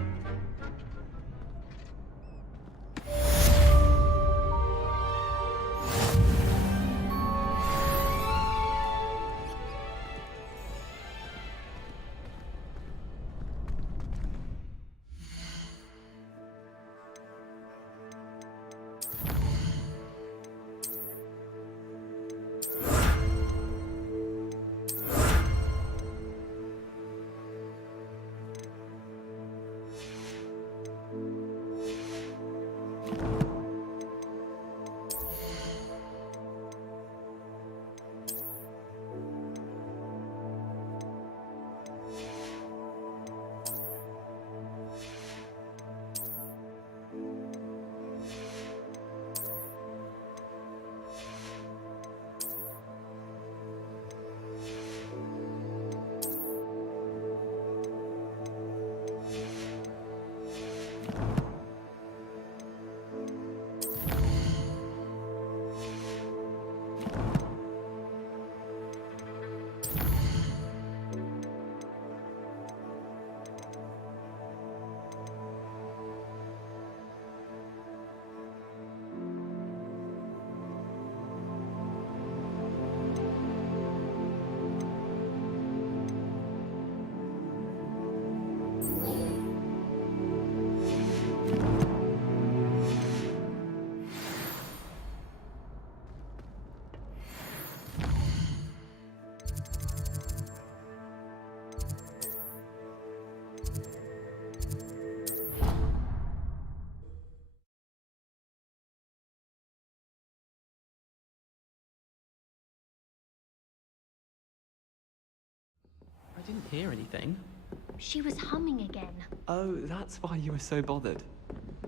I didn't hear anything. She was humming again. Oh, that's why you were so bothered.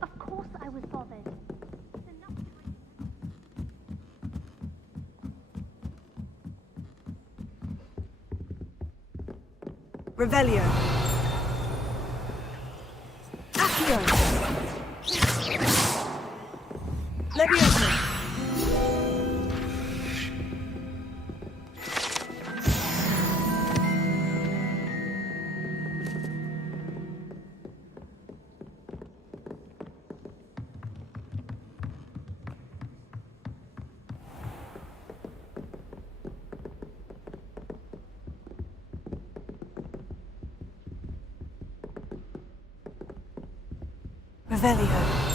Of course I was bothered. Revelio. Accio. Leviosa. Revelio.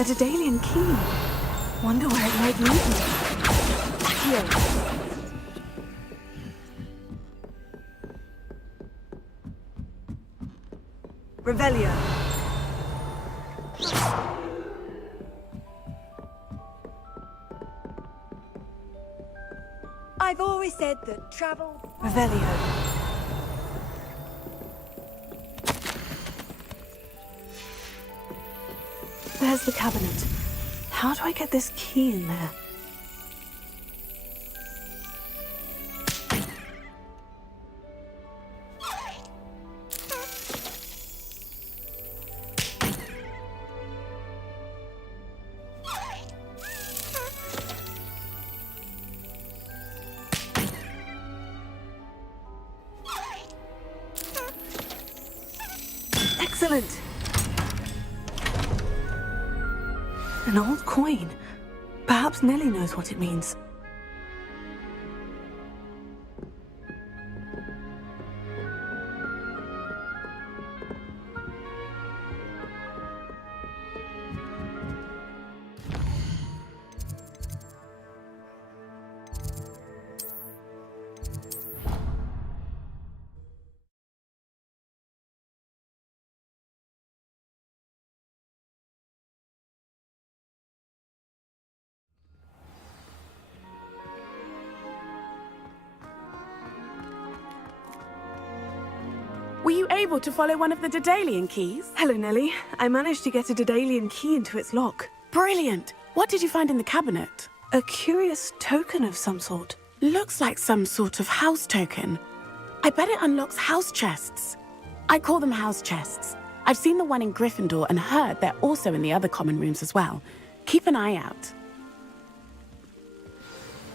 A Daedalian key. Wonder where it might lead me. Accio. Revelio. I've always said that travel... Revelio. There's the cabinet. How do I get this key in there? Excellent. An old coin. Perhaps Nellie knows what it means. Were you able to follow one of the Daedalian keys? Hello, Nellie. I managed to get a Daedalian key into its lock. Brilliant. What did you find in the cabinet? A curious token of some sort. Looks like some sort of house token. I bet it unlocks house chests. I call them house chests. I've seen the one in Gryffindor and heard they're also in the other common rooms as well. Keep an eye out.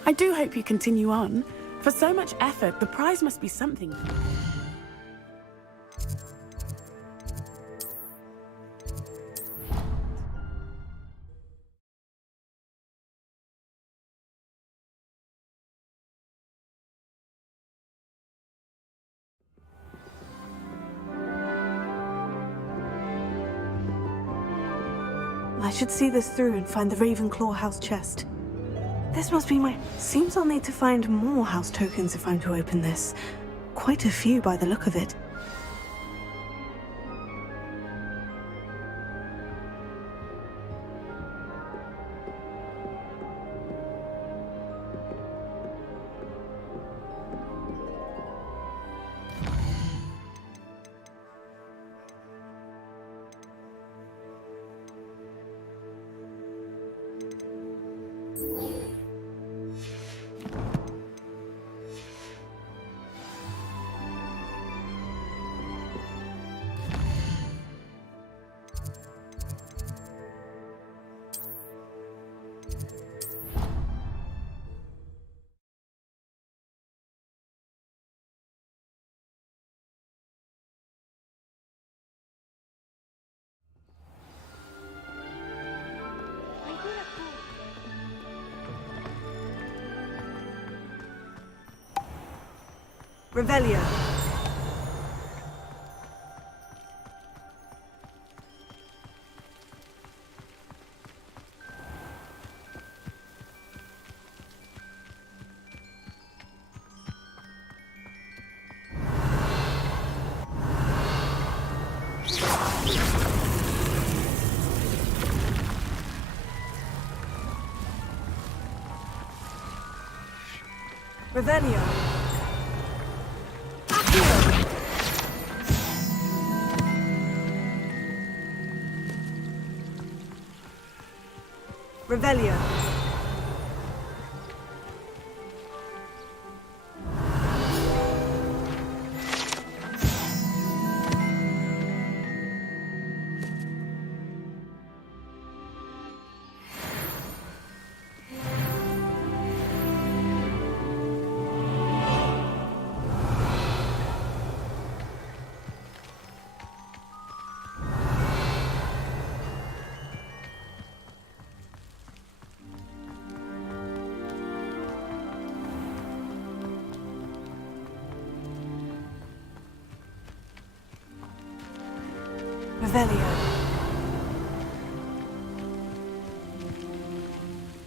I do hope you continue on. For so much effort, the prize must be something. I should see this through and find the Ravenclaw house chest. This must be my... Seems I'll need to find more house tokens if I'm to open this. Quite a few by the look of it. Revelio. Revelio. Revelio.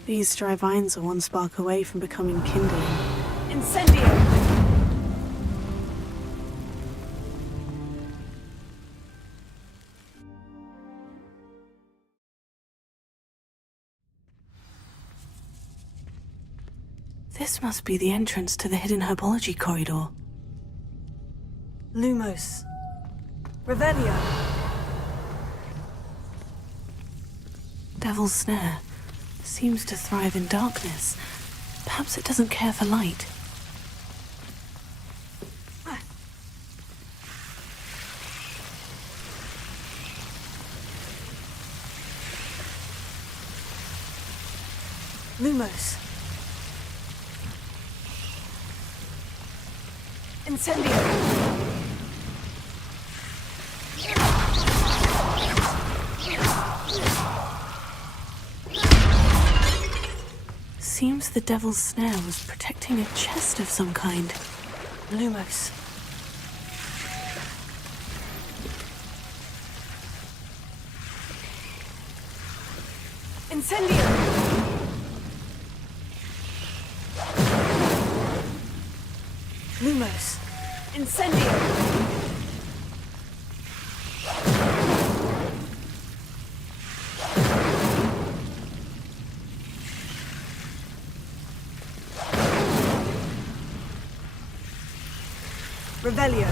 These dry vines are one spark away from becoming kindling. Incendio! This must be the entrance to the hidden herbology corridor. Lumos. Revelio. Devil's Snare. Seems to thrive in darkness. Perhaps it doesn't care for light. Lumos. Incendio. Seems the devil's snare was protecting a chest of some kind. Lumos. Incendio! Lumos. Incendio! Revelio.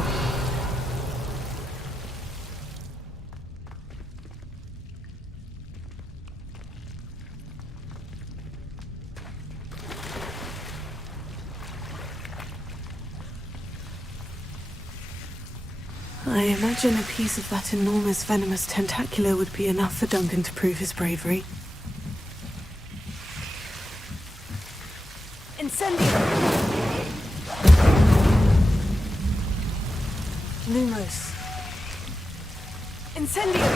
I imagine a piece of that enormous venomous tentacular would be enough for Duncan to prove his bravery. Incendio! Lumos. Incendio!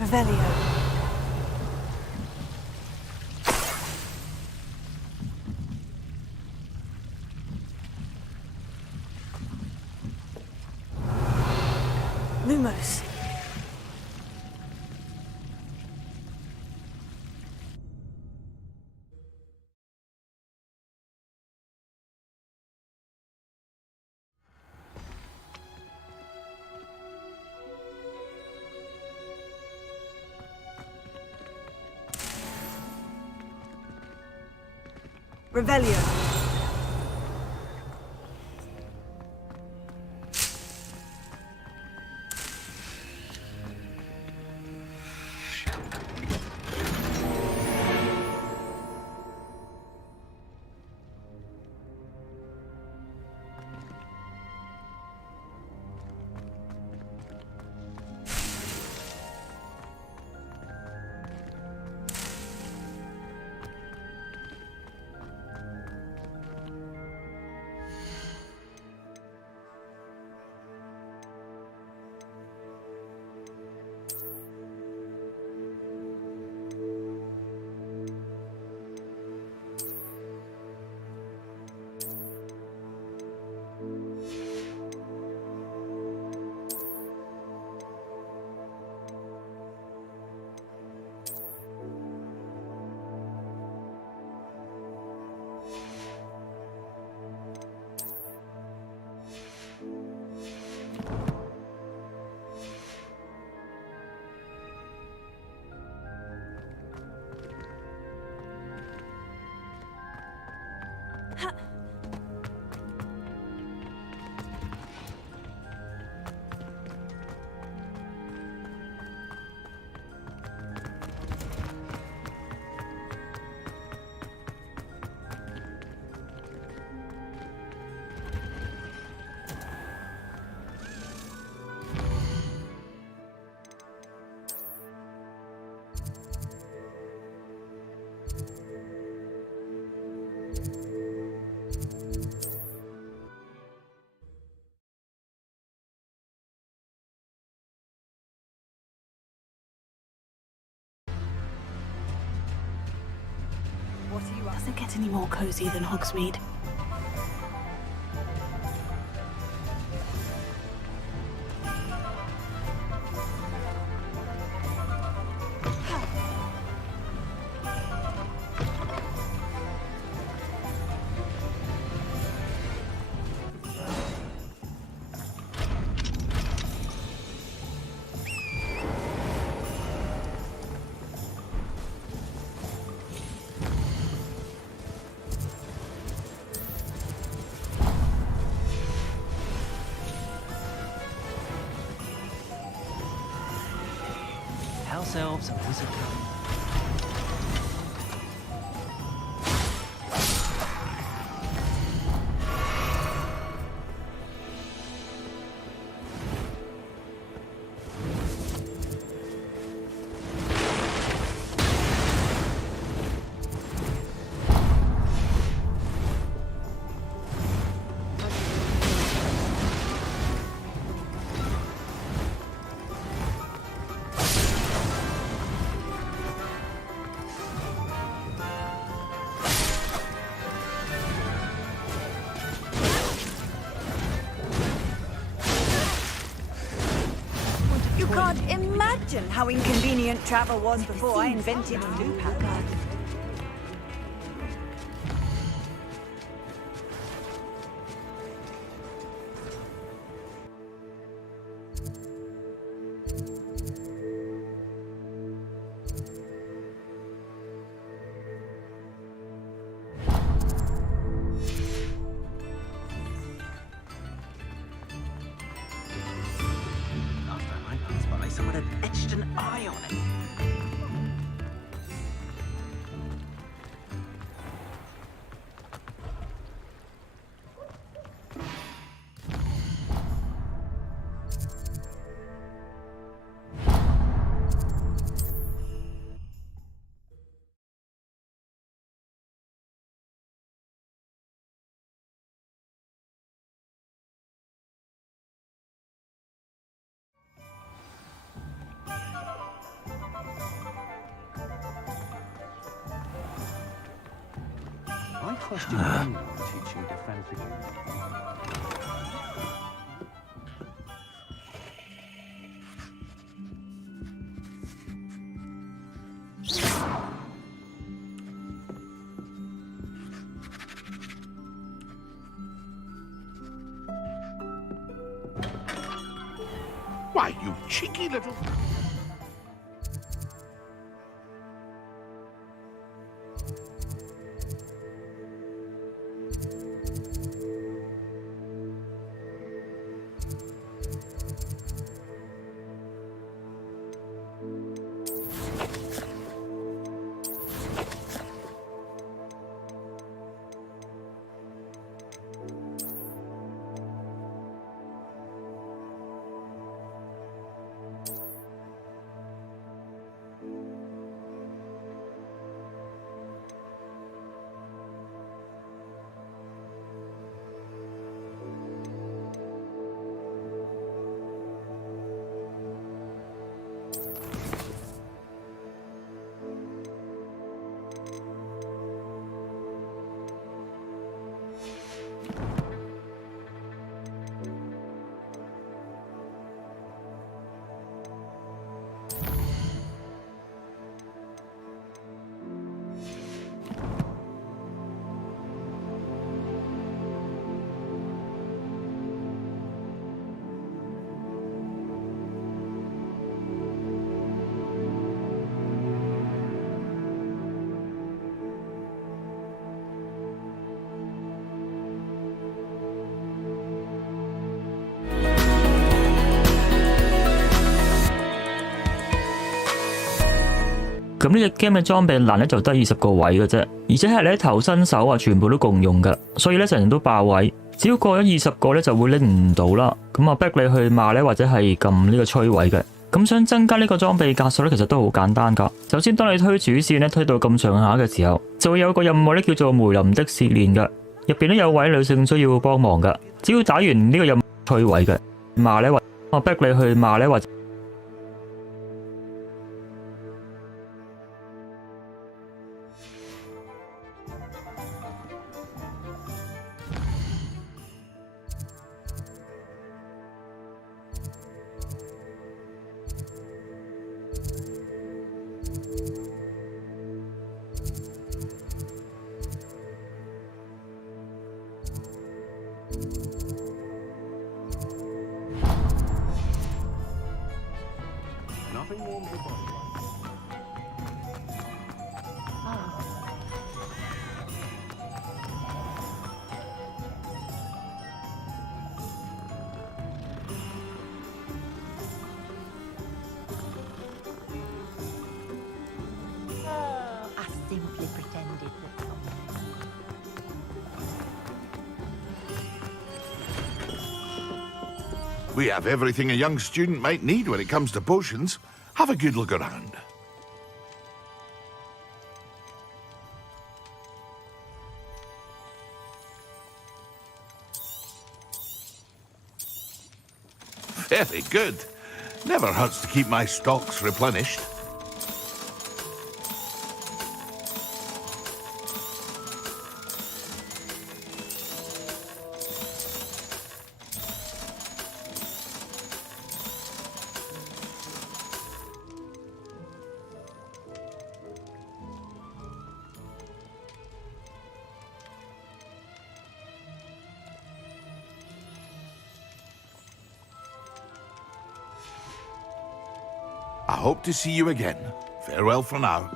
Revelio. Lumos. Revelio. Doesn't get any more cozy than Hogsmeade. House elves and wizard kind. can't imagine how inconvenient travel was before I invented loop paper. Someone had etched an eye on it. I question anyone teaching defense against. Why, you cheeky little...咁呢隻 game 嘅裝備欄咧就得20個位嘅啫，而且係你一頭新手啊，全部都共用嘅，所以咧成日都爆位。只要過咗20個咧就會拎唔到啦。咁啊逼你去罵咧或者係撳呢個摧毀嘅。咁想增加呢個裝備格數咧，其實都好簡單㗎。首先當你推主線咧推到咁上下嘅時候，就會有個任務咧叫做梅林的試煉嘅，入邊咧有位女性需要幫忙㗎。只要打完呢個任務摧毀嘅，罵咧或我逼你去罵咧或者。We have everything a young student might need when it comes to potions. Have a good look around. Very good. Never hurts to keep my stocks replenished. I hope to see you again. Farewell for now.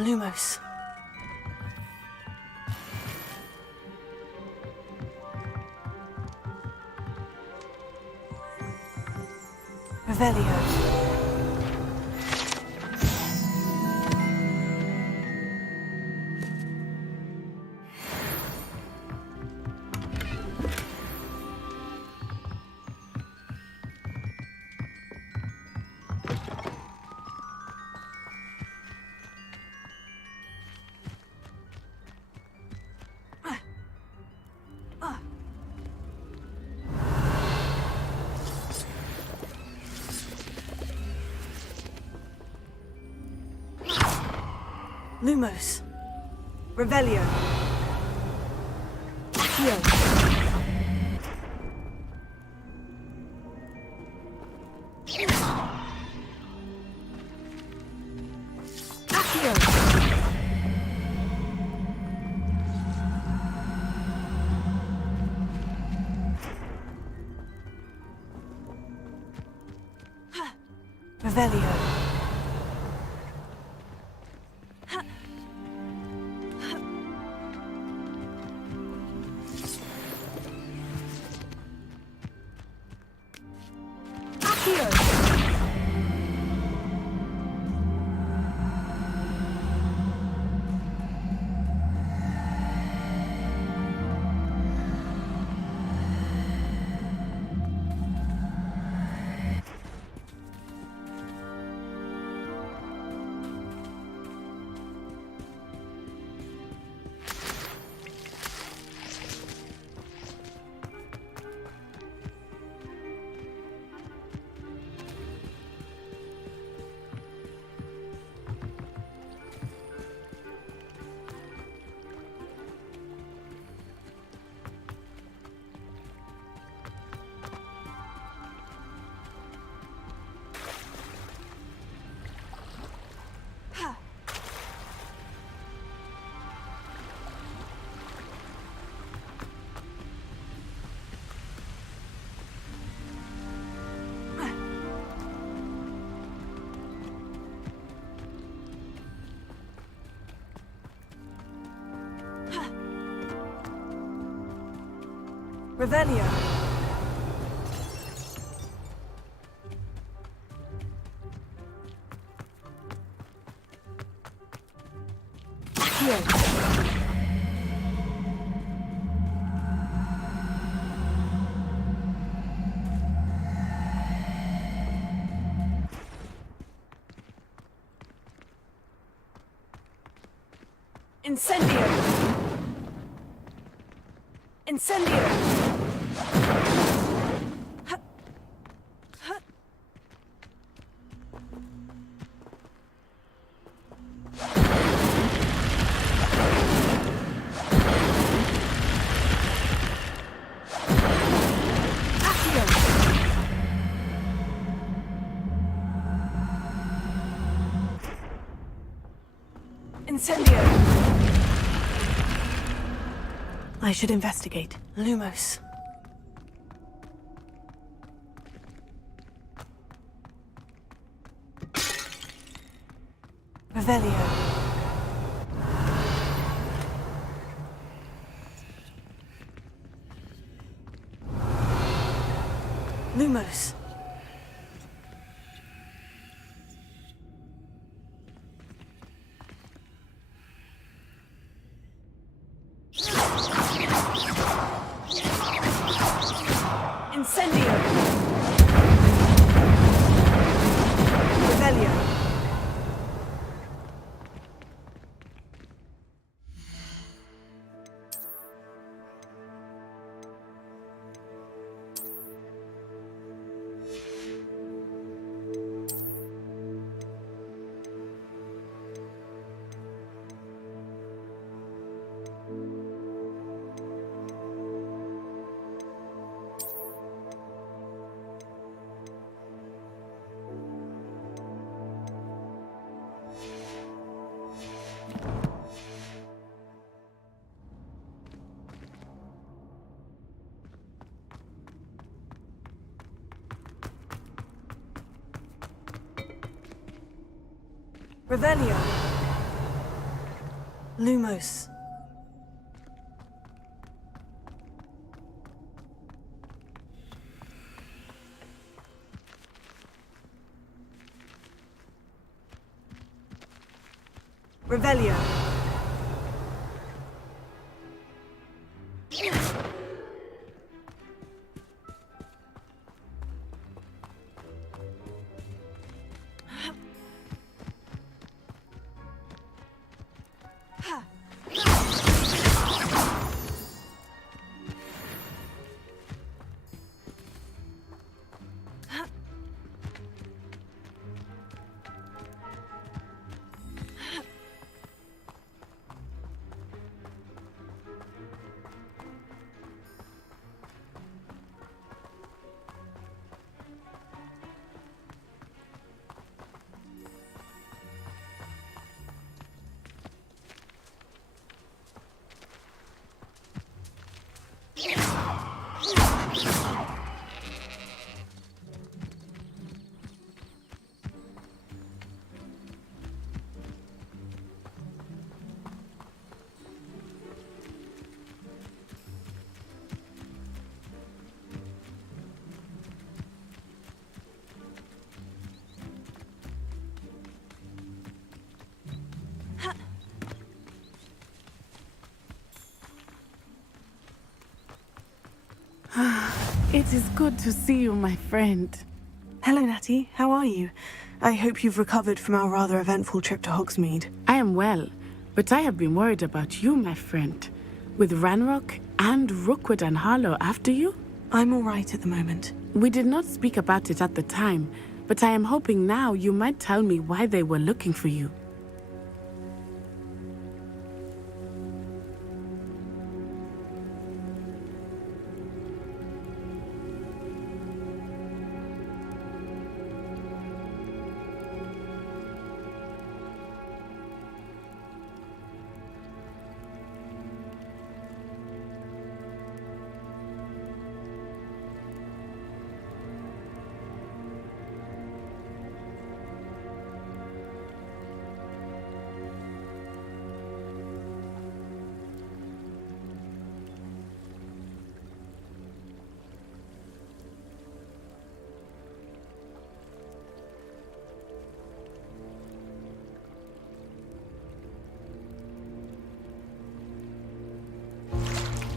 Lumos. Revelio. Lumos. Revelio. Accio. Accio. Revelio. Revelio. Accio. Incendio. Incendio. Incendio! I should investigate. Lumos. Revelio. Lumos. Incendio. Revelio. Revelio. Lumos. Revelio. It is good to see you, my friend. Hello, Natty. How are you? I hope you've recovered from our rather eventful trip to Hogsmeade. I am well, but I have been worried about you, my friend. With Ranrock and Rookwood and Harlow after you? I'm all right at the moment. We did not speak about it at the time, but I am hoping now you might tell me why they were looking for you.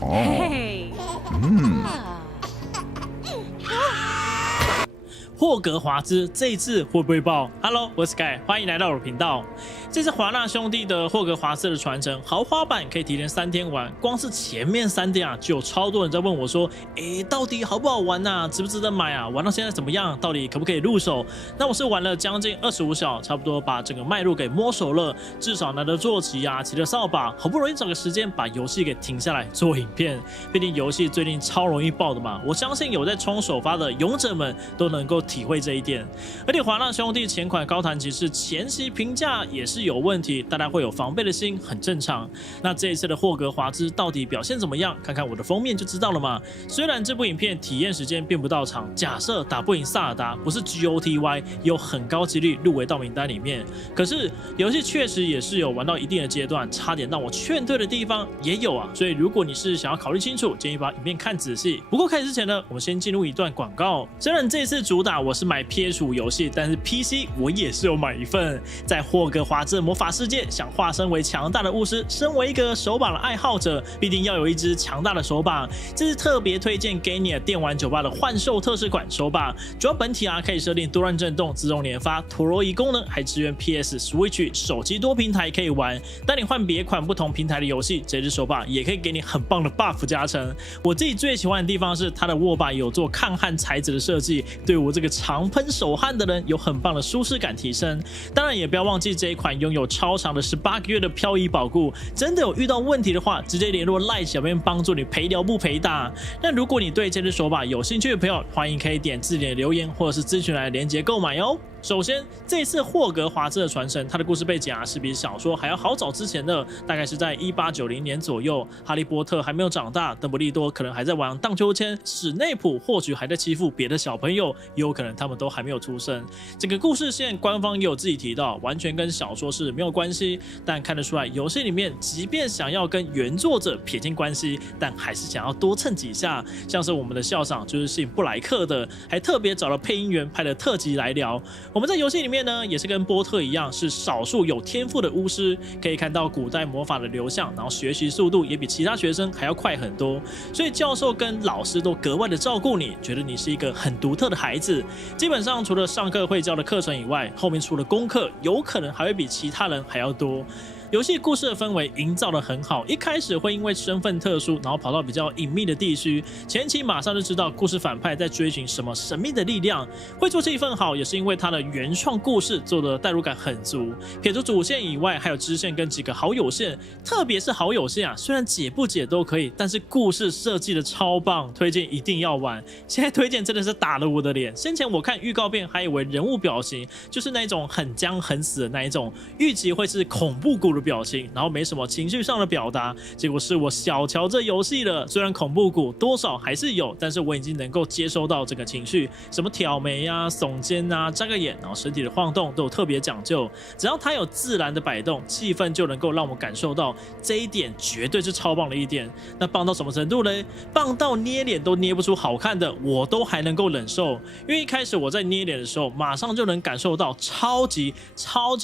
Hey. 霍格华兹这一次会不会爆 ？Hello， 我是 Sky， 欢迎来到我的频道。这次华纳兄弟的霍格华兹的传承豪华版可以提前3天玩，光是前面3天啊，就有超多人在问我说，到底好不好玩啊？值不值得买啊？玩到现在怎么样？到底可不可以入手？那我是玩了将近25小，差不多把整个脉络给摸熟了，至少拿着坐骑啊，骑着扫把，好不容易找个时间把游戏给停下来做影片。毕竟游戏最近超容易爆的嘛，我相信有在冲首发的勇者们都能够体体会这一点。而且华纳兄弟前款高谈骑士前期评价也是有问题，大家会有防备的心，很正常。那这一次的霍格华兹到底表现怎么样？看看我的封面就知道了嘛。虽然这部影片体验时间并不到场，假设打不赢萨尔达，不是 GOTY， 有很高几率入围到名单里面。可是游戏确实也是有玩到一定的阶段，差点让我劝退的地方也有啊。所以如果你是想要考虑清楚，建议把影片看仔细。不过开始之前呢，我们先进入一段广告。虽然这次主打我是买 PS5 游戏，但是 PC 我也是有买一份。在霍格华兹魔法世界，想化身为强大的巫师，身为一个手把的爱好者，必定要有一只强大的手把。这是特别推荐给你的电玩酒吧的幻兽特仕款手把。主要本体可以设定多段震动、自动连发、陀螺仪功能，还支援 PS、Switch 手机多平台可以玩。当你换别款不同平台的游戏，这只手把也可以给你很棒的 buff 加成。我自己最喜欢的地方是它的握把有做抗汗材质的设计，对我这个常喷手汗的人有很棒的舒适感提升。当然也不要忘记这一款拥有超长的18个月的漂移保固，真的有遇到问题的话，直接联络赖小编帮助你陪聊不陪打。那如果你对这只手把有兴趣的朋友，欢迎可以点字里的留言或者是资讯栏的连结购买哦。首先，这一次霍格华兹的传承，它的故事背景是比小说还要好早之前的，大概是在1890年左右。哈利波特还没有长大，邓布利多可能还在玩荡秋千，史内普或许还在欺负别的小朋友，也有可能他们都还没有出生。整个故事线官方也有自己提到，完全跟小说是没有关系，但看得出来游戏里面即便想要跟原作者撇清关系，但还是想要多蹭几下。像是我们的校长就是姓布莱克的，还特别找了配音员拍了特辑来聊。我们在游戏里面呢，也是跟波特一样，是少数有天赋的巫师，可以看到古代魔法的流向，然后学习速度也比其他学生还要快很多，所以教授跟老师都格外的照顾你，觉得你是一个很独特的孩子。基本上除了上课会教的课程以外，后面除了功课，有可能还会比其他人还要多。游戏故事的氛围营造得很好，一开始会因为身份特殊，然后跑到比较隐秘的地区，前期马上就知道故事反派在追寻什么神秘的力量。会做气氛好，也是因为它的原创故事做的代入感很足。撇除主线以外，还有支线跟几个好友线，特别是好友线虽然解不解都可以，但是故事设计的超棒，推荐一定要玩。现在推荐真的是打了我的脸。先前我看预告片还以为人物表情就是那种很僵很死的那一种，预期会是恐怖谷的表情，然后没什么情绪上的表达，结果是我小瞧这游戏了。虽然恐怖谷多少还是有，但是我已经能够接收到这个情绪，什么挑眉啊、耸肩啊、眨个眼，然后身体的晃动都有特别讲究。只要它有自然的摆动，气氛就能够让我感受到，这一点绝对是超棒的一点。那棒到什么程度呢？棒到捏脸都捏不出好看的，我都还能够忍受。因为一开始我在捏脸的时候，马上就能感受到超级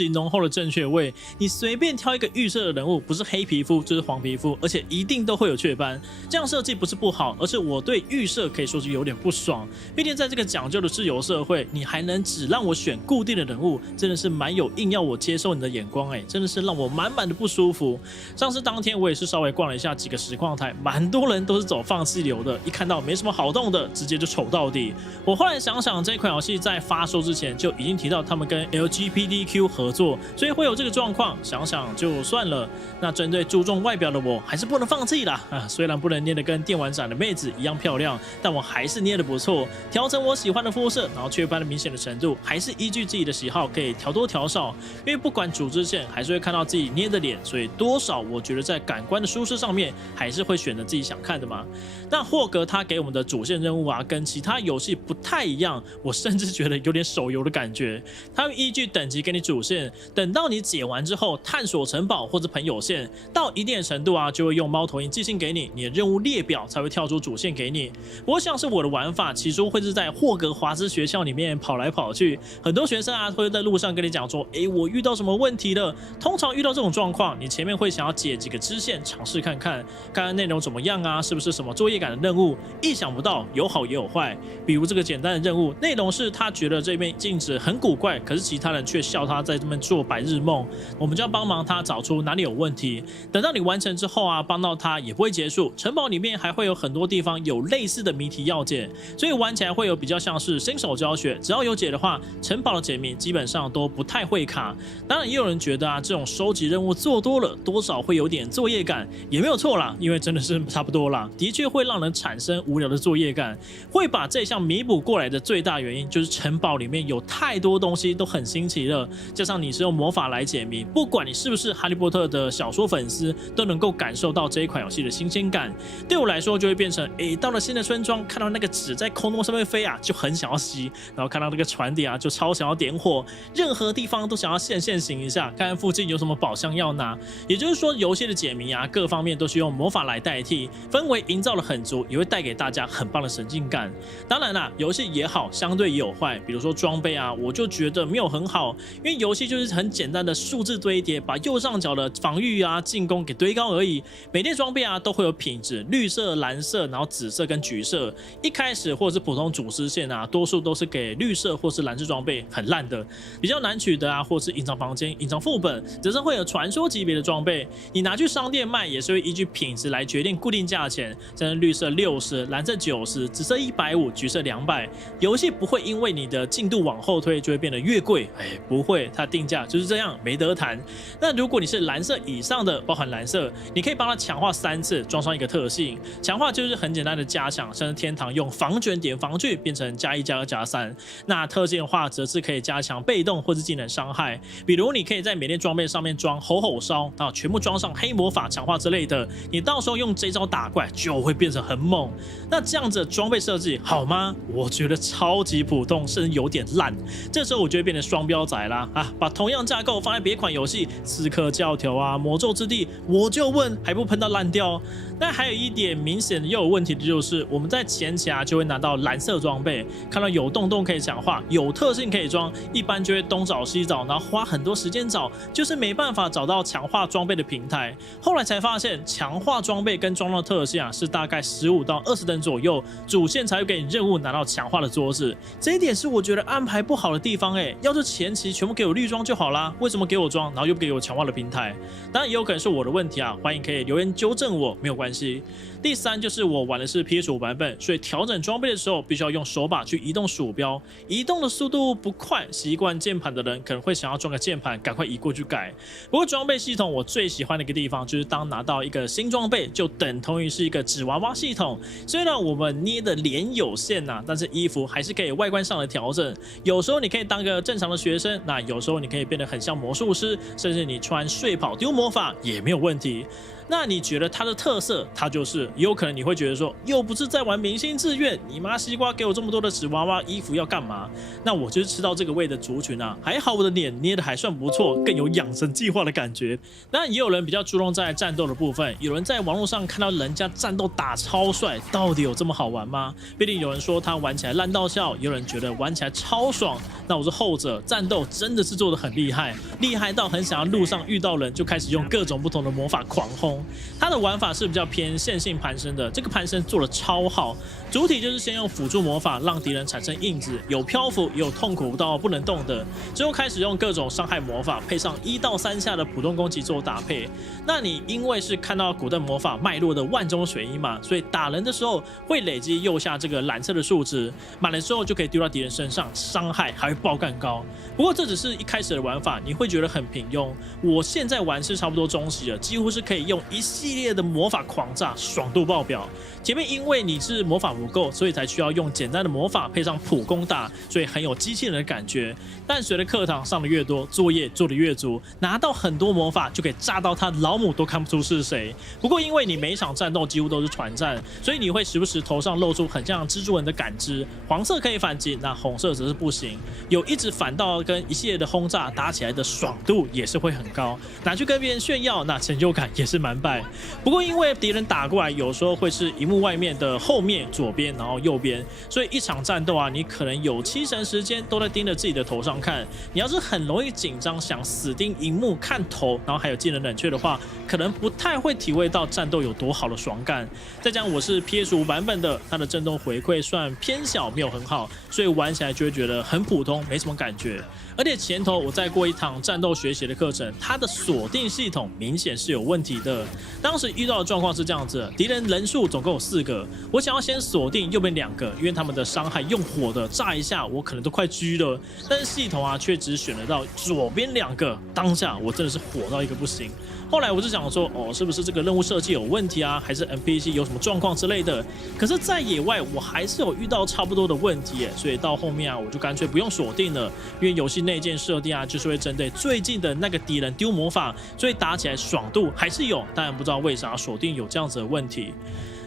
浓厚的正确味。你随便挑一个预设的人物，不是黑皮肤就是黄皮肤，而且一定都会有雀斑。这样设计不是不好，而是我对预设可以说是有点不爽。毕竟在这个讲究的自由社会，你还能只让我选固定的人物，真的是蛮有硬要我接受你的眼光真的是让我满满的不舒服。上次当天我也是稍微逛了一下几个实况台，蛮多人都是走放弃流的，一看到没什么好动的，直接就丑到底。我后来想想，这款游戏在发售之前就已经提到他们跟 LGBTQ 合作，所以会有这个状况，想想就算了。那针对注重外表的我，还是不能放弃啦。虽然不能捏得跟电玩展的妹子一样漂亮，但我还是捏得不错，调成我喜欢的肤色，然后雀斑的明显的程度，还是依据自己的喜好可以调多调少。因为不管主支线，还是会看到自己捏的脸，所以多少我觉得在感官的舒适上面，还是会选择自己想看的嘛。那霍格他给我们的主线任务跟其他游戏不太一样，我甚至觉得有点手游的感觉。他会依据等级给你主线，等到你解完之后，探索城堡或者朋友线到一定的程度就会用猫头鹰寄信给你，你的任务列表才会跳出主线给你。不过像是我的玩法，起初会是在霍格华兹学校里面跑来跑去，很多学生会在路上跟你讲说，我遇到什么问题了。通常遇到这种状况，你前面会想要解几个支线尝试看看，看看内容怎么样是不是什么作业感的任务。意想不到有好也有坏，比如这个简单的任务，内容是他觉得这边镜子很古怪，可是其他人却笑他在这边做白日梦，我们就要帮忙他找出哪里有问题。等到你完成之后啊，帮到他也不会结束，城堡里面还会有很多地方有类似的谜题要解，所以玩起来会有比较像是新手教学，只要有解的话，城堡的解谜基本上都不太会卡。当然也有人觉得啊，这种收集任务做多了，多少会有点作业感，也没有错啦，因为真的是差不多啦，的确会让人产生无聊的作业感。会把这项弥补过来的最大原因就是城堡里面有太多东西都很新奇了，加上你是用魔法来解谜，不管你是不是哈利波特的小说粉丝，都能够感受到这一款游戏的新鲜感。对我来说就会变成，到了新的村庄，看到那个纸在空中上面飞啊，就很想要吸，然后看到那个船底啊，就超想要点火，任何地方都想要现行一下，看看附近有什么宝箱要拿。也就是说，游戏的解谜啊，各方面都是用魔法来代替，氛围营造的很足，也会带给大家很棒的沉浸感。当然啦，游戏也好，相对也有坏，比如说装备啊，我就觉得没有很好，因为游戏就是很简单的数字堆叠，把右上角的防御啊、进攻给堆高而已。每件装备啊都会有品质，绿色、蓝色，然后紫色跟橘色。一开始或者是普通主视线啊，多数都是给绿色或是蓝色装备，很烂的，比较难取得啊，或是隐藏房间、隐藏副本，只是会有传说级别的装备，你拿去商店卖也是会依据品质来决定固定价钱，像是绿色60、蓝色90、紫色150、橘色200。游戏不会因为你的进度往后推就会变得越贵，不会，它定价就是这样，没得谈。那如果你是蓝色以上的，包含蓝色，你可以帮它强化3次，装上一个特性。强化就是很简单的加强，像是天堂用防卷点防具变成+1、+2、+3。那特性的话，则是可以加强被动或是技能伤害，比如你可以在每件装备上面装吼烧啊，全部装上黑魔法强化之类的，你到时候用这招打怪就会变成很猛。那这样子的装备设计好吗？我觉得超级普通，甚至有点烂。这时候我就会变成双标仔啦啊！把同样架构放在别款游戏，刺客教条啊、魔咒之地，我就问还不喷到烂掉？那还有一点明显的又有问题的就是，我们在前期啊就会拿到蓝色装备，看到有洞可以强化，有特性可以装，一般就会东找西找，然后花很多时间找，就是没办法找到强化装备的平台。后来才发现，强化装备跟装到特性啊是大概15到20等左右，主线才会给你任务拿到强化的桌子。这一点是我觉得安排不好的地方要是前期全部给我绿装就好啦，为什么给我装，然后又不给我强化的平台？当然也有可能是我的问题啊，欢迎可以留言纠正我，没有关系。第3就是我玩的是 PS5 版本，所以调整装备的时候必须要用手把去移动鼠标，移动的速度不快，习惯键盘的人可能会想要装个键盘，赶快移过去改。不过装备系统我最喜欢的一个地方就是当拿到一个新装备，就等同于是一个纸娃娃系统。虽然我们捏的脸有限啊，但是衣服还是可以外观上的调整。有时候你可以当个正常的学生，那有时候你可以变得很像魔术师，甚至你穿睡跑丢魔法也没有问题。那你觉得它的特色，它就是也有可能你会觉得说，又不是在玩明星志愿，你妈西瓜给我这么多的纸娃娃衣服要干嘛？那我就是吃到这个味的族群啊。还好我的脸捏的还算不错，更有养生计划的感觉。当然也有人比较注重在战斗的部分，有人在网络上看到人家战斗打超帅，到底有这么好玩吗？毕竟有人说他玩起来烂到笑，有人觉得玩起来超爽。那我是后者，战斗真的是做的很厉害，厉害到很想要路上遇到人就开始用各种不同的魔法狂轰。它的玩法是比较偏线性盘身的，这个盘身做的超好。主体就是先用辅助魔法让敌人产生印子，有漂浮也有痛苦到不能动的，之后开始用各种伤害魔法配上1到3下的普通攻击做搭配。那你因为是看到古代魔法脉络的万中选一嘛，所以打人的时候会累积右下这个蓝色的数值，满了之后就可以丢到敌人身上，伤害还会爆干高。不过这只是一开始的玩法，你会觉得很平庸。我现在玩是差不多中期了，几乎是可以用一系列的魔法狂炸，爽度爆表。前面因为你是魔法不够，所以才需要用简单的魔法配上普攻打，所以很有机器人的感觉。但随着课堂上的越多，作业做的越足，拿到很多魔法就可以炸到他老母都看不出是谁。不过因为你每一场战斗几乎都是团战，所以你会时不时头上露出很像蜘蛛人的感知，黄色可以反击，那红色则是不行。有一直反到跟一系列的轰炸打起来的爽度也是会很高，拿去跟别人炫耀，那成就感也是满百。不过因为敌人打过来，有时候会是荧幕外面的后面、左边，然后右边，所以一场战斗啊，你可能有7成时间都在盯着自己的头上看。你要是很容易紧张，想死盯荧幕看头，然后还有技能冷却的话，可能不太会体会到战斗有多好的爽感。再讲我是 PS5 版本的，它的震动回馈算偏小，没有很好，所以玩起来就会觉得很普通，没什么感觉。而且前头我再过一堂战斗学习的课程，它的锁定系统明显是有问题的。当时遇到的状况是这样子，敌人人数总共有4个，我想要先锁定右边2个，因为他们的伤害用火的炸一下我可能都快狙了，但是系统却只选得到左边2个，当下我真的是火到一个不行。后来我就想说，是不是这个任务设计有问题啊，还是 NPC 有什么状况之类的？可是，在野外我还是有遇到差不多的问题耶，所以到后面我就干脆不用锁定了，因为游戏内建设定就是会针对最近的那个敌人丢魔法，所以打起来爽度还是有，当然不知道为啥锁定有这样子的问题。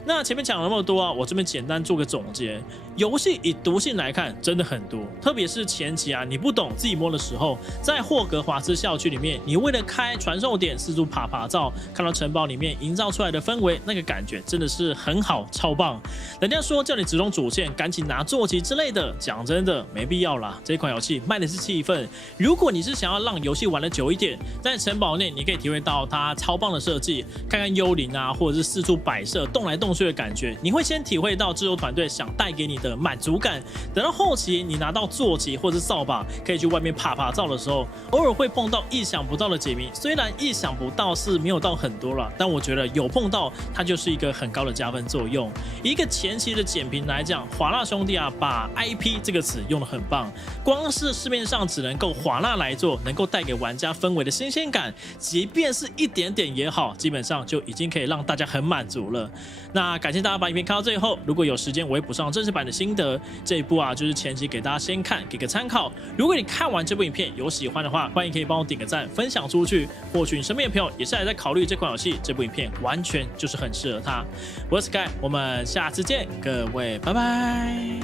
那前面讲了那么多我这边简单做个总结。游戏以毒性来看，真的很毒，特别是前期你不懂自己摸的时候，在霍格华兹校区里面，你为了开传送点四处爬照，看到城堡里面营造出来的氛围，那个感觉真的是很好，超棒。人家说叫你直通主线，赶紧拿坐骑之类的，讲真的没必要啦。这款游戏卖的是气氛，如果你是想要让游戏玩得久一点，在城堡内你可以体会到它超棒的设计，看看幽灵或者是四处摆设动来动去的感觉，你会先体会到制作团队想带给你的满足感。等到后期你拿到坐骑或者是扫把，可以去外面爬照的时候，偶尔会碰到意想不到的解谜，虽然意想不到是没有到很多了，但我觉得有碰到它就是一个很高的加分作用。一个前期的简评来讲，华纳兄弟把 IP 这个词用得很棒，光是市面上只能够华纳来做，能够带给玩家氛围的新鲜感，即便是一点点也好，基本上就已经可以让大家很满足了。那感谢大家把影片看到最后，如果有时间我会补上正式版的心得。这一部就是前期给大家先看，给个参考。如果你看完这部影片有喜欢的话，欢迎可以帮我点个赞，分享出去，或许你身边的朋友也是还在考虑这款游戏，这部影片完全就是很适合他。我是 Sky， 我们下次见，各位拜拜。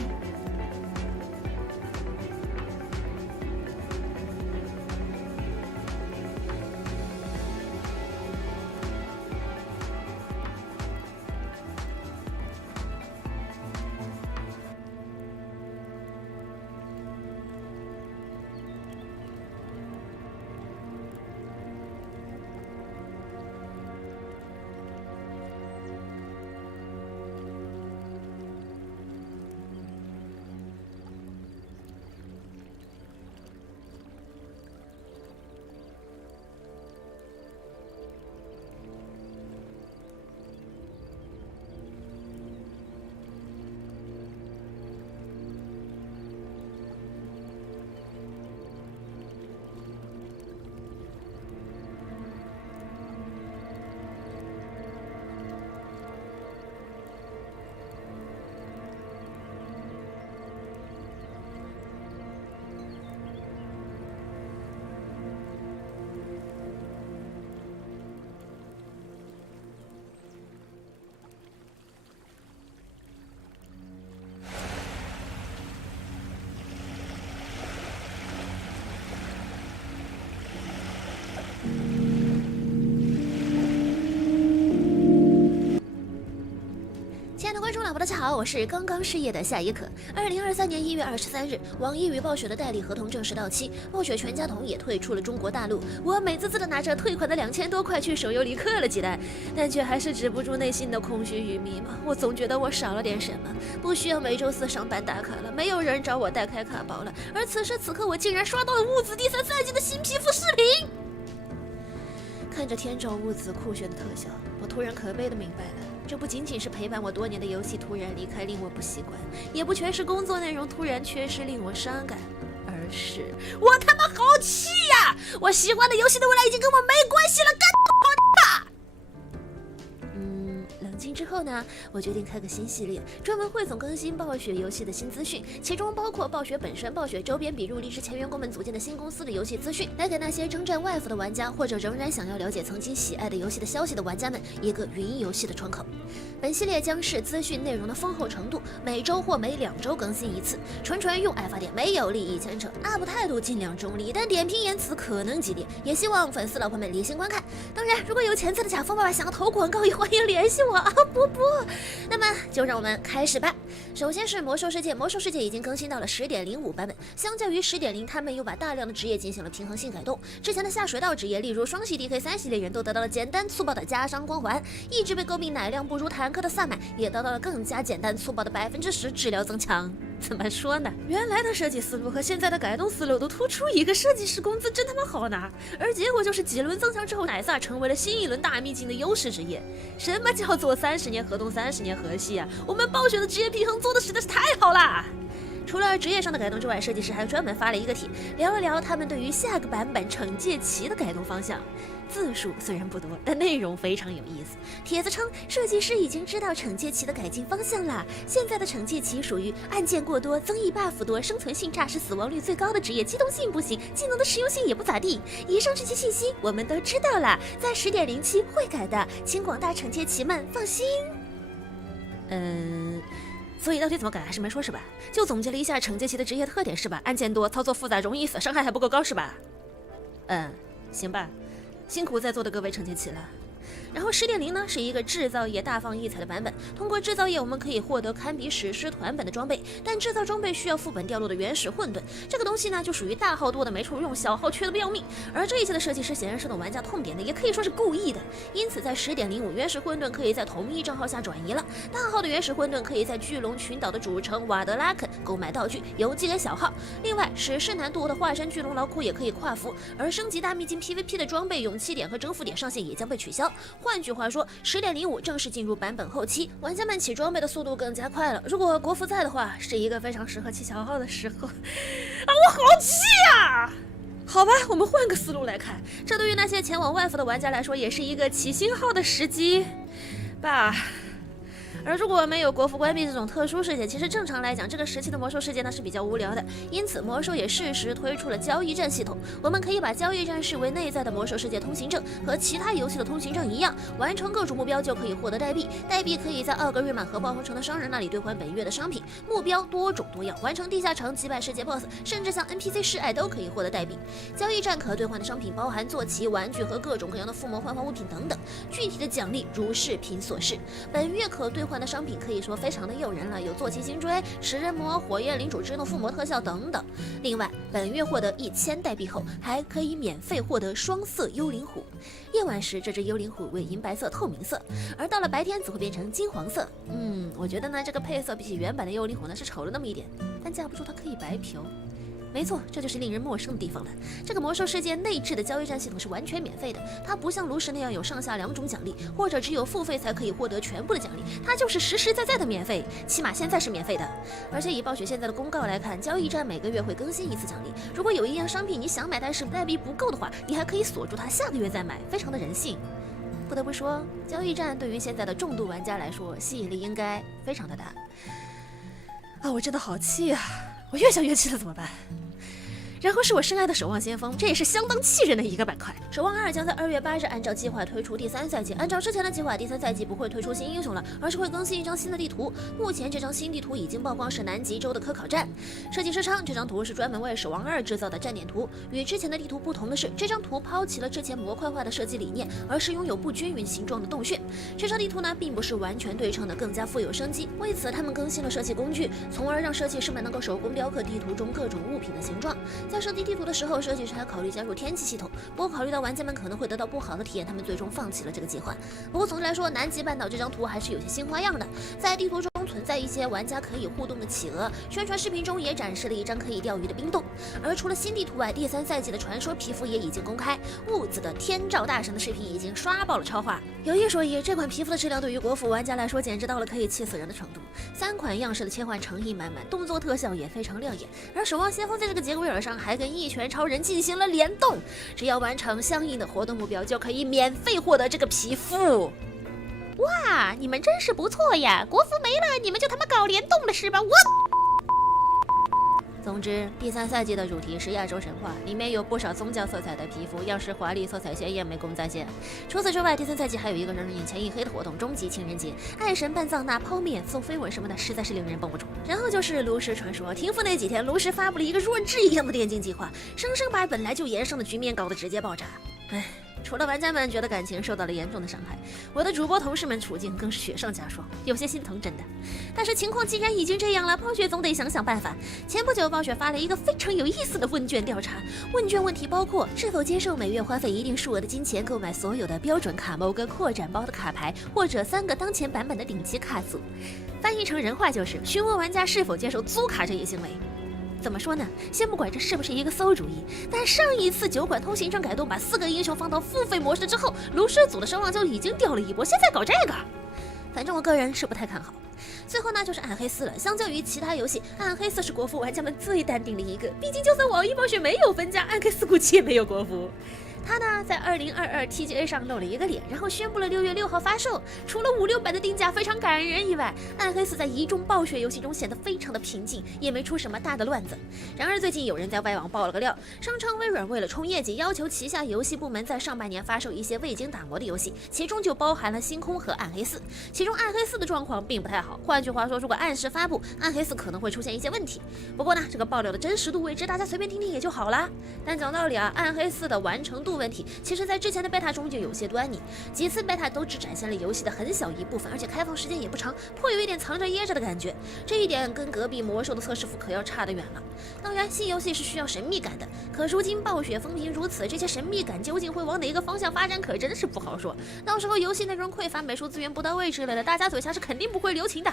大家好，我是刚刚失业的夏野可。2023年1月23日，网易与暴雪的代理合同正式到期，暴雪全家桶也退出了中国大陆。我美滋滋的拿着退款的2000多块去手游里氪了起来，但却还是止不住内心的空虚与迷茫。我总觉得我少了点什么，不需要每周4上班打卡了，没有人找我代开卡包了，而此时此刻，我竟然刷到了雾子第3赛季的新皮肤视频。看着天照物子酷炫的特效，我突然可悲的明白了，这不仅仅是陪伴我多年的游戏突然离开令我不习惯，也不全是工作内容突然缺失令我伤感，而是我他妈好气呀！我喜欢的游戏的未来已经跟我没关系了，干我的！冷静之后呢，我决定开个新系列，专门汇总更新暴雪游戏的新资讯，其中包括暴雪本身、暴雪周边笔录、离职前员工们组建的新公司的游戏资讯，来给那些征战外服的玩家，或者仍然想要了解曾经喜爱的游戏的消息的玩家们一个云游戏的窗口。本系列将是资讯内容的丰厚程度，每周或每2周更新一次，纯用爱发电，没有利益牵扯。UP 态度尽量中立，但点评言辞可能激烈，也希望粉丝老婆们理性观看。当然，如果有潜在的甲方爸爸想要投广告，也欢迎联系我。不，那么就让我们开始吧。首先是魔兽世界，魔兽世界已经更新到了 10.05 版本，相较于 10.0， 他们又把大量的职业进行了平衡性改动。之前的下水道职业，例如双系 DK3系列人都得到了简单粗暴的加伤光环，一直被诟病奶量不如坦克的萨满也得到了更加简单粗暴的10%治疗增强。怎么说呢？原来的设计思路和现在的改动思路都突出一个设计师工资真他妈好拿，而结果就是几轮增强之后，奶萨成为了新一轮大秘境的优势职业。什么叫做30年河东30年河西啊？我们暴雪的职业平衡做的实在是太好了。除了职业上的改动之外，设计师还专门发了一个帖，聊了聊他们对于下个版本惩戒旗的改动方向。字数虽然不多，但内容非常有意思。帖子称，设计师已经知道惩戒旗的改进方向了。现在的惩戒旗属于按键过多、增益 buff 多、生存性差、是死亡率最高的职业，机动性不行，技能的实用性也不咋地。以上这些信息我们都知道了，在10.07会改的，请广大惩戒旗们放心。所以到底怎么改还是没说是吧？就总结了一下惩戒旗的职业特点是吧？按键多，操作复杂，容易死，伤害还不够高是吧？行吧，辛苦在座的各位惩戒旗了。然后10.0呢是一个制造业大放异彩的版本，通过制造业我们可以获得堪比史诗团本的装备，但制造装备需要副本掉落的原始混沌，这个东西呢就属于大号多的没处用，小号缺的不要命。而这一切的设计师显然是懂玩家痛点的，也可以说是故意的。因此在10.05原始混沌可以在同一账号下转移了，大号的原始混沌可以在巨龙群岛的主城瓦德拉肯购买道具，邮寄给小号。另外史诗难度的化身巨龙劳库也可以跨服，而升级大秘境 PVP 的装备勇气点和征服点上限也将被取消。换句话说，10.05正式进入版本后期，玩家们起装备的速度更加快了。如果国服在的话，是一个非常适合起小号的时候。我好气啊！好吧，我们换个思路来看，这对于那些前往外服的玩家来说，也是一个起新号的时机吧。而如果没有国服关闭这种特殊事件，其实正常来讲，这个时期的魔兽世界呢是比较无聊的。因此，魔兽也适时推出了交易站系统。我们可以把交易站视为内在的魔兽世界通行证，和其他游戏的通行证一样，完成各种目标就可以获得代币。代币可以在奥格瑞玛和暴风城的商人那里兑换本月的商品。目标多种多样，完成地下城、击败世界 BOSS， 甚至像 NPC 示爱都可以获得代币。交易站可兑换的商品包含坐骑、玩具和各种各样的附魔幻化物品等等。具体的奖励如视频所示。本月可兑换的商品可以说非常的诱人了，有坐骑星锥、食人魔、火焰领主之怒附魔特效等等。另外，本月获得1000代币后，还可以免费获得双色幽灵虎。夜晚时，这只幽灵虎为银白色透明色，而到了白天则会变成金黄色。我觉得呢，这个配色比起原版的幽灵虎呢是丑了那么一点，但架不住它可以白嫖。没错，这就是令人陌生的地方了。这个魔兽世界内置的交易站系统是完全免费的，它不像炉石那样有上下2种奖励，或者只有付费才可以获得全部的奖励，它就是实实在在的免费，起码现在是免费的。而且以暴雪现在的公告来看，交易站每个月会更新1次奖励，如果有一样商品你想买但是代币不够的话，你还可以锁住它，下个月再买，非常的人性。不得不说，交易站对于现在的重度玩家来说，吸引力应该非常的大。我真的好气啊！我越想越气了，怎么办？然后是我深爱的守望先锋，这也是相当气人的一个板块。守望2将在2月8日按照计划推出第3赛季，按照之前的计划，第3赛季不会推出新英雄了，而是会更新一张新的地图。目前这张新地图已经曝光是南极洲的科考站。设计师称，这张图是专门为守望2制造的站点图。与之前的地图不同的是，这张图抛弃了之前模块化的设计理念，而是拥有不均匀形状的洞穴。这张地图呢，并不是完全对称的，更加富有生机。为此，他们更新了设计工具，从而让设计师们能够手工雕刻地图中各种物品的形状。在设计地图的时候，设计师还考虑加入天气系统，不过考虑到玩家们可能会得到不好的体验，他们最终放弃了这个计划。不过总之来说，南极半岛这张图还是有些新花样的，在地图中存在一些玩家可以互动的企鹅，宣传视频中也展示了一张可以钓鱼的冰洞。而除了新地图外，第3赛季的传说皮肤也已经公开，雾子的天照大神的视频已经刷爆了超话。有一说一，这款皮肤的质量对于国服玩家来说简直到了可以气死人的程度，3款样式的切换诚意满满，动作特效也非常亮眼。而守望先锋在这个节骨眼上还跟一拳超人进行了联动，只要完成相应的活动目标就可以免费获得这个皮肤。哇，你们真是不错呀！国服没了，你们就他妈搞联动了是吧？总之，第3赛季的主题是亚洲神话，里面有不少宗教色彩的皮肤，样式华丽，色彩鲜艳，美工在线。除此之外，第3赛季还有一个让人眼前一黑的活动——终极情人节，爱神办葬那抛面、送飞吻什么的，实在是令人绷不住。然后就是炉石传说，停服那几天，炉石发布了一个弱智一样的电竞计划，生生把本来就严胜的局面搞得直接爆炸。除了玩家们觉得感情受到了严重的伤害，我的主播同事们处境更是雪上加霜，有些心疼，真的。但是情况既然已经这样了，暴雪总得想想办法。前不久，暴雪发了一个非常有意思的问卷调查，问卷问题包括是否接受每月花费一定数额的金钱购买所有的标准卡、某个扩展包的卡牌，或者3个当前版本的顶级卡组。翻译成人话就是询问玩家是否接受租卡这一行为。怎么说呢？先不管这是不是一个馊主意，但上一次酒馆通行证改动把4个英雄放到付费模式之后，炉石组的声望就已经掉了一波，现在搞这个，反正我个人是不太看好。最后呢，就是暗黑4了。相较于其他游戏，暗黑4是国服玩家们最淡定的一个，毕竟就算网易暴雪没有分家，暗黑4估计也没有国服。他呢，在2022 TGA 上露了一个脸，然后宣布了6月6号发售。除了5、6版的定价非常感人以外，暗黑4在一众暴雪游戏中显得非常的平静，也没出什么大的乱子。然而最近有人在外网爆了个料，声称微软为了冲业绩，要求旗下游戏部门在上半年发售一些未经打磨的游戏，其中就包含了星空和暗黑4。其中暗黑4的状况并不太好，换句话说，如果按时发布，暗黑4可能会出现一些问题。不过呢，这个爆料的真实度未知，大家随便听听也就好啦。但讲道理啊，暗黑4的完成度问题，其实在之前的 beta 中就有些端倪，几次 beta 都只展现了游戏的很小一部分，而且开放时间也不长，颇有一点藏着掖着的感觉。这一点跟隔壁魔兽的测试服可要差得远了。当然，新游戏是需要神秘感的，可如今暴雪风评如此，这些神秘感究竟会往哪个方向发展，可真是不好说。到时候游戏内容匮乏、美术资源不到位之类的，大家嘴下是肯定不会留情的。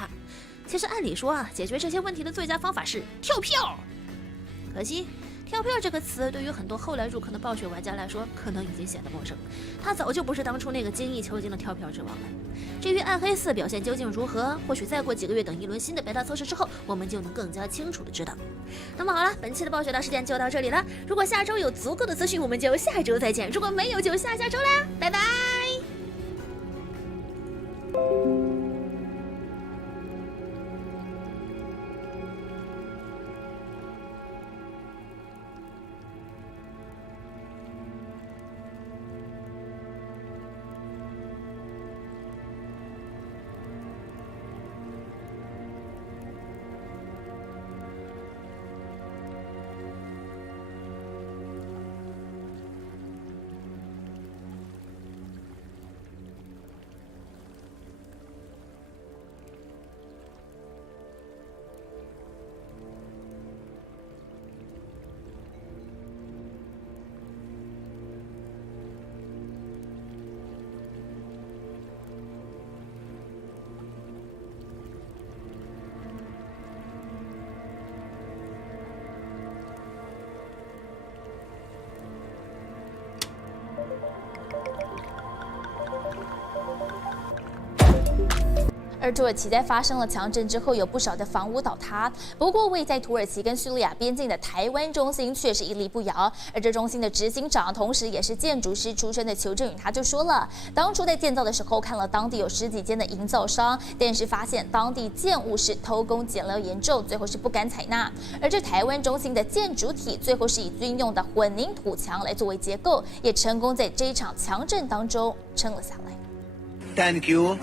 其实按理说啊，解决这些问题的最佳方法是跳票，可惜跳票这个词对于很多后来入坑的暴雪玩家来说，可能已经显得陌生。它早就不是当初那个精益求精的跳票之王了。至于暗黑4表现究竟如何，或许再过几个月，等一轮新的beta测试之后，我们就能更加清楚的知道。那么好了，本期的暴雪大事件就到这里了。如果下周有足够的资讯，我们就下周再见；如果没有，就下周啦，拜拜。而土耳其在发生了强震之后，有不少的房屋倒塌。不过，位在土耳其跟叙利亚边境的台湾中心却是屹立不摇。而这中心的执行长，同时也是建筑师出身的邱振宇，他就说了，当初在建造的时候，看了当地有10几间的营造商，但是发现当地建物是偷工减料严重，最后是不敢采纳。而这台湾中心的建筑体，最后是以军用的混凝土墙来作为结构，也成功在这一场强震当中撑了下来。Thank you,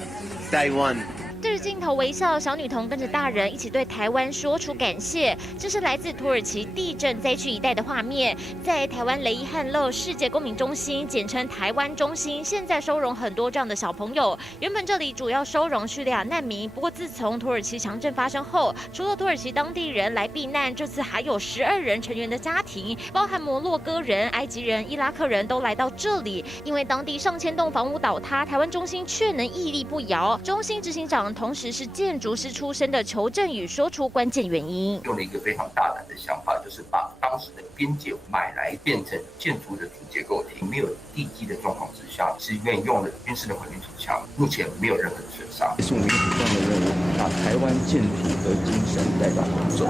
Taiwan. 对着镜头微笑，小女童跟着大人一起对台湾说出感谢。这是来自土耳其地震灾区一带的画面，在台湾雷伊汉勒世界公民中心，简称台湾中心，现在收容很多这样的小朋友。原本这里主要收容叙利亚难民，不过自从土耳其强震发生后，除了土耳其当地人来避难，这次还有12人成员的家庭，包含摩洛哥人、埃及人、伊拉克人都来到这里。因为当地上千栋房屋倒塌，台湾中心却能屹立不摇。中心执行长同时是建筑师出身的邱振宇说出关键原因，用了一个非常大胆的想法，就是把当时的边界买来变成建筑的主结构体，没有地基的状况之下，是愿意用了军事的混凝土墙，目前没有任何的损伤。这是我们一个主要的任务，把台湾建筑的精神带到欧洲。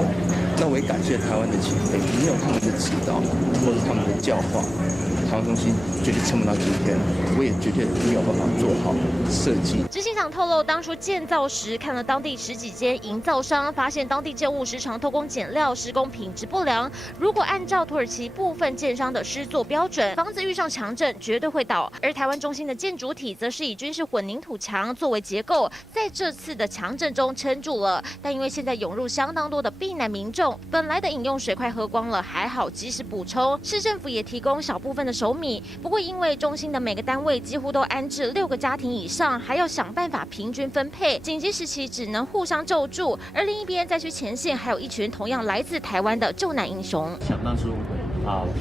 那我也感谢台湾的前辈，没有他们的指导或者他们的教化，台湾中心绝对撑不到今天，我也绝对没有办法做好设计。执行长透露，当初建造时看了当地10几间营造商，发现当地建物时常偷工减料，施工品质不良。如果按照土耳其部分建商的施作标准，房子遇上强震绝对会倒。而台湾中心的建筑体则是以军事混凝土墙作为结构，在这次的强震中撑住了。但因为现在涌入相当多的避难民众，本来的饮用水快喝光了，还好及时补充。市政府也提供小部分的熟米，不过因为中心的每个单位几乎都安置6个家庭以上，还要想办法平均分配，紧急时期只能互相救助。而另一边灾区前线还有一群同样来自台湾的救难英雄。想当初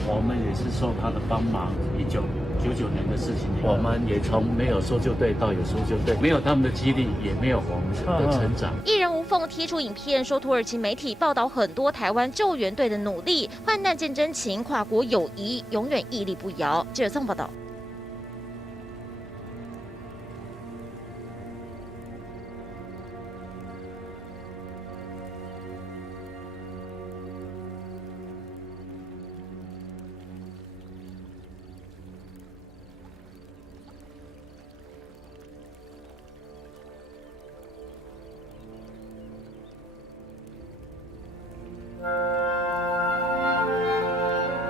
我们也是受他的帮忙。1999年的事情，我们也从没有搜救队到有搜救队，没有他们的激励，也没有我们的成长。艺人吴凤贴出影片说，土耳其媒体报道很多台湾救援队的努力，患难见真情，跨国友谊永远屹立不摇。记者宋报道。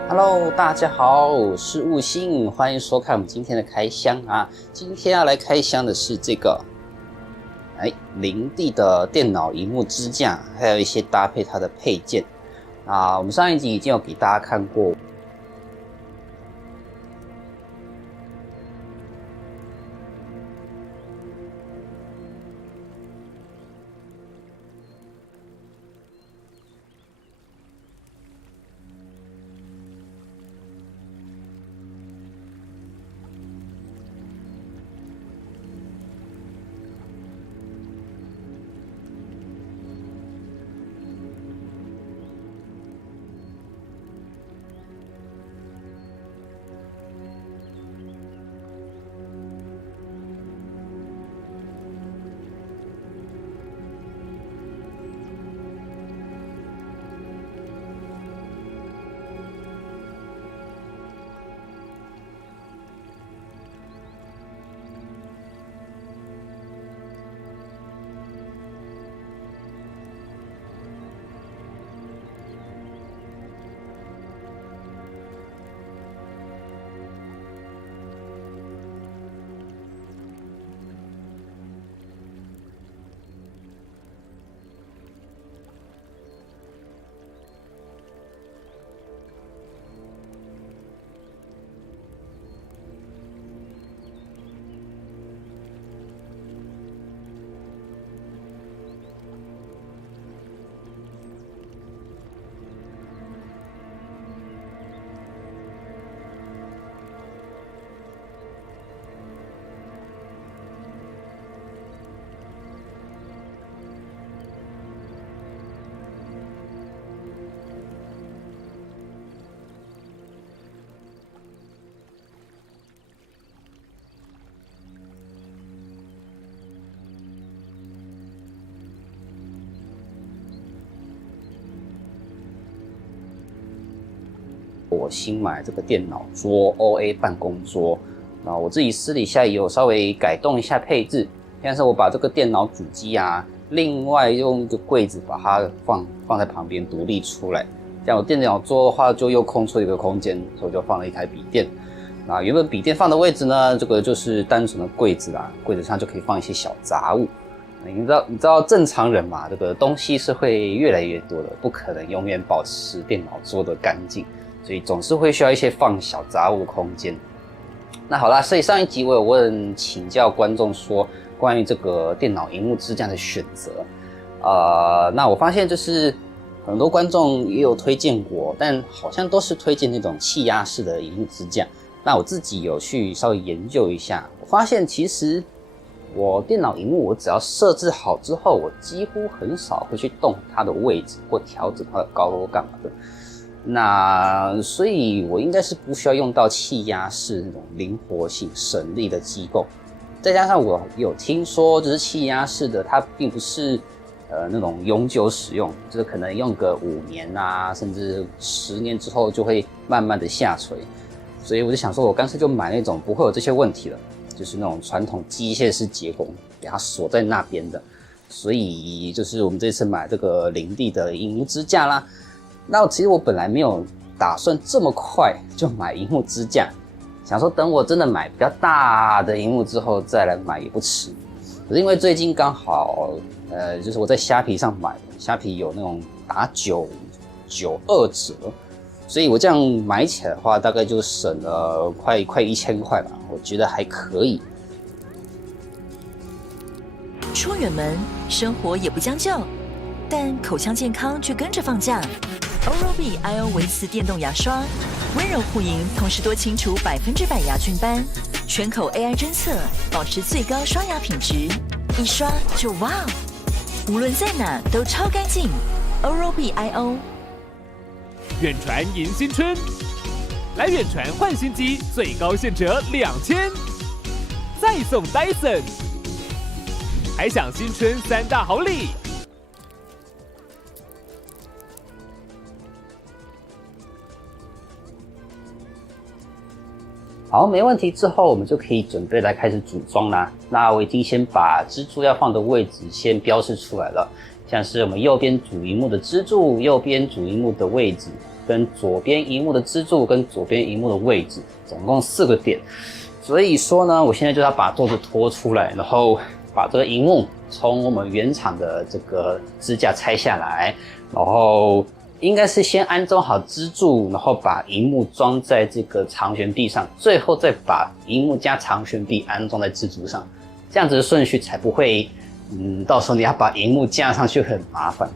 Hello， 大家好，我是悟性，欢迎收看我们今天的开箱啊。今天要来开箱的是这个，林地的电脑萤幕支架，还有一些搭配它的配件啊。我们上一集已经有给大家看过。我新买这个电脑桌 OA 办公桌，然后我自己私底下也有稍微改动一下配置，像是我把这个电脑主机啊，另外用一个柜子把它放在旁边独立出来，这样我电脑桌的话就又空出一个空间，所以我就放了一台笔电。那原本笔电放的位置呢，这个就是单纯的柜子啦，柜子上就可以放一些小杂物。你知道正常人嘛，这个东西是会越来越多的，不可能永远保持电脑桌的干净，所以总是会需要一些放小杂物的空间。那好啦，所以上一集我有请教观众说关于这个电脑萤幕支架的选择，那我发现就是很多观众也有推荐过，但好像都是推荐那种气压式的萤幕支架。那我自己有去稍微研究一下，我发现其实我电脑萤幕我只要设置好之后，我几乎很少会去动它的位置或调整它的高度干嘛的。那所以我应该是不需要用到气压式那种灵活性省力的机构。再加上我有听说就是气压式的它并不是那种永久使用，就是可能用个5年啊甚至10年之后就会慢慢的下垂。所以我就想说我干脆就买那种不会有这些问题了，就是那种传统机械式结构给它锁在那边的。所以就是我们这次买这个林地的萤幕支架啦。那其实我本来没有打算这么快就买萤幕支架，想说等我真的买比较大的萤幕之后再来买也不迟。可是因为最近刚好就是我在虾皮上买，虾皮有那种打992折，所以我这样买起来的话，大概就省了快1000块吧，我觉得还可以。出远门，生活也不将就，但口腔健康却跟着放假。Oral-B IO 维磁电动牙刷，温柔护龈，同时多清除100%牙菌斑，全口 AI 侦测，保持最高刷牙品质，一刷就哇！无论在哪都超干净。Oral-B IO。远传迎新春，来远传换新机，最高现折2000，再送 Dyson， 还享新春3大好礼。好，没问题。之后我们就可以准备来开始组装啦。那我已经先把支柱要放的位置先标示出来了，像是我们右边主萤幕的支柱、右边主萤幕的位置，跟左边萤幕的支柱跟左边萤幕的位置，总共4个点。所以说呢，我现在就要把桌子拖出来，然后把这个萤幕从我们原厂的这个支架拆下来，然后应该是先安装好支柱，然后把萤幕装在这个长悬臂上，最后再把萤幕加长悬臂安装在支柱上，这样子的顺序才不会，到时候你要把萤幕架上去很麻烦。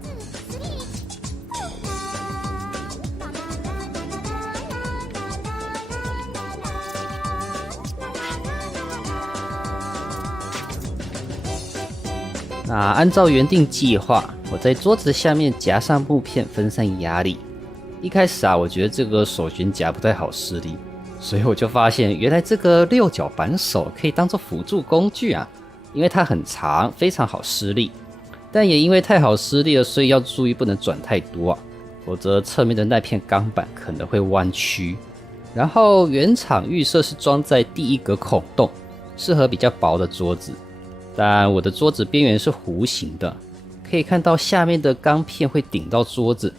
那按照原定计划，我在桌子下面夹上木片分散压力。一开始我觉得这个手旋夹不太好施力，所以我就发现原来这个6角扳手可以当做辅助工具啊，因为它很长，非常好施力。但也因为太好施力了，所以要注意不能转太多啊，否则侧面的那片钢板可能会弯曲。然后原厂预设是装在第1格孔洞，适合比较薄的桌子。但我的桌子边缘是弧形的，可以看到下面的钢片会顶到桌子，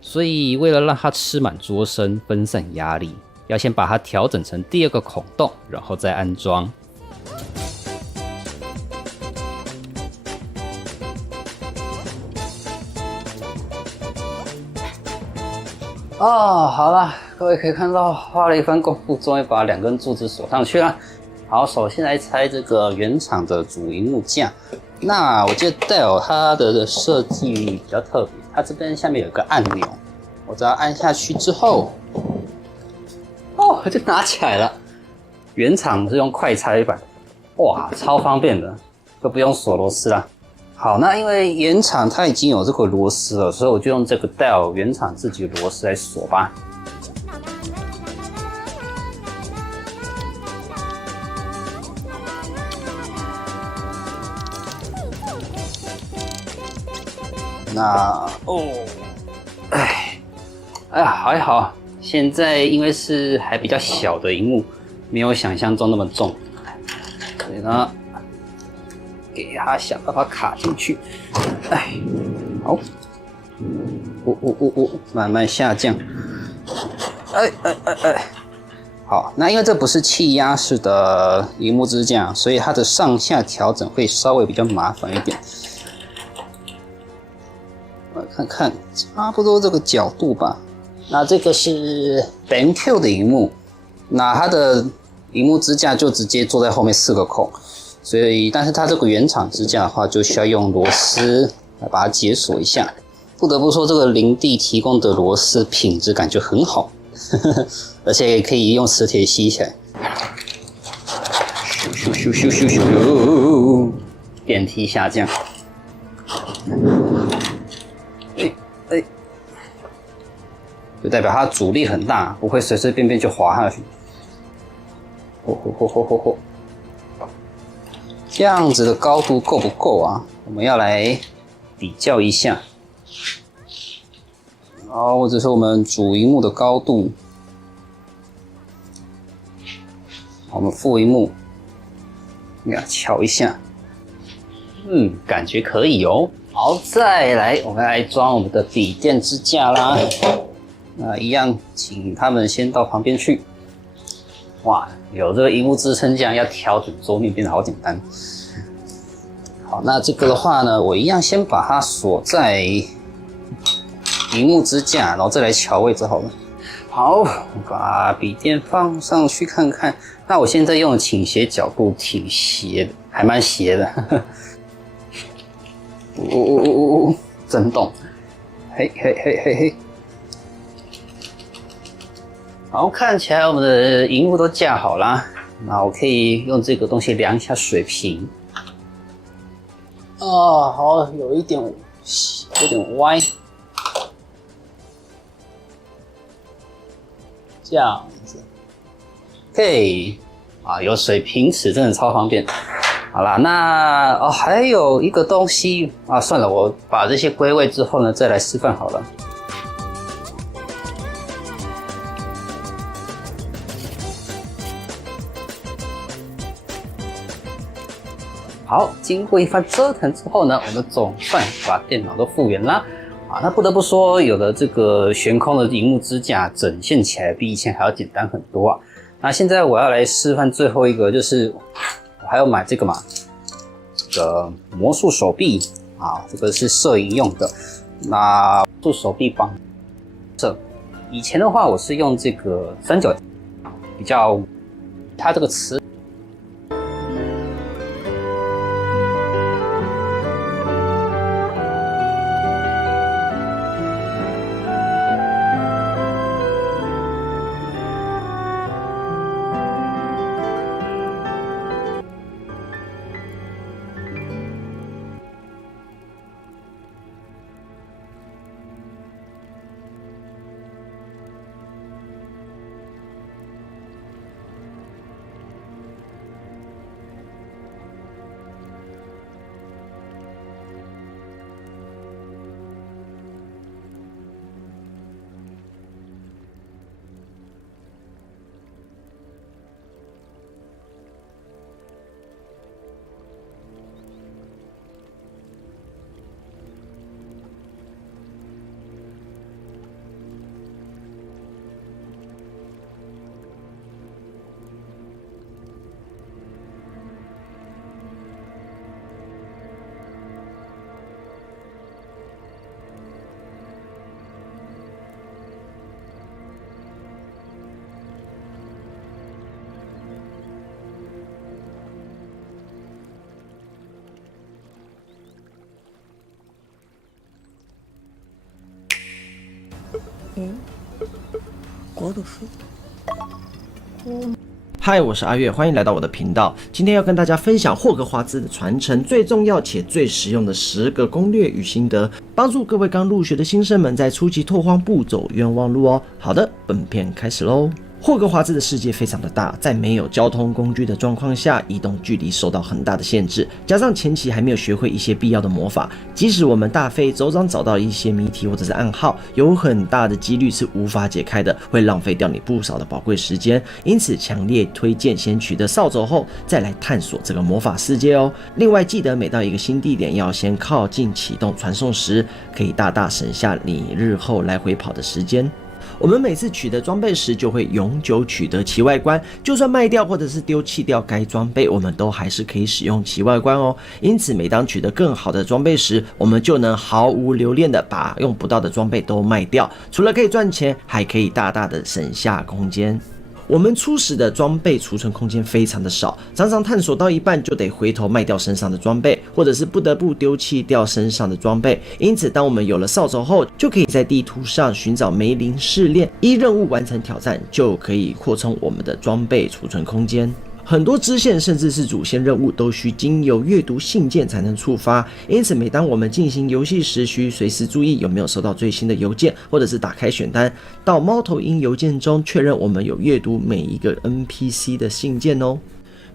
所以为了让它吃满桌身，分散压力，要先把它调整成第2个孔洞，然后再安装。好了，各位可以看到，花了一番功夫，终于把2根柱子锁上去了。好，首先来拆这个原厂的主萤幕架。那我记得戴尔它的设计比较特别，它这边下面有个按钮，我只要按下去之后，就拿起来了。原厂是用快拆板，哇，超方便的，就不用锁螺丝了。好，那因为原厂它已经有这个螺丝了，所以我就用这个戴尔原厂自己的螺丝来锁吧。那还好，现在因为是还比较小的萤幕，没有想象中那么重，所以呢，给它想办法卡进去。好，慢慢下降。好，那因为这不是气压式的萤幕支架，所以它的上下调整会稍微比较麻烦一点。看看，差不多这个角度吧。那这个是 BenQ 的萤幕，那它的萤幕支架就直接坐在后面4个孔，所以但是它这个原厂支架的话，就需要用螺丝来把它解锁一下。不得不说，这个林地提供的螺丝品质感觉很好，而且也可以用磁铁吸起来。咻，电梯下降。就代表它阻力很大，不会随随便便就滑下去。这样子的高度够不够啊？我们要来比较一下。好，这是我们主萤幕的高度。我们副萤幕，给它瞧一下。感觉可以哦。好，再来我们来装我们的笔电支架啦。那一样，请他们先到旁边去。哇，有这个萤幕支撑架，要调整桌面变得好简单。好，那这个的话呢，我一样先把它锁在萤幕支架，然后再来调位置好了。好，把笔电放上去看看。那我现在用的倾斜角度挺斜的，还蛮斜的。震动，嘿嘿嘿嘿嘿。好，看起来我们的萤幕都架好啦。那我可以用这个东西量一下水平。哦，好，有点歪。这样子 ，OK， 啊，有水平尺，真的超方便。好啦，那还有一个东西啊，算了，我把这些归位之后呢，再来示范好了。好，经过一番折腾之后呢，我们总算把电脑都复原啦。啊，那不得不说，有了这个悬空的萤幕支架，整线起来比以前还要简单很多啊。那现在我要来示范最后一个，就是我还要买这个嘛，这个魔术手臂啊，这个是摄影用的。那魔术手臂帮这，以前的话我是用这个三角比较，它这个磁。我的书。嗨，我是阿月，欢迎来到我的频道。今天要跟大家分享霍格华兹的传承最重要且最实用的10个攻略与心得，帮助各位刚入学的新生们在初期拓荒不走冤枉路哦。好的，本片开始喽。霍格华兹的世界非常的大，在没有交通工具的状况下，移动距离受到很大的限制，加上前期还没有学会一些必要的魔法，即使我们大费周章找到一些谜题或者是暗号，有很大的几率是无法解开的，会浪费掉你不少的宝贵时间。因此，强烈推荐先取得扫帚后，再来探索这个魔法世界哦。另外，记得每到一个新地点，要先靠近启动传送时，可以大大省下你日后来回跑的时间。我们每次取得装备时，就会永久取得其外观，就算卖掉或者是丢弃掉该装备，我们都还是可以使用其外观哦。因此，每当取得更好的装备时，我们就能毫无留恋的把用不到的装备都卖掉，除了可以赚钱，还可以大大的省下空间。我们初始的装备储存空间非常的少，常常探索到一半就得回头卖掉身上的装备，或者是不得不丢弃掉身上的装备。因此，当我们有了扫帚后，就可以在地图上寻找梅林试炼，依任务完成挑战，就可以扩充我们的装备储存空间。很多支线甚至是主线任务都需经由阅读信件才能触发，因此每当我们进行游戏时，需随时注意有没有收到最新的邮件，或者是打开选单，到猫头鹰邮件中确认我们有阅读每一个 NPC 的信件哦。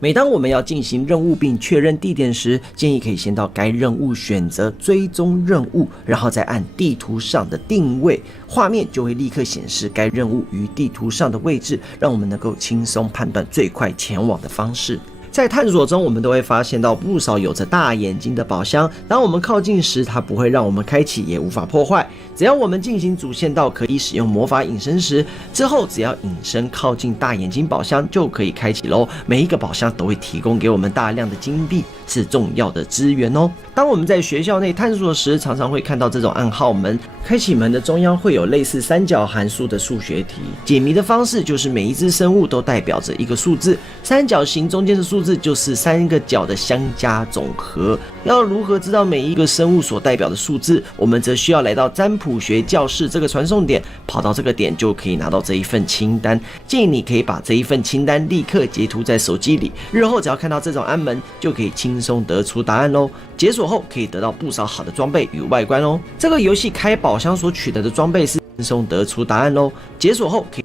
每当我们要进行任务并确认地点时，建议可以先到该任务选择追踪任务，然后再按地图上的定位，画面就会立刻显示该任务于地图上的位置，让我们能够轻松判断最快前往的方式。在探索中，我们都会发现到不少有着大眼睛的宝箱。当我们靠近时，它不会让我们开启，也无法破坏。只要我们进行主线到可以使用魔法隐身时，之后只要隐身靠近大眼睛宝箱就可以开启咯。每一个宝箱都会提供给我们大量的金币，是重要的资源哦。当我们在学校内探索时，常常会看到这种暗号门，开启门的中央会有类似三角函数的数学题。解谜的方式就是每一只生物都代表着一个数字，三角形中间的数字就是3个角的相加总和。要如何知道每一个生物所代表的数字？我们则需要来到占卜学教室这个传送点，跑到这个点就可以拿到这一份清单。建议你可以把这一份清单立刻截图在手机里，日后只要看到这种暗门，就可以轻松得出答案咯。解锁后可以得到不少好的装备与外观哦。这个游戏开宝箱所取得的装备是轻松得出答案咯。解锁后可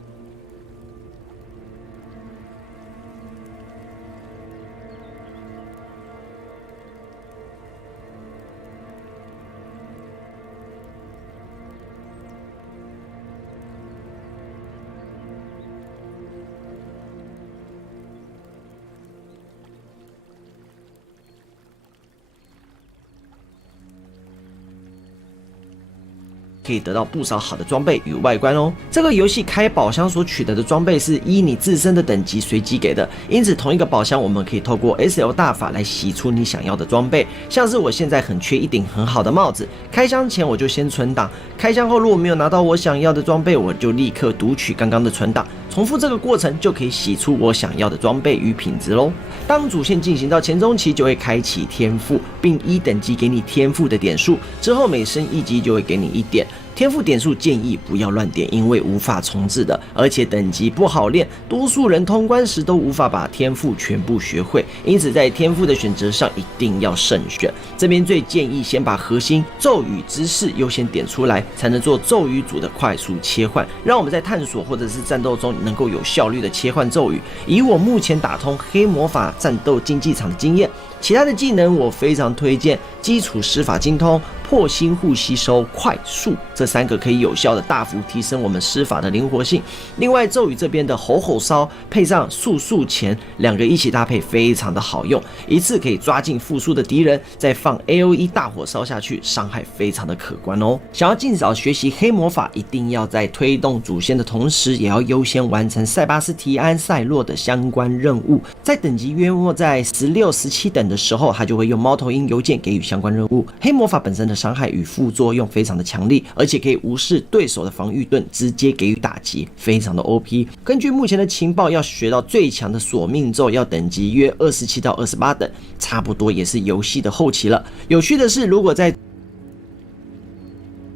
以得到不少好的装备与外观哦。这个游戏开宝箱所取得的装备是依你自身的等级随机给的，因此同一个宝箱我们可以透过 SL 大法来洗出你想要的装备。像是我现在很缺一顶很好的帽子，开箱前我就先存档，开箱后如果没有拿到我想要的装备，我就立刻读取刚刚的存档，重复这个过程就可以洗出我想要的装备与品质咯。当主线进行到前中期，就会开启天赋，并依等级给你天赋的点数，之后每升一级就会给你1点。天赋点数建议不要乱点，因为无法重置的，而且等级不好练，多数人通关时都无法把天赋全部学会，因此在天赋的选择上一定要慎选。这边最建议先把核心咒语知识优先点出来，才能做咒语组的快速切换，让我们在探索或者是战斗中能够有效率的切换咒语。以我目前打通黑魔法战斗竞技场的经验，其他的技能我非常推荐基础施法精通、破心护吸收、快速，这3个可以有效的大幅提升我们施法的灵活性。另外咒语这边的吼吼烧配上速速前，2个一起搭配非常的好用，一次可以抓进复数的敌人，再放 AOE 大火烧下去，伤害非常的可观哦。想要尽早学习黑魔法，一定要在推动主线的同时，也要优先完成塞巴斯提安塞洛的相关任务。在等级约莫在16、17等的时候，他就会用猫头鹰邮件给予相关任务。黑魔法本身的伤害与副作用非常的强力，而且可以无视对手的防御盾，直接给予打击，非常的 OP。根据目前的情报，要学到最强的索命咒要等级约27到28等，差不多也是游戏的后期了。有趣的是，如果在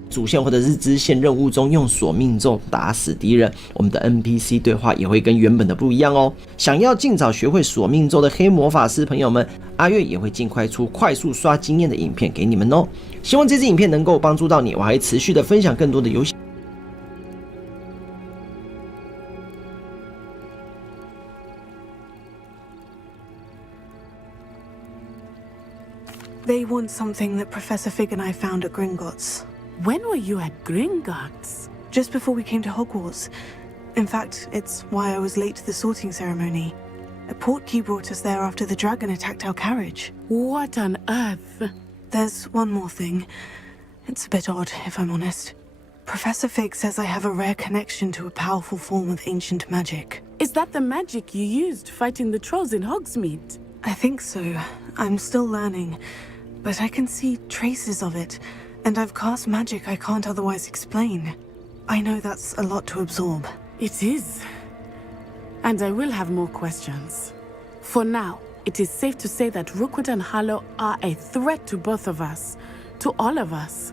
主线或者是支线任务中用索命咒打死敌人，我们的 NPC 对话也会跟原本的不一样哦。想要尽早学会索命咒的黑魔法师朋友们，阿月也会尽快出快速刷经验的影片给你们哦。希望这支影片能够帮助到你，我还持续的分享更多的游戏。They want something that Professor Fig and I found at Gringotts. When were you at Gringotts? Just before we came to Hogwarts. In fact, it's why I was late to the sorting ceremony. A portkey brought us there after the dragon attacked our carriage. What on earth? There's one more thing. It's a bit odd, if I'm honest. Professor Fig says I have a rare connection to a powerful form of ancient magic. Is that the magic you used fighting the trolls in Hogsmeade? I think so. I'm still learning, but I can see traces of it, and I've cast magic I can't otherwise explain. I know that's a lot to absorb. It is. And I will have more questions. For now, it is safe to say that Rookwood and Harlow are a threat to both of us, to all of us,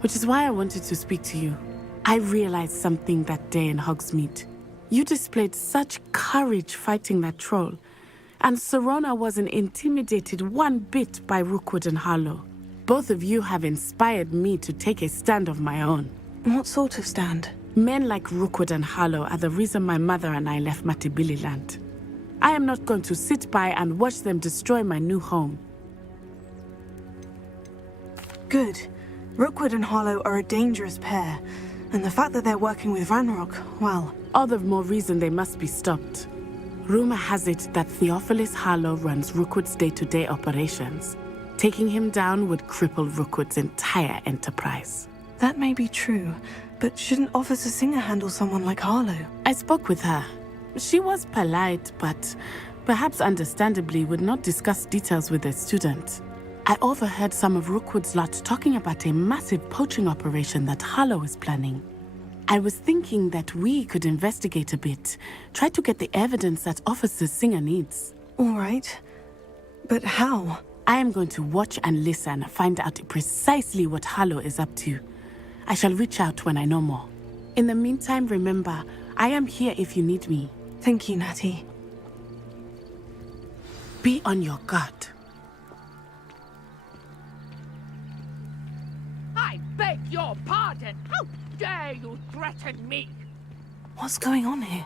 which is why I wanted to speak to you. I realized something that day in Hogsmeade. You displayed such courage fighting that troll, and Serona wasn't intimidated one bit by Rookwood and Harlow. Both of you have inspired me to take a stand of my own. What sort of stand? Men like Rookwood and Harlow are the reason my mother and I left Matibili land. I am not going to sit by and watch them destroy my new home. Good. Rookwood and Harlow are a dangerous pair, and the fact that they're working with Ranrock, well... All the more reason they must be stopped. Rumor has it that Theophilus Harlow runs Rookwood's day-to-day operations. Taking him down would cripple Rookwood's entire enterprise. That may be true, but shouldn't Officer Singer handle someone like Harlow? I spoke with her. She was polite, but perhaps understandably would not discuss details with a student. I overheard some of Rookwood's lot talking about a massive poaching operation that Harlow is planning. I was thinking that we could investigate a bit, try to get the evidence that Officer Singer needs. All right, but how? I am going to watch and listen, find out precisely what Harlow is up to. I shall reach out when I know more. In the meantime, remember, I am here if you need me. Thank you, Natty. Be on your guard. I beg your pardon. How dare you threaten me? What's going on here?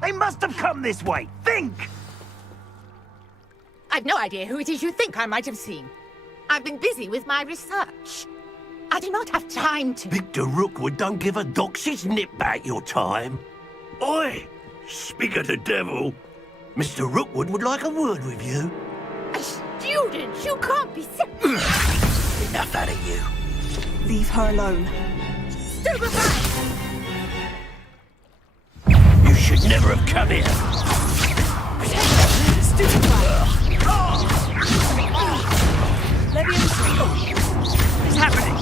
They must have come this way. Think! I've no idea who it is you think I might have seen. I've been busy with my research. I do not have time to... Victor Rookwood don't give a doxy's nip back your time. Oi! Speak of the devil. Mr. Rookwood would like a word with you. A student? You can't be so... Enough out of you. Leave her alone. Stupefy! You should never have come here. Let me in. What's happening?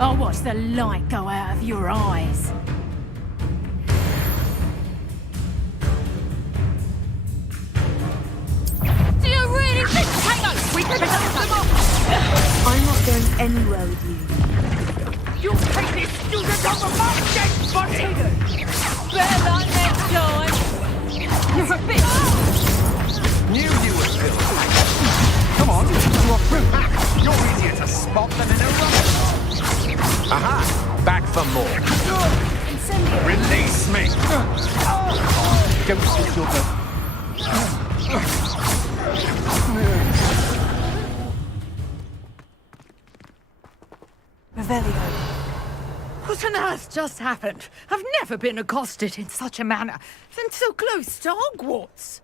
I'll watch the light go out of your eyes. Do you really think... Hang on! We can help them off! I'm not going anywhere with you. You take this student off of my dead body! Well, I next time. You're a bitch! Knew you were ill. Come on, you are through. You're easier to spot than in a rush. Aha! Back for more. Release me! Don't shoot your gun. Revelio. What on earth just happened? I've never been accosted in such a manner, and so close to Hogwarts.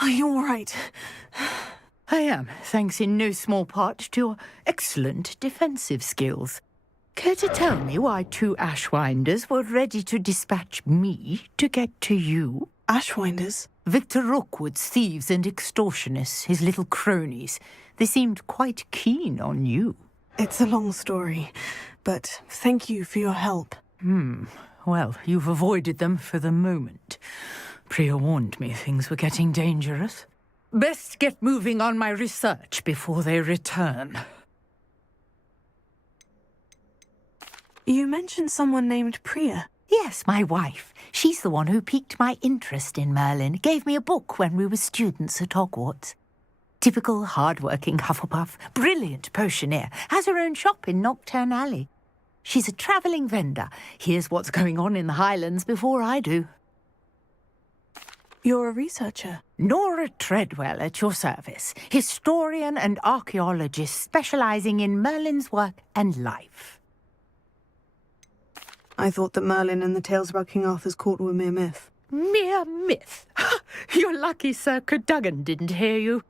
Are you all right? I am, thanks in no small part to your excellent defensive skills. Care to tell me why two Ashwinders were ready to dispatch me to get to you? Ashwinders? Victor Rookwood's thieves and extortionists, his little cronies. They seemed quite keen on you. It's a long story, but thank you for your help. Well, you've avoided them for the moment. Priya warned me things were getting dangerous. Best get moving on my research before they return. You mentioned someone named Priya. Yes, my wife. She's the one who piqued my interest in Merlin, gave me a book when we were students at Hogwarts. Typical hard-working Hufflepuff, brilliant potioneer, has her own shop in Knockturn Alley. She's a travelling vendor, hears what's going on in the Highlands before I do. You're a researcher? Nora Treadwell at your service, historian and archaeologist specialising in Merlin's work and life. I thought that Merlin and the tales about King Arthur's court were mere myth. Mere myth? You're lucky Sir Cadogan didn't hear you.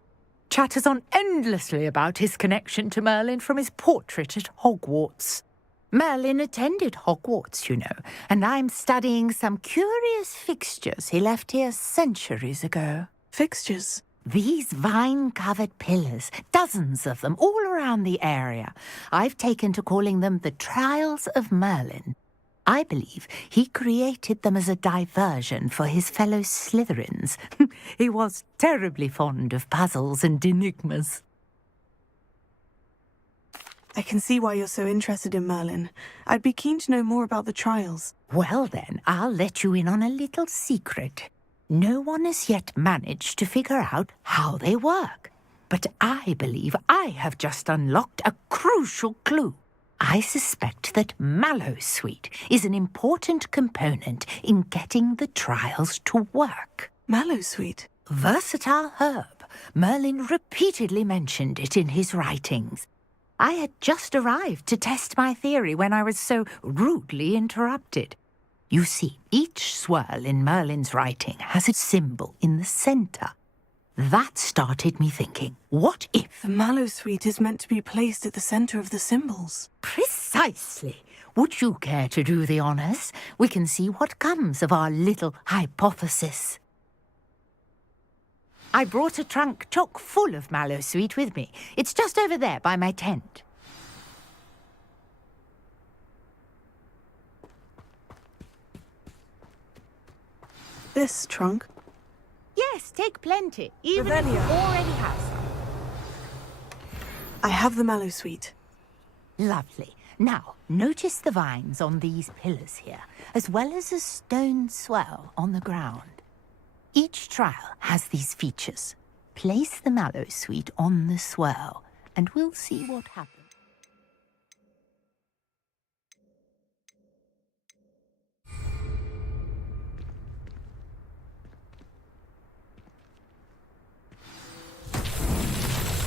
Chatters on endlessly about his connection to Merlin from his portrait at Hogwarts. Merlin attended Hogwarts, you know, and I'm studying some curious fixtures he left here centuries ago. Fixtures? These vine-covered pillars, dozens of them, all around the area. I've taken to calling them the Trials of Merlin. I believe he created them as a diversion for his fellow Slytherins. He was terribly fond of puzzles and enigmas. I can see why you're so interested in Merlin. I'd be keen to know more about the trials. Well then, I'll let you in on a little secret. No one has yet managed to figure out how they work. But I believe I have just unlocked a crucial clue. I suspect that mallowsweet is an important component in getting the trials to work. Mallowsweet? Versatile herb. Merlin repeatedly mentioned it in his writings. I had just arrived to test my theory when I was so rudely interrupted. You see, each swirl in Merlin's writing has a symbol in the center. That started me thinking, what if... The mallowsweet is meant to be placed at the center of the symbols. Precisely. Would you care to do the honors? We can see what comes of our little hypothesis. I brought a trunk chock full of mallowsweet with me. It's just over there by my tent. This trunk? Yes, take plenty, even if you Revelio. already have some. I have the mallowsweet. Lovely. Now, notice the vines on these pillars here, as well as a stone swell on the ground. Each trial has these features. Place the mallowsweet on the swirl, and we'll see what happens.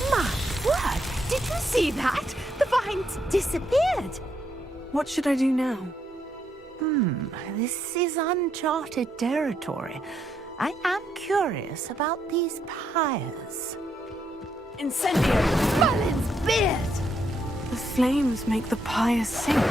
My word! Did you see that? The vines disappeared. What should I do now? This is uncharted territory. I am curious about these pyres. Incendio! Merlin's beard! The flames make the pyre sink.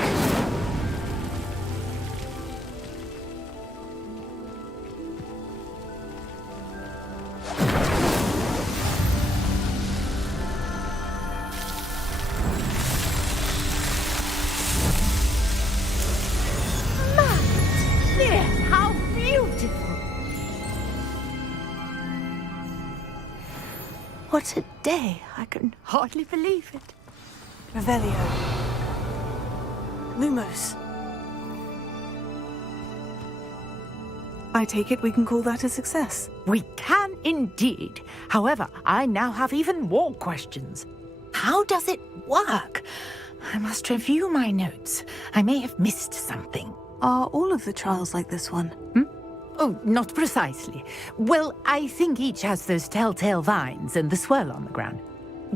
How beautiful! What a day! I can hardly believe it. Revelio. Lumos. I take it we can call that a success. We can indeed. However, I now have even more questions. How does it work? I must review my notes. I may have missed something. Are all of the trials like this one? Oh, not precisely. Well, I think each has those telltale vines and the swirl on the ground.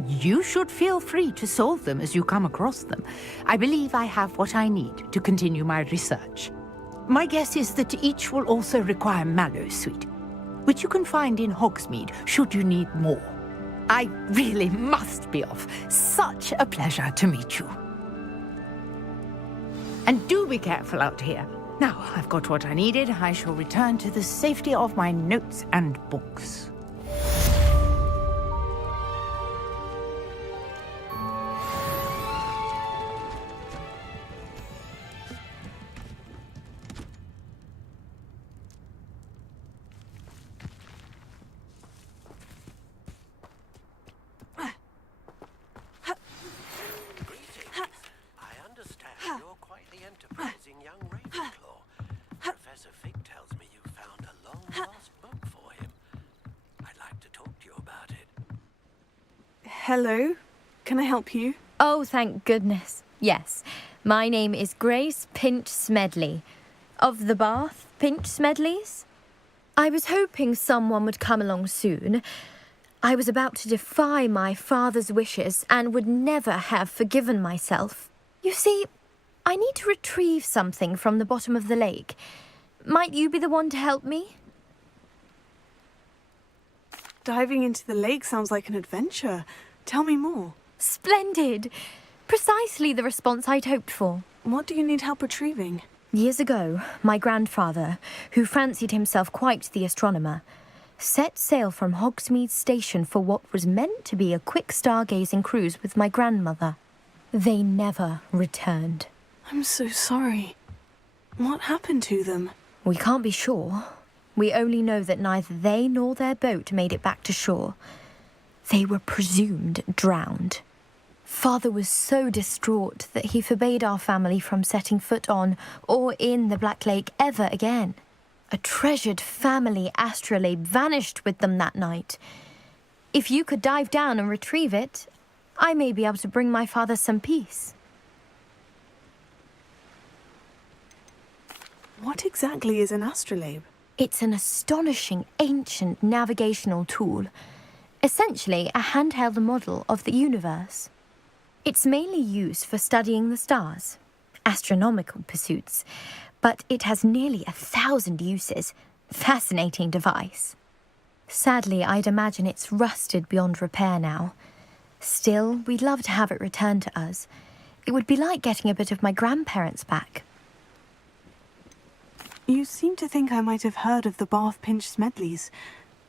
You should feel free to solve them as you come across them. I believe I have what I need to continue my research. My guess is that each will also require mallowsweet, which you can find in Hogsmeade should you need more. I really must be off. Such a pleasure to meet you. And do be careful out here. Now, I've got what I needed. I shall return to the safety of my notes and books. Hello, can I help you? Oh, thank goodness. Yes, my name is Grace Pinch Smedley, of the Bath Pinch Smedleys. I was hoping someone would come along soon. I was about to defy my father's wishes and would never have forgiven myself. You see, I need to retrieve something from the bottom of the lake. Might you be the one to help me? Diving into the lake sounds like an adventure. Tell me more. Splendid! Precisely the response I'd hoped for. What do you need help retrieving? Years ago, my grandfather, who fancied himself quite the astronomer, set sail from Hogsmeade Station for what was meant to be a quick stargazing cruise with my grandmother. They never returned. I'm so sorry. What happened to them? We can't be sure. We only know that neither they nor their boat made it back to shore. They were presumed drowned. Father was so distraught that he forbade our family from setting foot on or in the Black Lake ever again. A treasured family astrolabe vanished with them that night. If you could dive down and retrieve it, I may be able to bring my father some peace. What exactly is an astrolabe? It's an astonishing ancient navigational tool, essentially a handheld model of the universe. It's mainly used for studying the stars, astronomical pursuits, but it has nearly 1,000 uses. Fascinating device. Sadly, I'd imagine it's rusted beyond repair now. Still, we'd love to have it returned to us. It would be like getting a bit of my grandparents back. You seem to think I might have heard of the Bath Pinch Smedleys.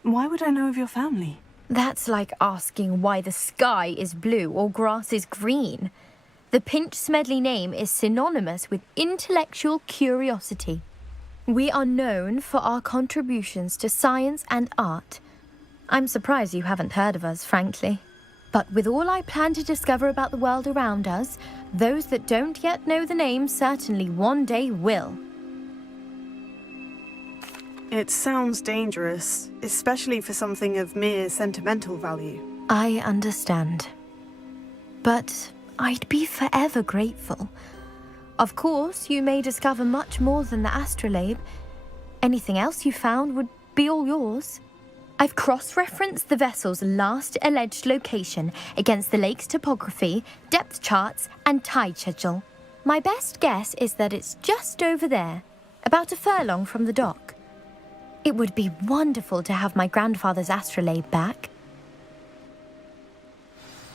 Why would I know of your family? That's like asking why the sky is blue or grass is green. The Pinch Smedley name is synonymous with intellectual curiosity. We are known for our contributions to science and art. I'm surprised you haven't heard of us, frankly. But with all I plan to discover about the world around us, those that don't yet know the name certainly one day will. It sounds dangerous, especially for something of mere sentimental value. I understand. But I'd be forever grateful. Of course, you may discover much more than the astrolabe. Anything else you found would be all yours. I've cross-referenced the vessel's last alleged location against the lake's topography, depth charts, and tide schedule. My best guess is that it's just over there, about a furlong from the dock. It would be wonderful to have my grandfather's astrolabe back.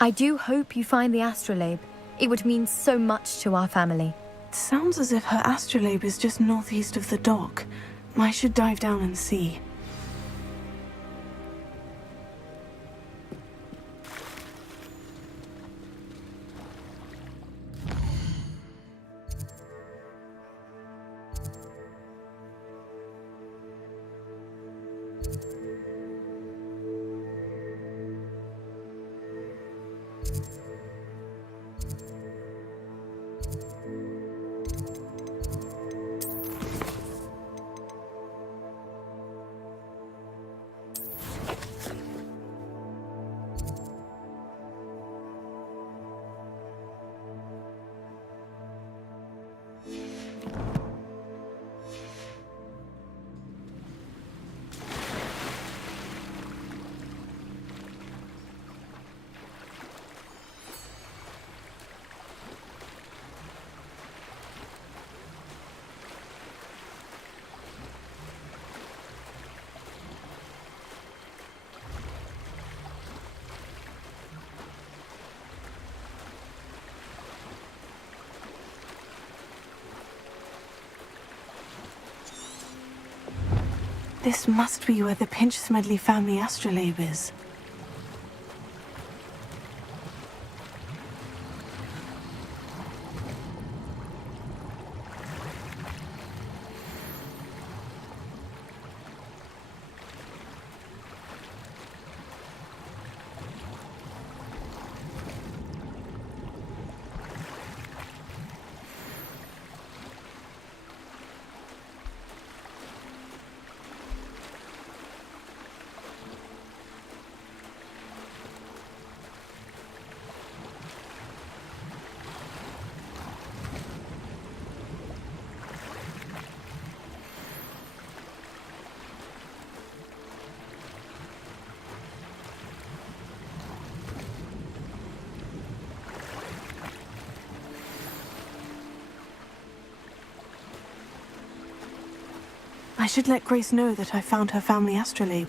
I do hope you find the astrolabe. It would mean so much to our family. It sounds as if her astrolabe is just northeast of the dock. I should dive down and see. This must be where the Pinch Smedley family astrolabe is. I should let Grace know that I found her family astrolabe.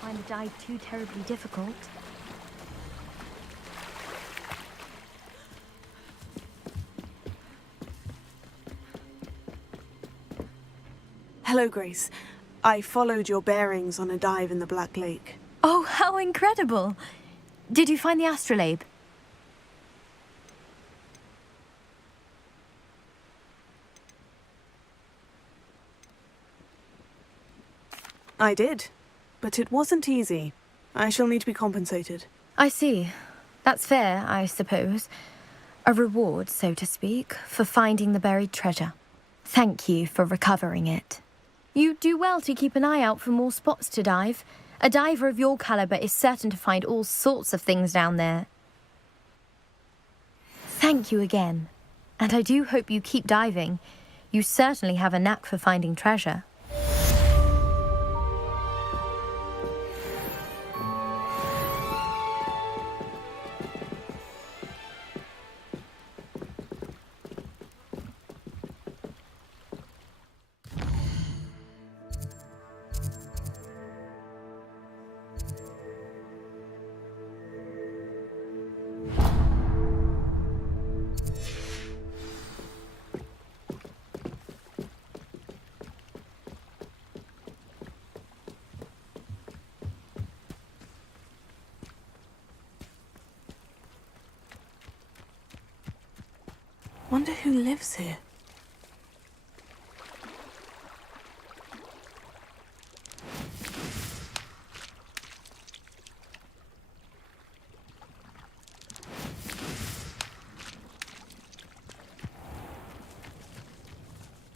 Find the dive too terribly difficult. Hello, Grace. I followed your bearings on a dive in the Black Lake. Oh, how incredible! Did you find the astrolabe? I did, but it wasn't easy. I shall need to be compensated. I see. That's fair, I suppose. A reward, so to speak, for finding the buried treasure. Thank you for recovering it. You do well to keep an eye out for more spots to dive. A diver of your caliber is certain to find all sorts of things down there. Thank you again. And I do hope you keep diving. You certainly have a knack for finding treasure. Wonder who lives here.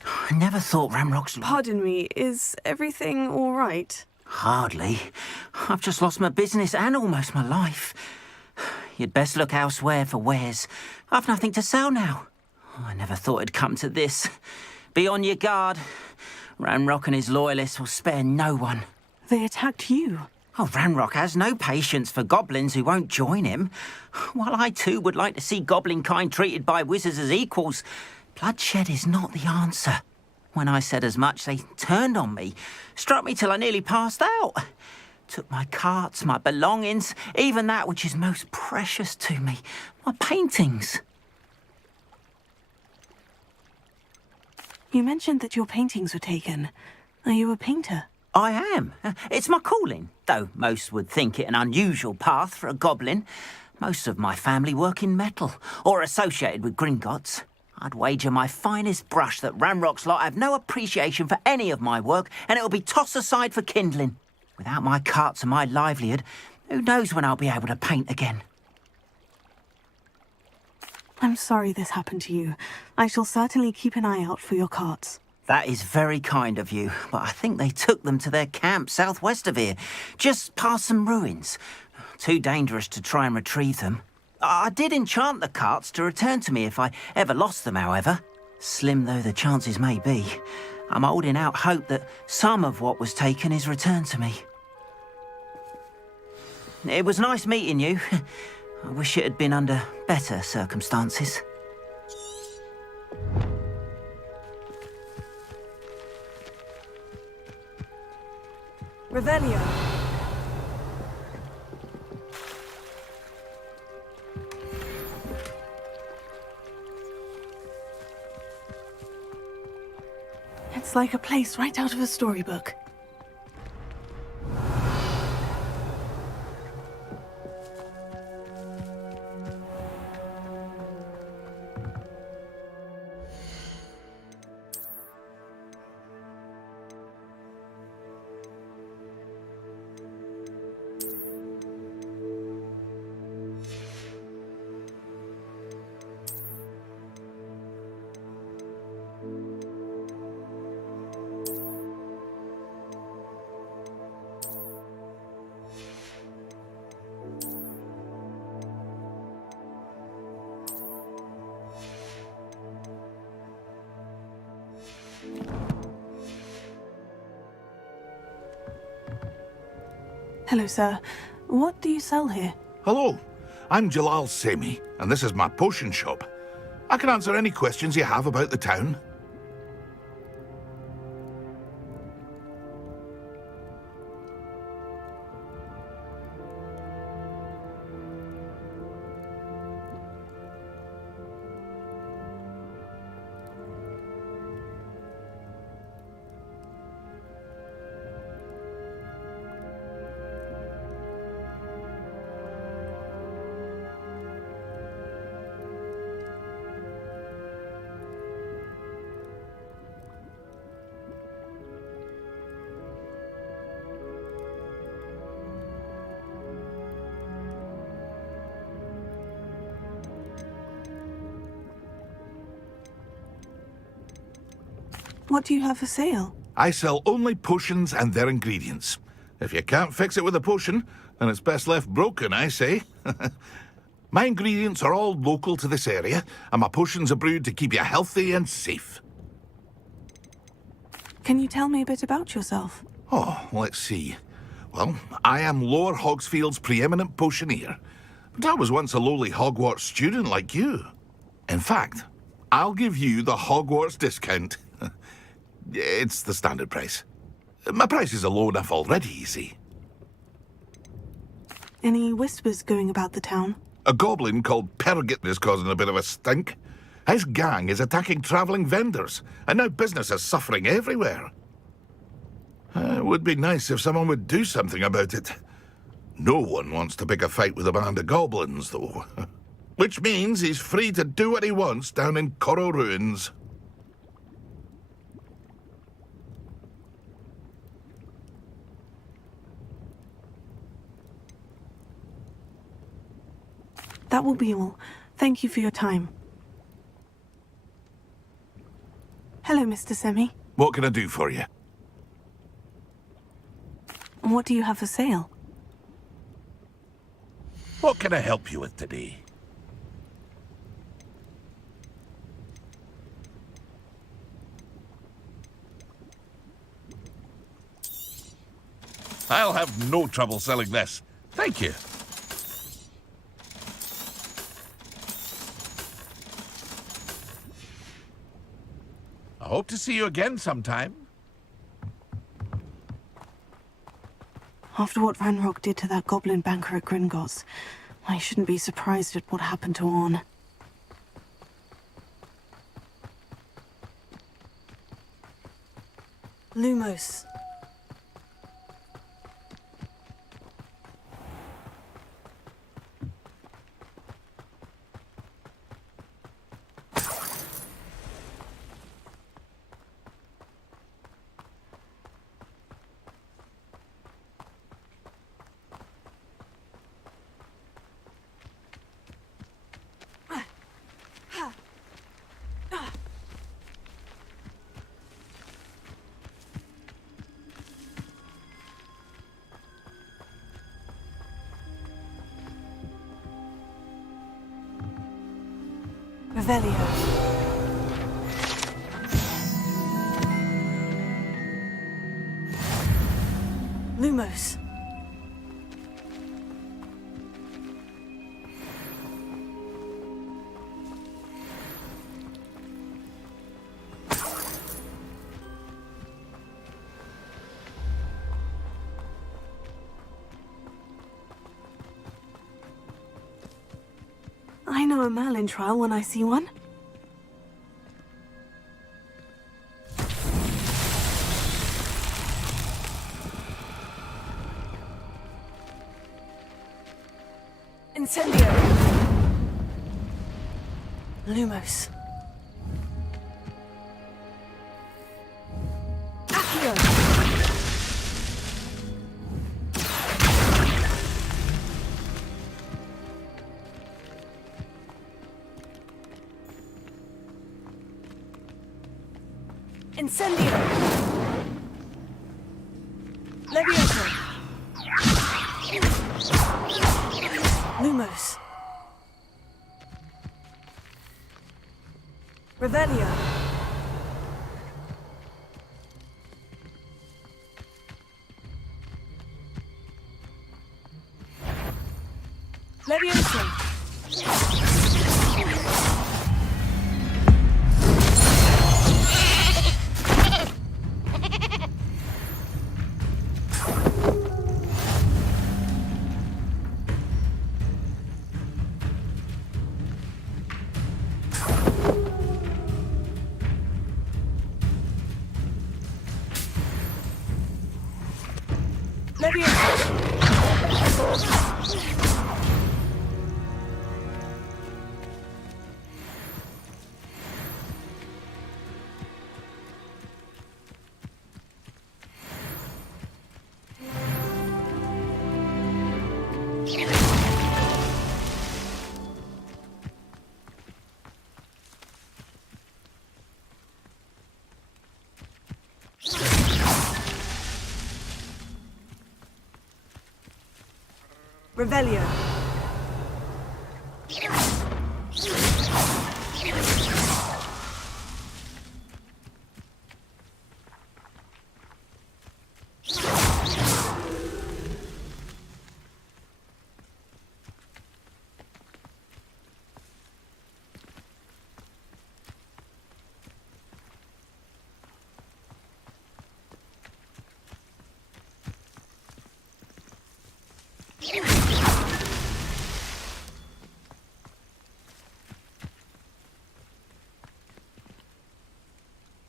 I never thought Ramrock's... Pardon me, is everything all right? Hardly. I've just lost my business and almost my life. You'd best look elsewhere for wares. I've nothing to sell now. I never thought it'd come to this. Be on your guard. Ramrock and his loyalists will spare no one. They attacked you? Oh, Ramrock has no patience for goblins who won't join him. While I too would like to see goblin kind treated by wizards as equals, bloodshed is not the answer. When I said as much, they turned on me, struck me till I nearly passed out. Took my carts, my belongings, even that which is most precious to me, my paintings. You mentioned that your paintings were taken. Are you a painter? I am. It's my calling, though most would think it an unusual path for a goblin. Most of my family work in metal, or associated with Gringotts. I'd wager my finest brush that Ramrock's lot have no appreciation for any of my work, and it'll be tossed aside for kindling. Without my carts and my livelihood, who knows when I'll be able to paint again. I'm sorry this happened to you. I shall certainly keep an eye out for your carts. That is very kind of you, but I think they took them to their camp southwest of here, just past some ruins. Too dangerous to try and retrieve them. I did enchant the carts to return to me if I ever lost them, however. Slim though the chances may be, I'm holding out hope that some of what was taken is returned to me. It was nice meeting you. I wish it had been under better circumstances. Revelio. It's like a place right out of a storybook. Hello, sir. What do you sell here? Hello, I'm Jalal Semi, and this is my potion shop. I can answer any questions you have about the town. What do you have for sale? I sell only potions and their ingredients. If you can't fix it with a potion, then it's best left broken, I say. My ingredients are all local to this area, and my potions are brewed to keep you healthy and safe. Can you tell me a bit about yourself? Oh, let's see. Well, I am Lower Hogsfield's preeminent potioneer, but I was once a lowly Hogwarts student like you. In fact, I'll give you the Hogwarts discount. It's the standard price. My prices are low enough already, you see. Any whispers going about the town? A goblin called Pergit is causing a bit of a stink. His gang is attacking travelling vendors, and now business is suffering everywhere. It would be nice if someone would do something about it. No one wants to pick a fight with a band of goblins, though. Which means he's free to do what he wants down in Coral Ruins. That will be all. Thank you for your time. Hello, Mr. Semi. What can I do for you? What do you have for sale? What can I help you with today? I'll have no trouble selling this. Thank you. I hope to see you again sometime. After what Ranrock did to that goblin banker at Gringotts, I shouldn't be surprised at what happened to Orn. Lumos. Revelio. Lumos. I know a Merlin trial when I see one. Incendio. Lumos. Accio. Incendio. Levioso. Lumos. Revelio. Levioso. Revelio.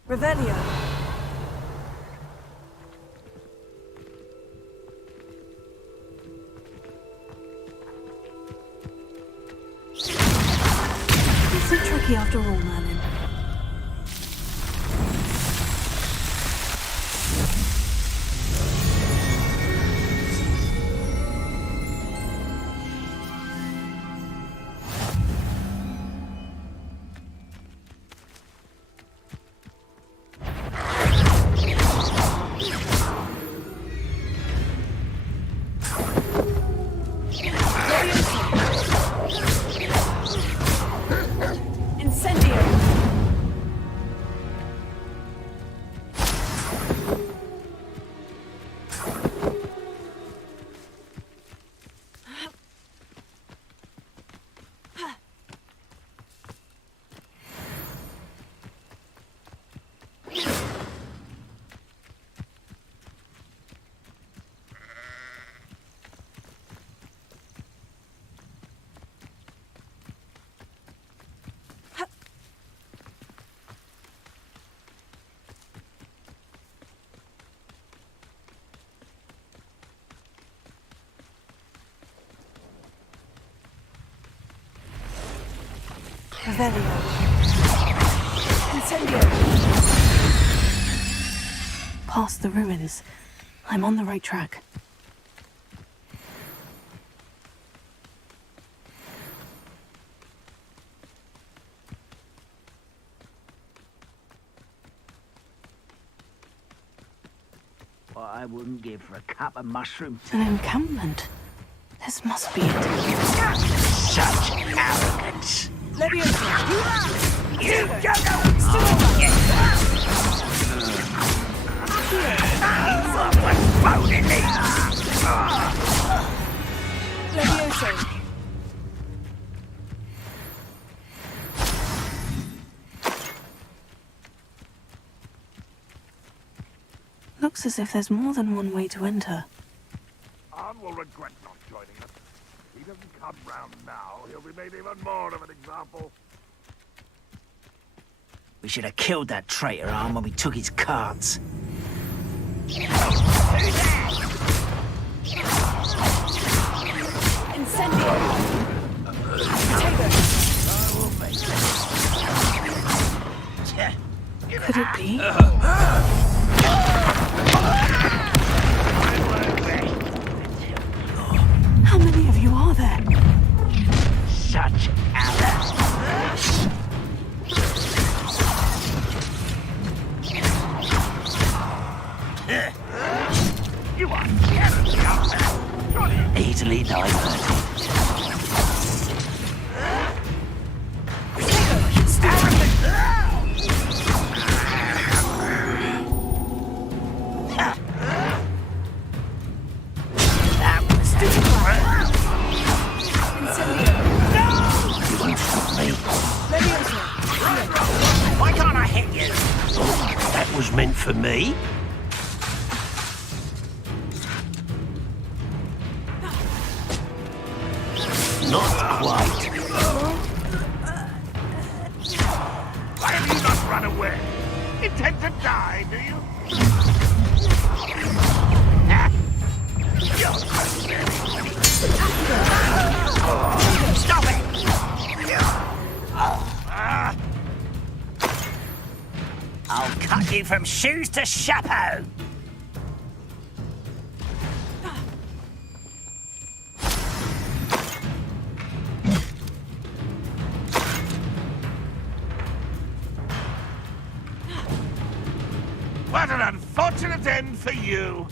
Revelio. It's so tricky after all, Merlin. Revelio. Incendio. Past the ruins. I'm on the right track. What I wouldn't give for a cup of mushroom tea. An encampment. This must be it. Such arrogance. Leviosa! You don't Leviosa! Looks as if there's more than one way to enter. Arn will regret not joining us. If he doesn't come round now, he'll be made even more of an example. We should have killed that traitor, Arn, when we took his cards. Could it be? How many of you are there? Such arrogance. You are easily diverted. That was you won't stop me. Why can't I hit you? That was meant for me. Not quite. Why have you not run away? Intend to die, do you? Stop it! I'll cut you from shoes to chapeau. What an unfortunate end for you.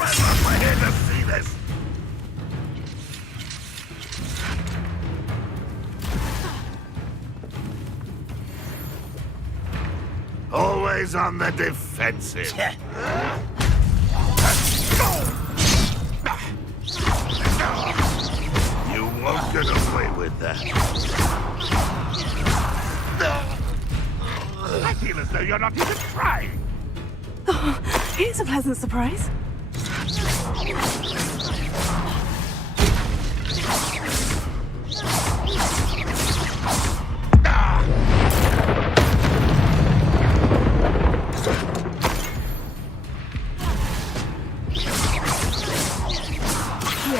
climb up my head to see this. Always on the defensive. You won't get away with that. I feel as though you're not even trying. Oh, here's a pleasant surprise.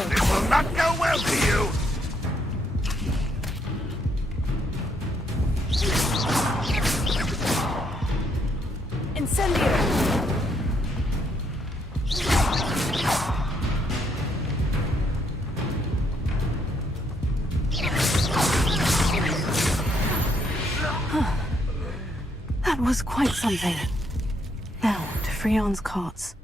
This will not go well for you. Incendio! That was quite something. Now, to Freon's cots.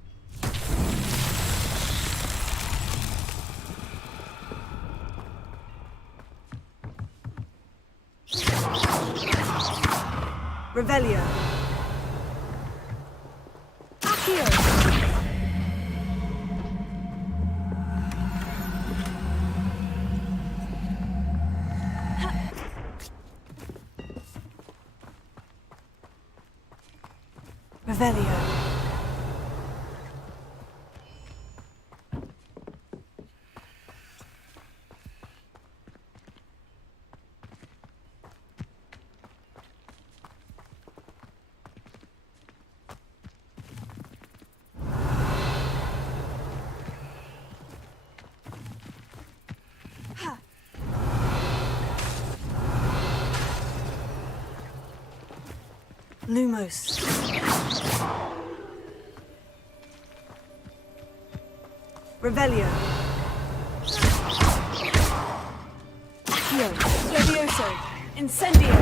Revelio. Accio. Revelio. Lumos. Revelio. Accio. Levioso. Incendio.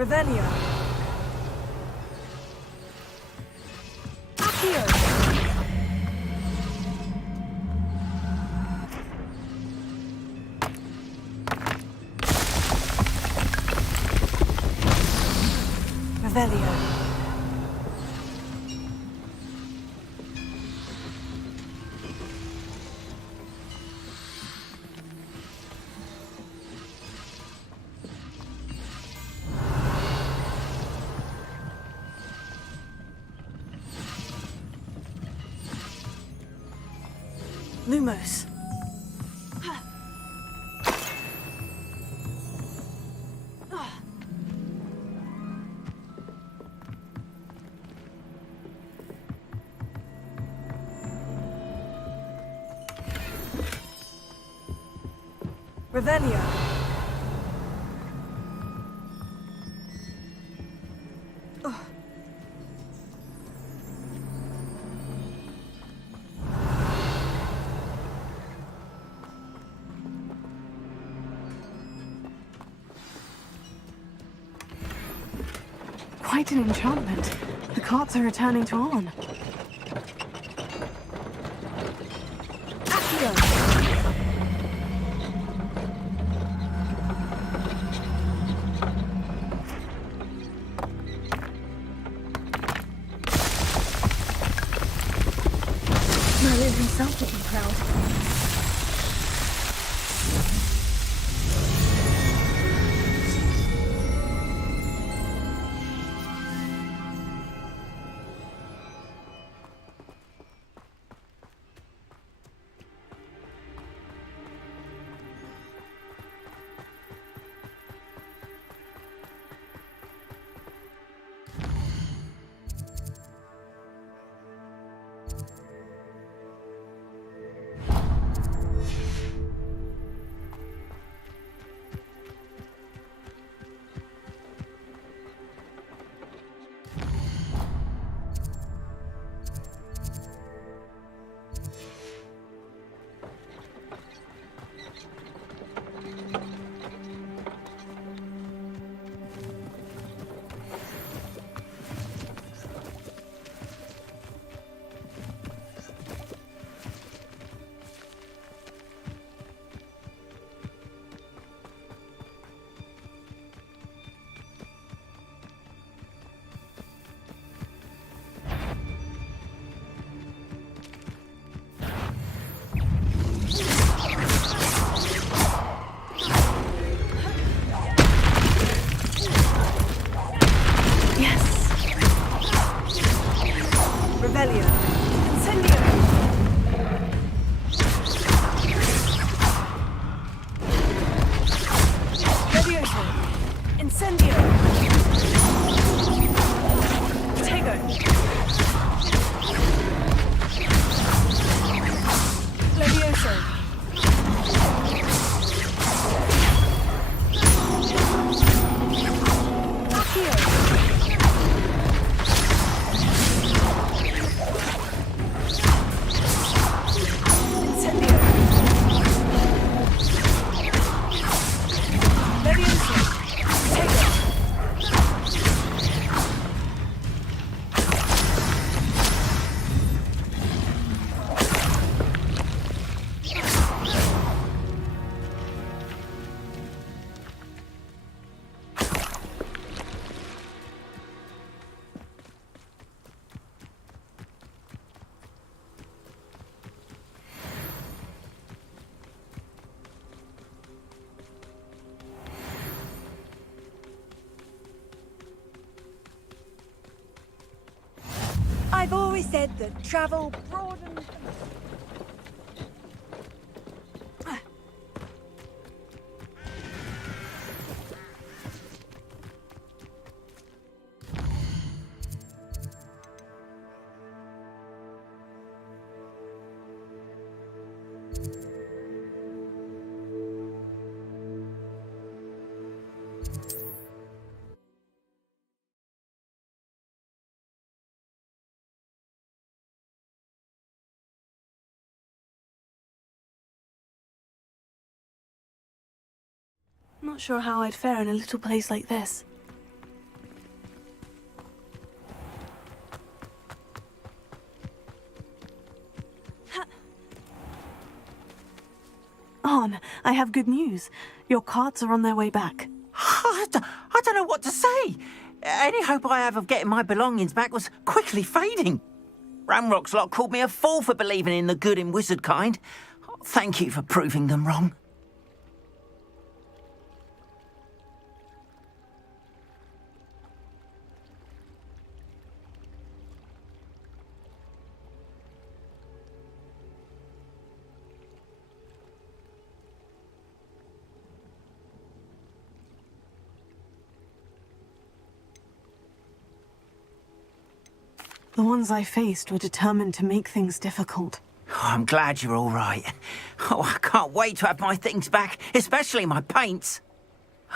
Revelio. Accio. Revelio. Lumos. Revelio. Quite an enchantment. The carts are returning to on. Accio. Merlin himself would be proud. Revelio. Incendio. Levioso. Incendio. Tego. Levioso. Accio. Incendio. Levioso. Tego. I've always said that travel broadens. Not sure how I'd fare in a little place like this. On, I have good news. Your carts are on their way back. I don't know what to say. Any hope I have of getting my belongings back was quickly fading. Ramrock's lot called me a fool for believing in the good in wizard kind. Thank you for proving them wrong. The ones I faced were determined to make things difficult. Oh, I'm glad you're all right. Oh, I can't wait to have my things back, especially my paints.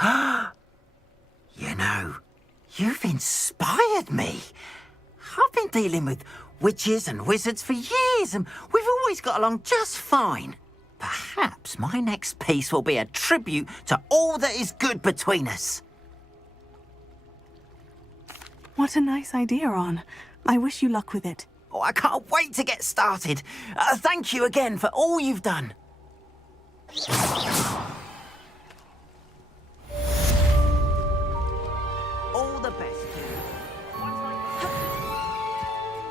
You know, you've inspired me. I've been dealing with witches and wizards for years, and we've always got along just fine. Perhaps my next piece will be a tribute to all that is good between us. What a nice idea, On. I wish you luck with it. Oh, I can't wait to get started. Thank you again for all you've done. All the best.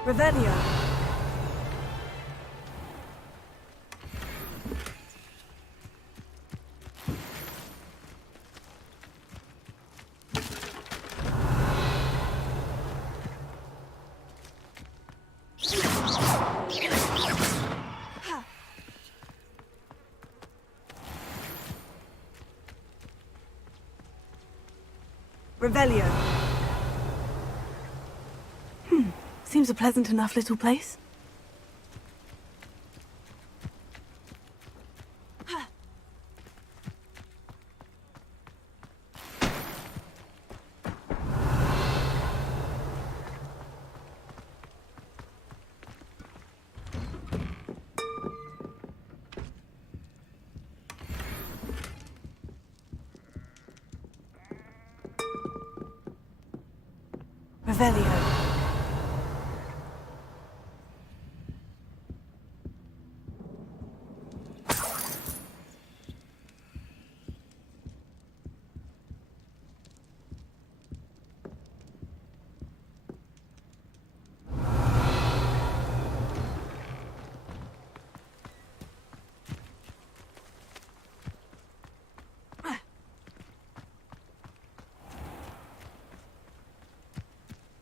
Revelio. Revelio. Seems a pleasant enough little place. Revelio.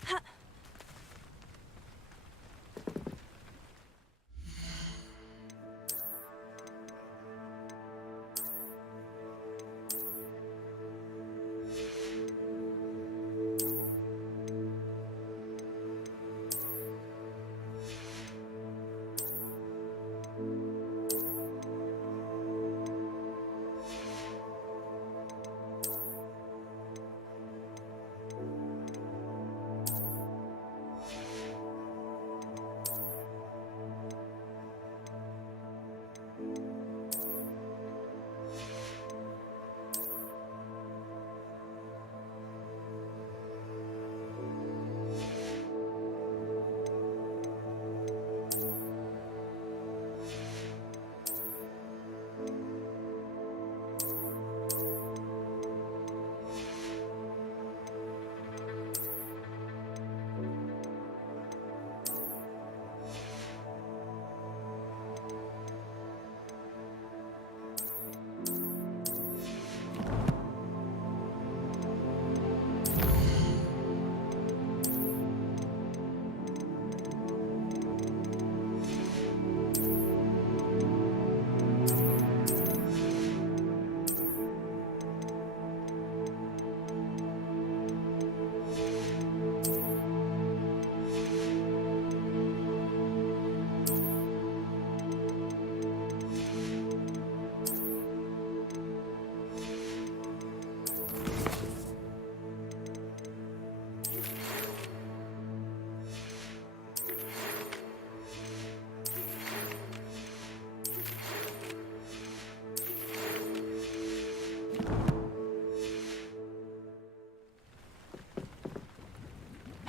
Ha!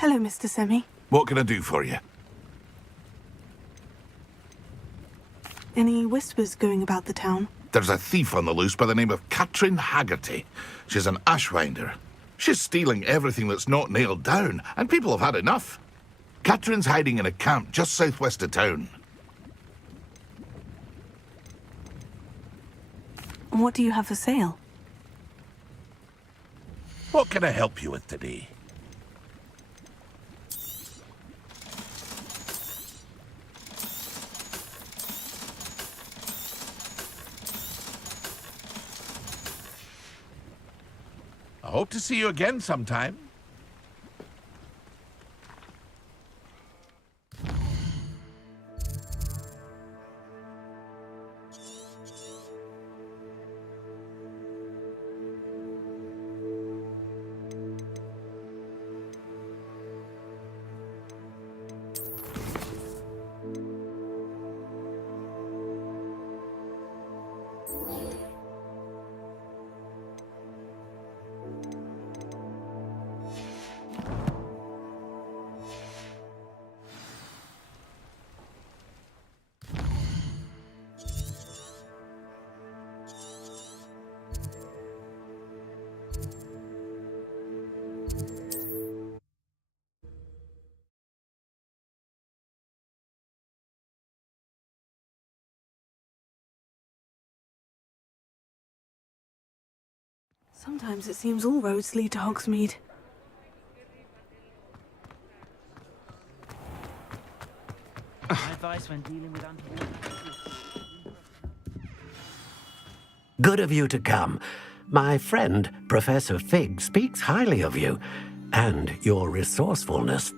Hello, Mr. Semi. What can I do for you? Any whispers going about the town? There's a thief on the loose by the name of Katrin Haggerty. She's an ashwinder. She's stealing everything that's not nailed down, and people have had enough. Katrin's hiding in a camp just southwest of town. What do you have for sale? What can I help you with today? I hope to see you again sometime. Sometimes it seems all roads lead to Hogsmeade. Advice when dealing with untoward. Good of you to come. My friend, Professor Fig, speaks highly of you and your resourcefulness.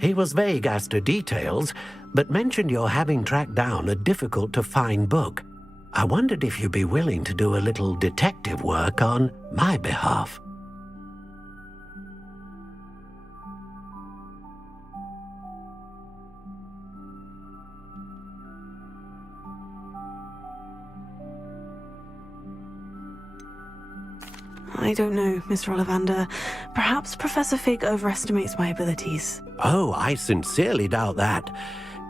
He was vague as to details, but mentioned your having tracked down a difficult-to-find book. I wondered if you'd be willing to do a little detective work on my behalf. I don't know, Mr. Ollivander. Perhaps Professor Fig overestimates my abilities. Oh, I sincerely doubt that.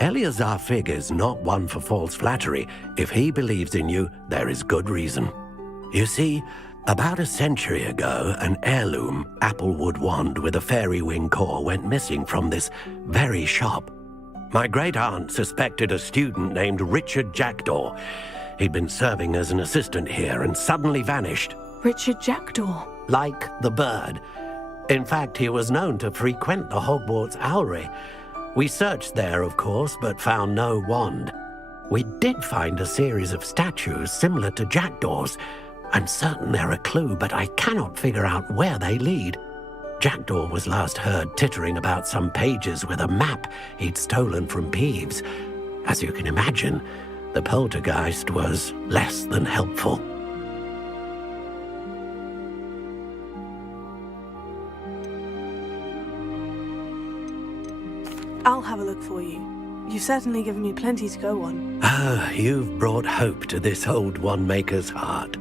Eleazar Fig is not one for false flattery. If he believes in you, there is good reason. You see, about a century ago, an heirloom applewood wand with a fairy wing core went missing from this very shop. My great-aunt suspected a student named Richard Jackdaw. He'd been serving as an assistant here and suddenly vanished. Richard Jackdaw? Like the bird. In fact, he was known to frequent the Hogwarts Owlery. We searched there, of course, but found no wand. We did find a series of statues similar to Jackdaw's. I'm certain they're a clue, but I cannot figure out where they lead. Jackdaw was last heard tittering about some pages with a map he'd stolen from Peeves. As you can imagine, the poltergeist was less than helpful. I'll have a look for you. You've certainly given me plenty to go on. Ah, you've brought hope to this old one-maker's heart.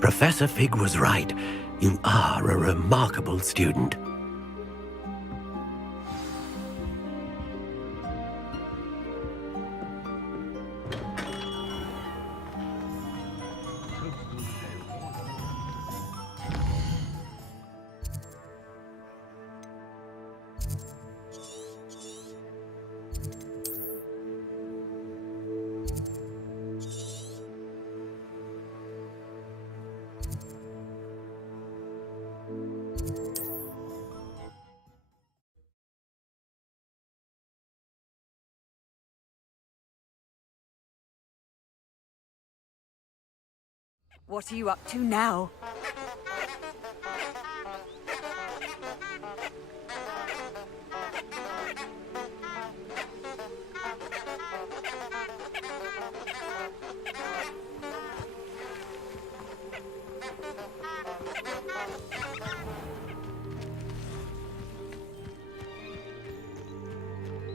Professor Fig was right. You are a remarkable student. What are you up to now?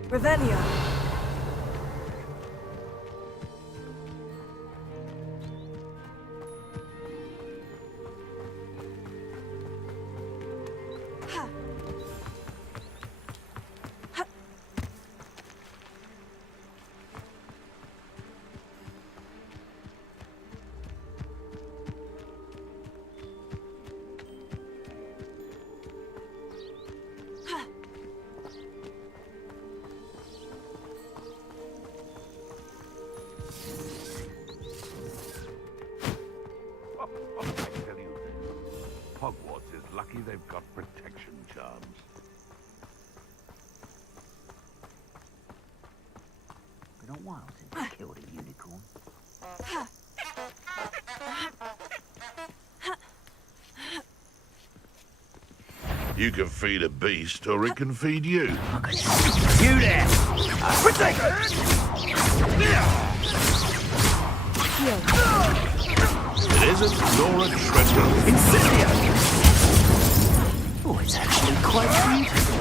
Revelio. they've got protection charms. Been a while since I killed a unicorn. You can feed a beast, or it can feed you. You there! Protect her! It isn't nor a treasure. Incendio! Oh, it's actually quite beautiful.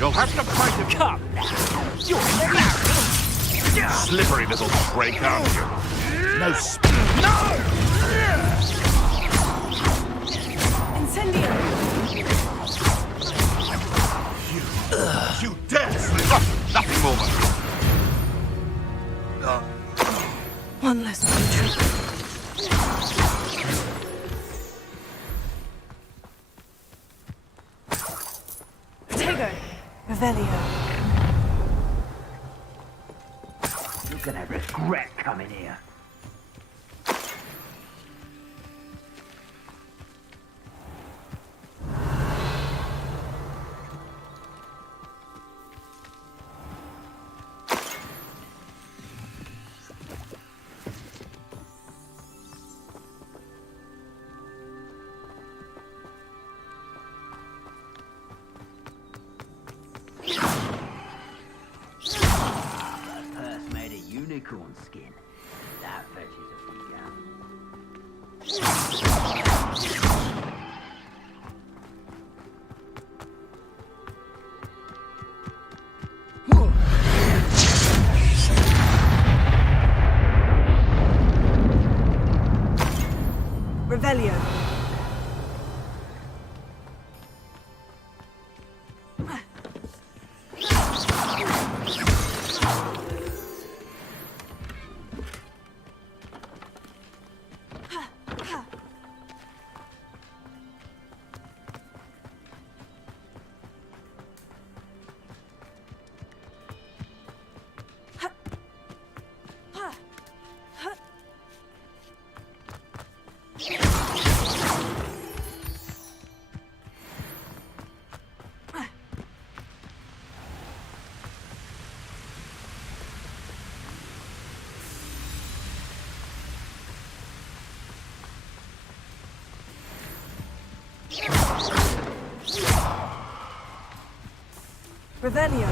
You'll have to fight him. Come now! You're Slippery little drake, aren't you? No Incendio! You dare slip up! Nothing more than... One less country. Tego, Revelio. You're gonna regret coming here. Unicorn skin. That fetches a few Revelio. Revelio.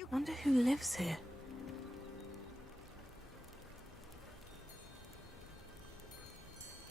I wonder who lives here.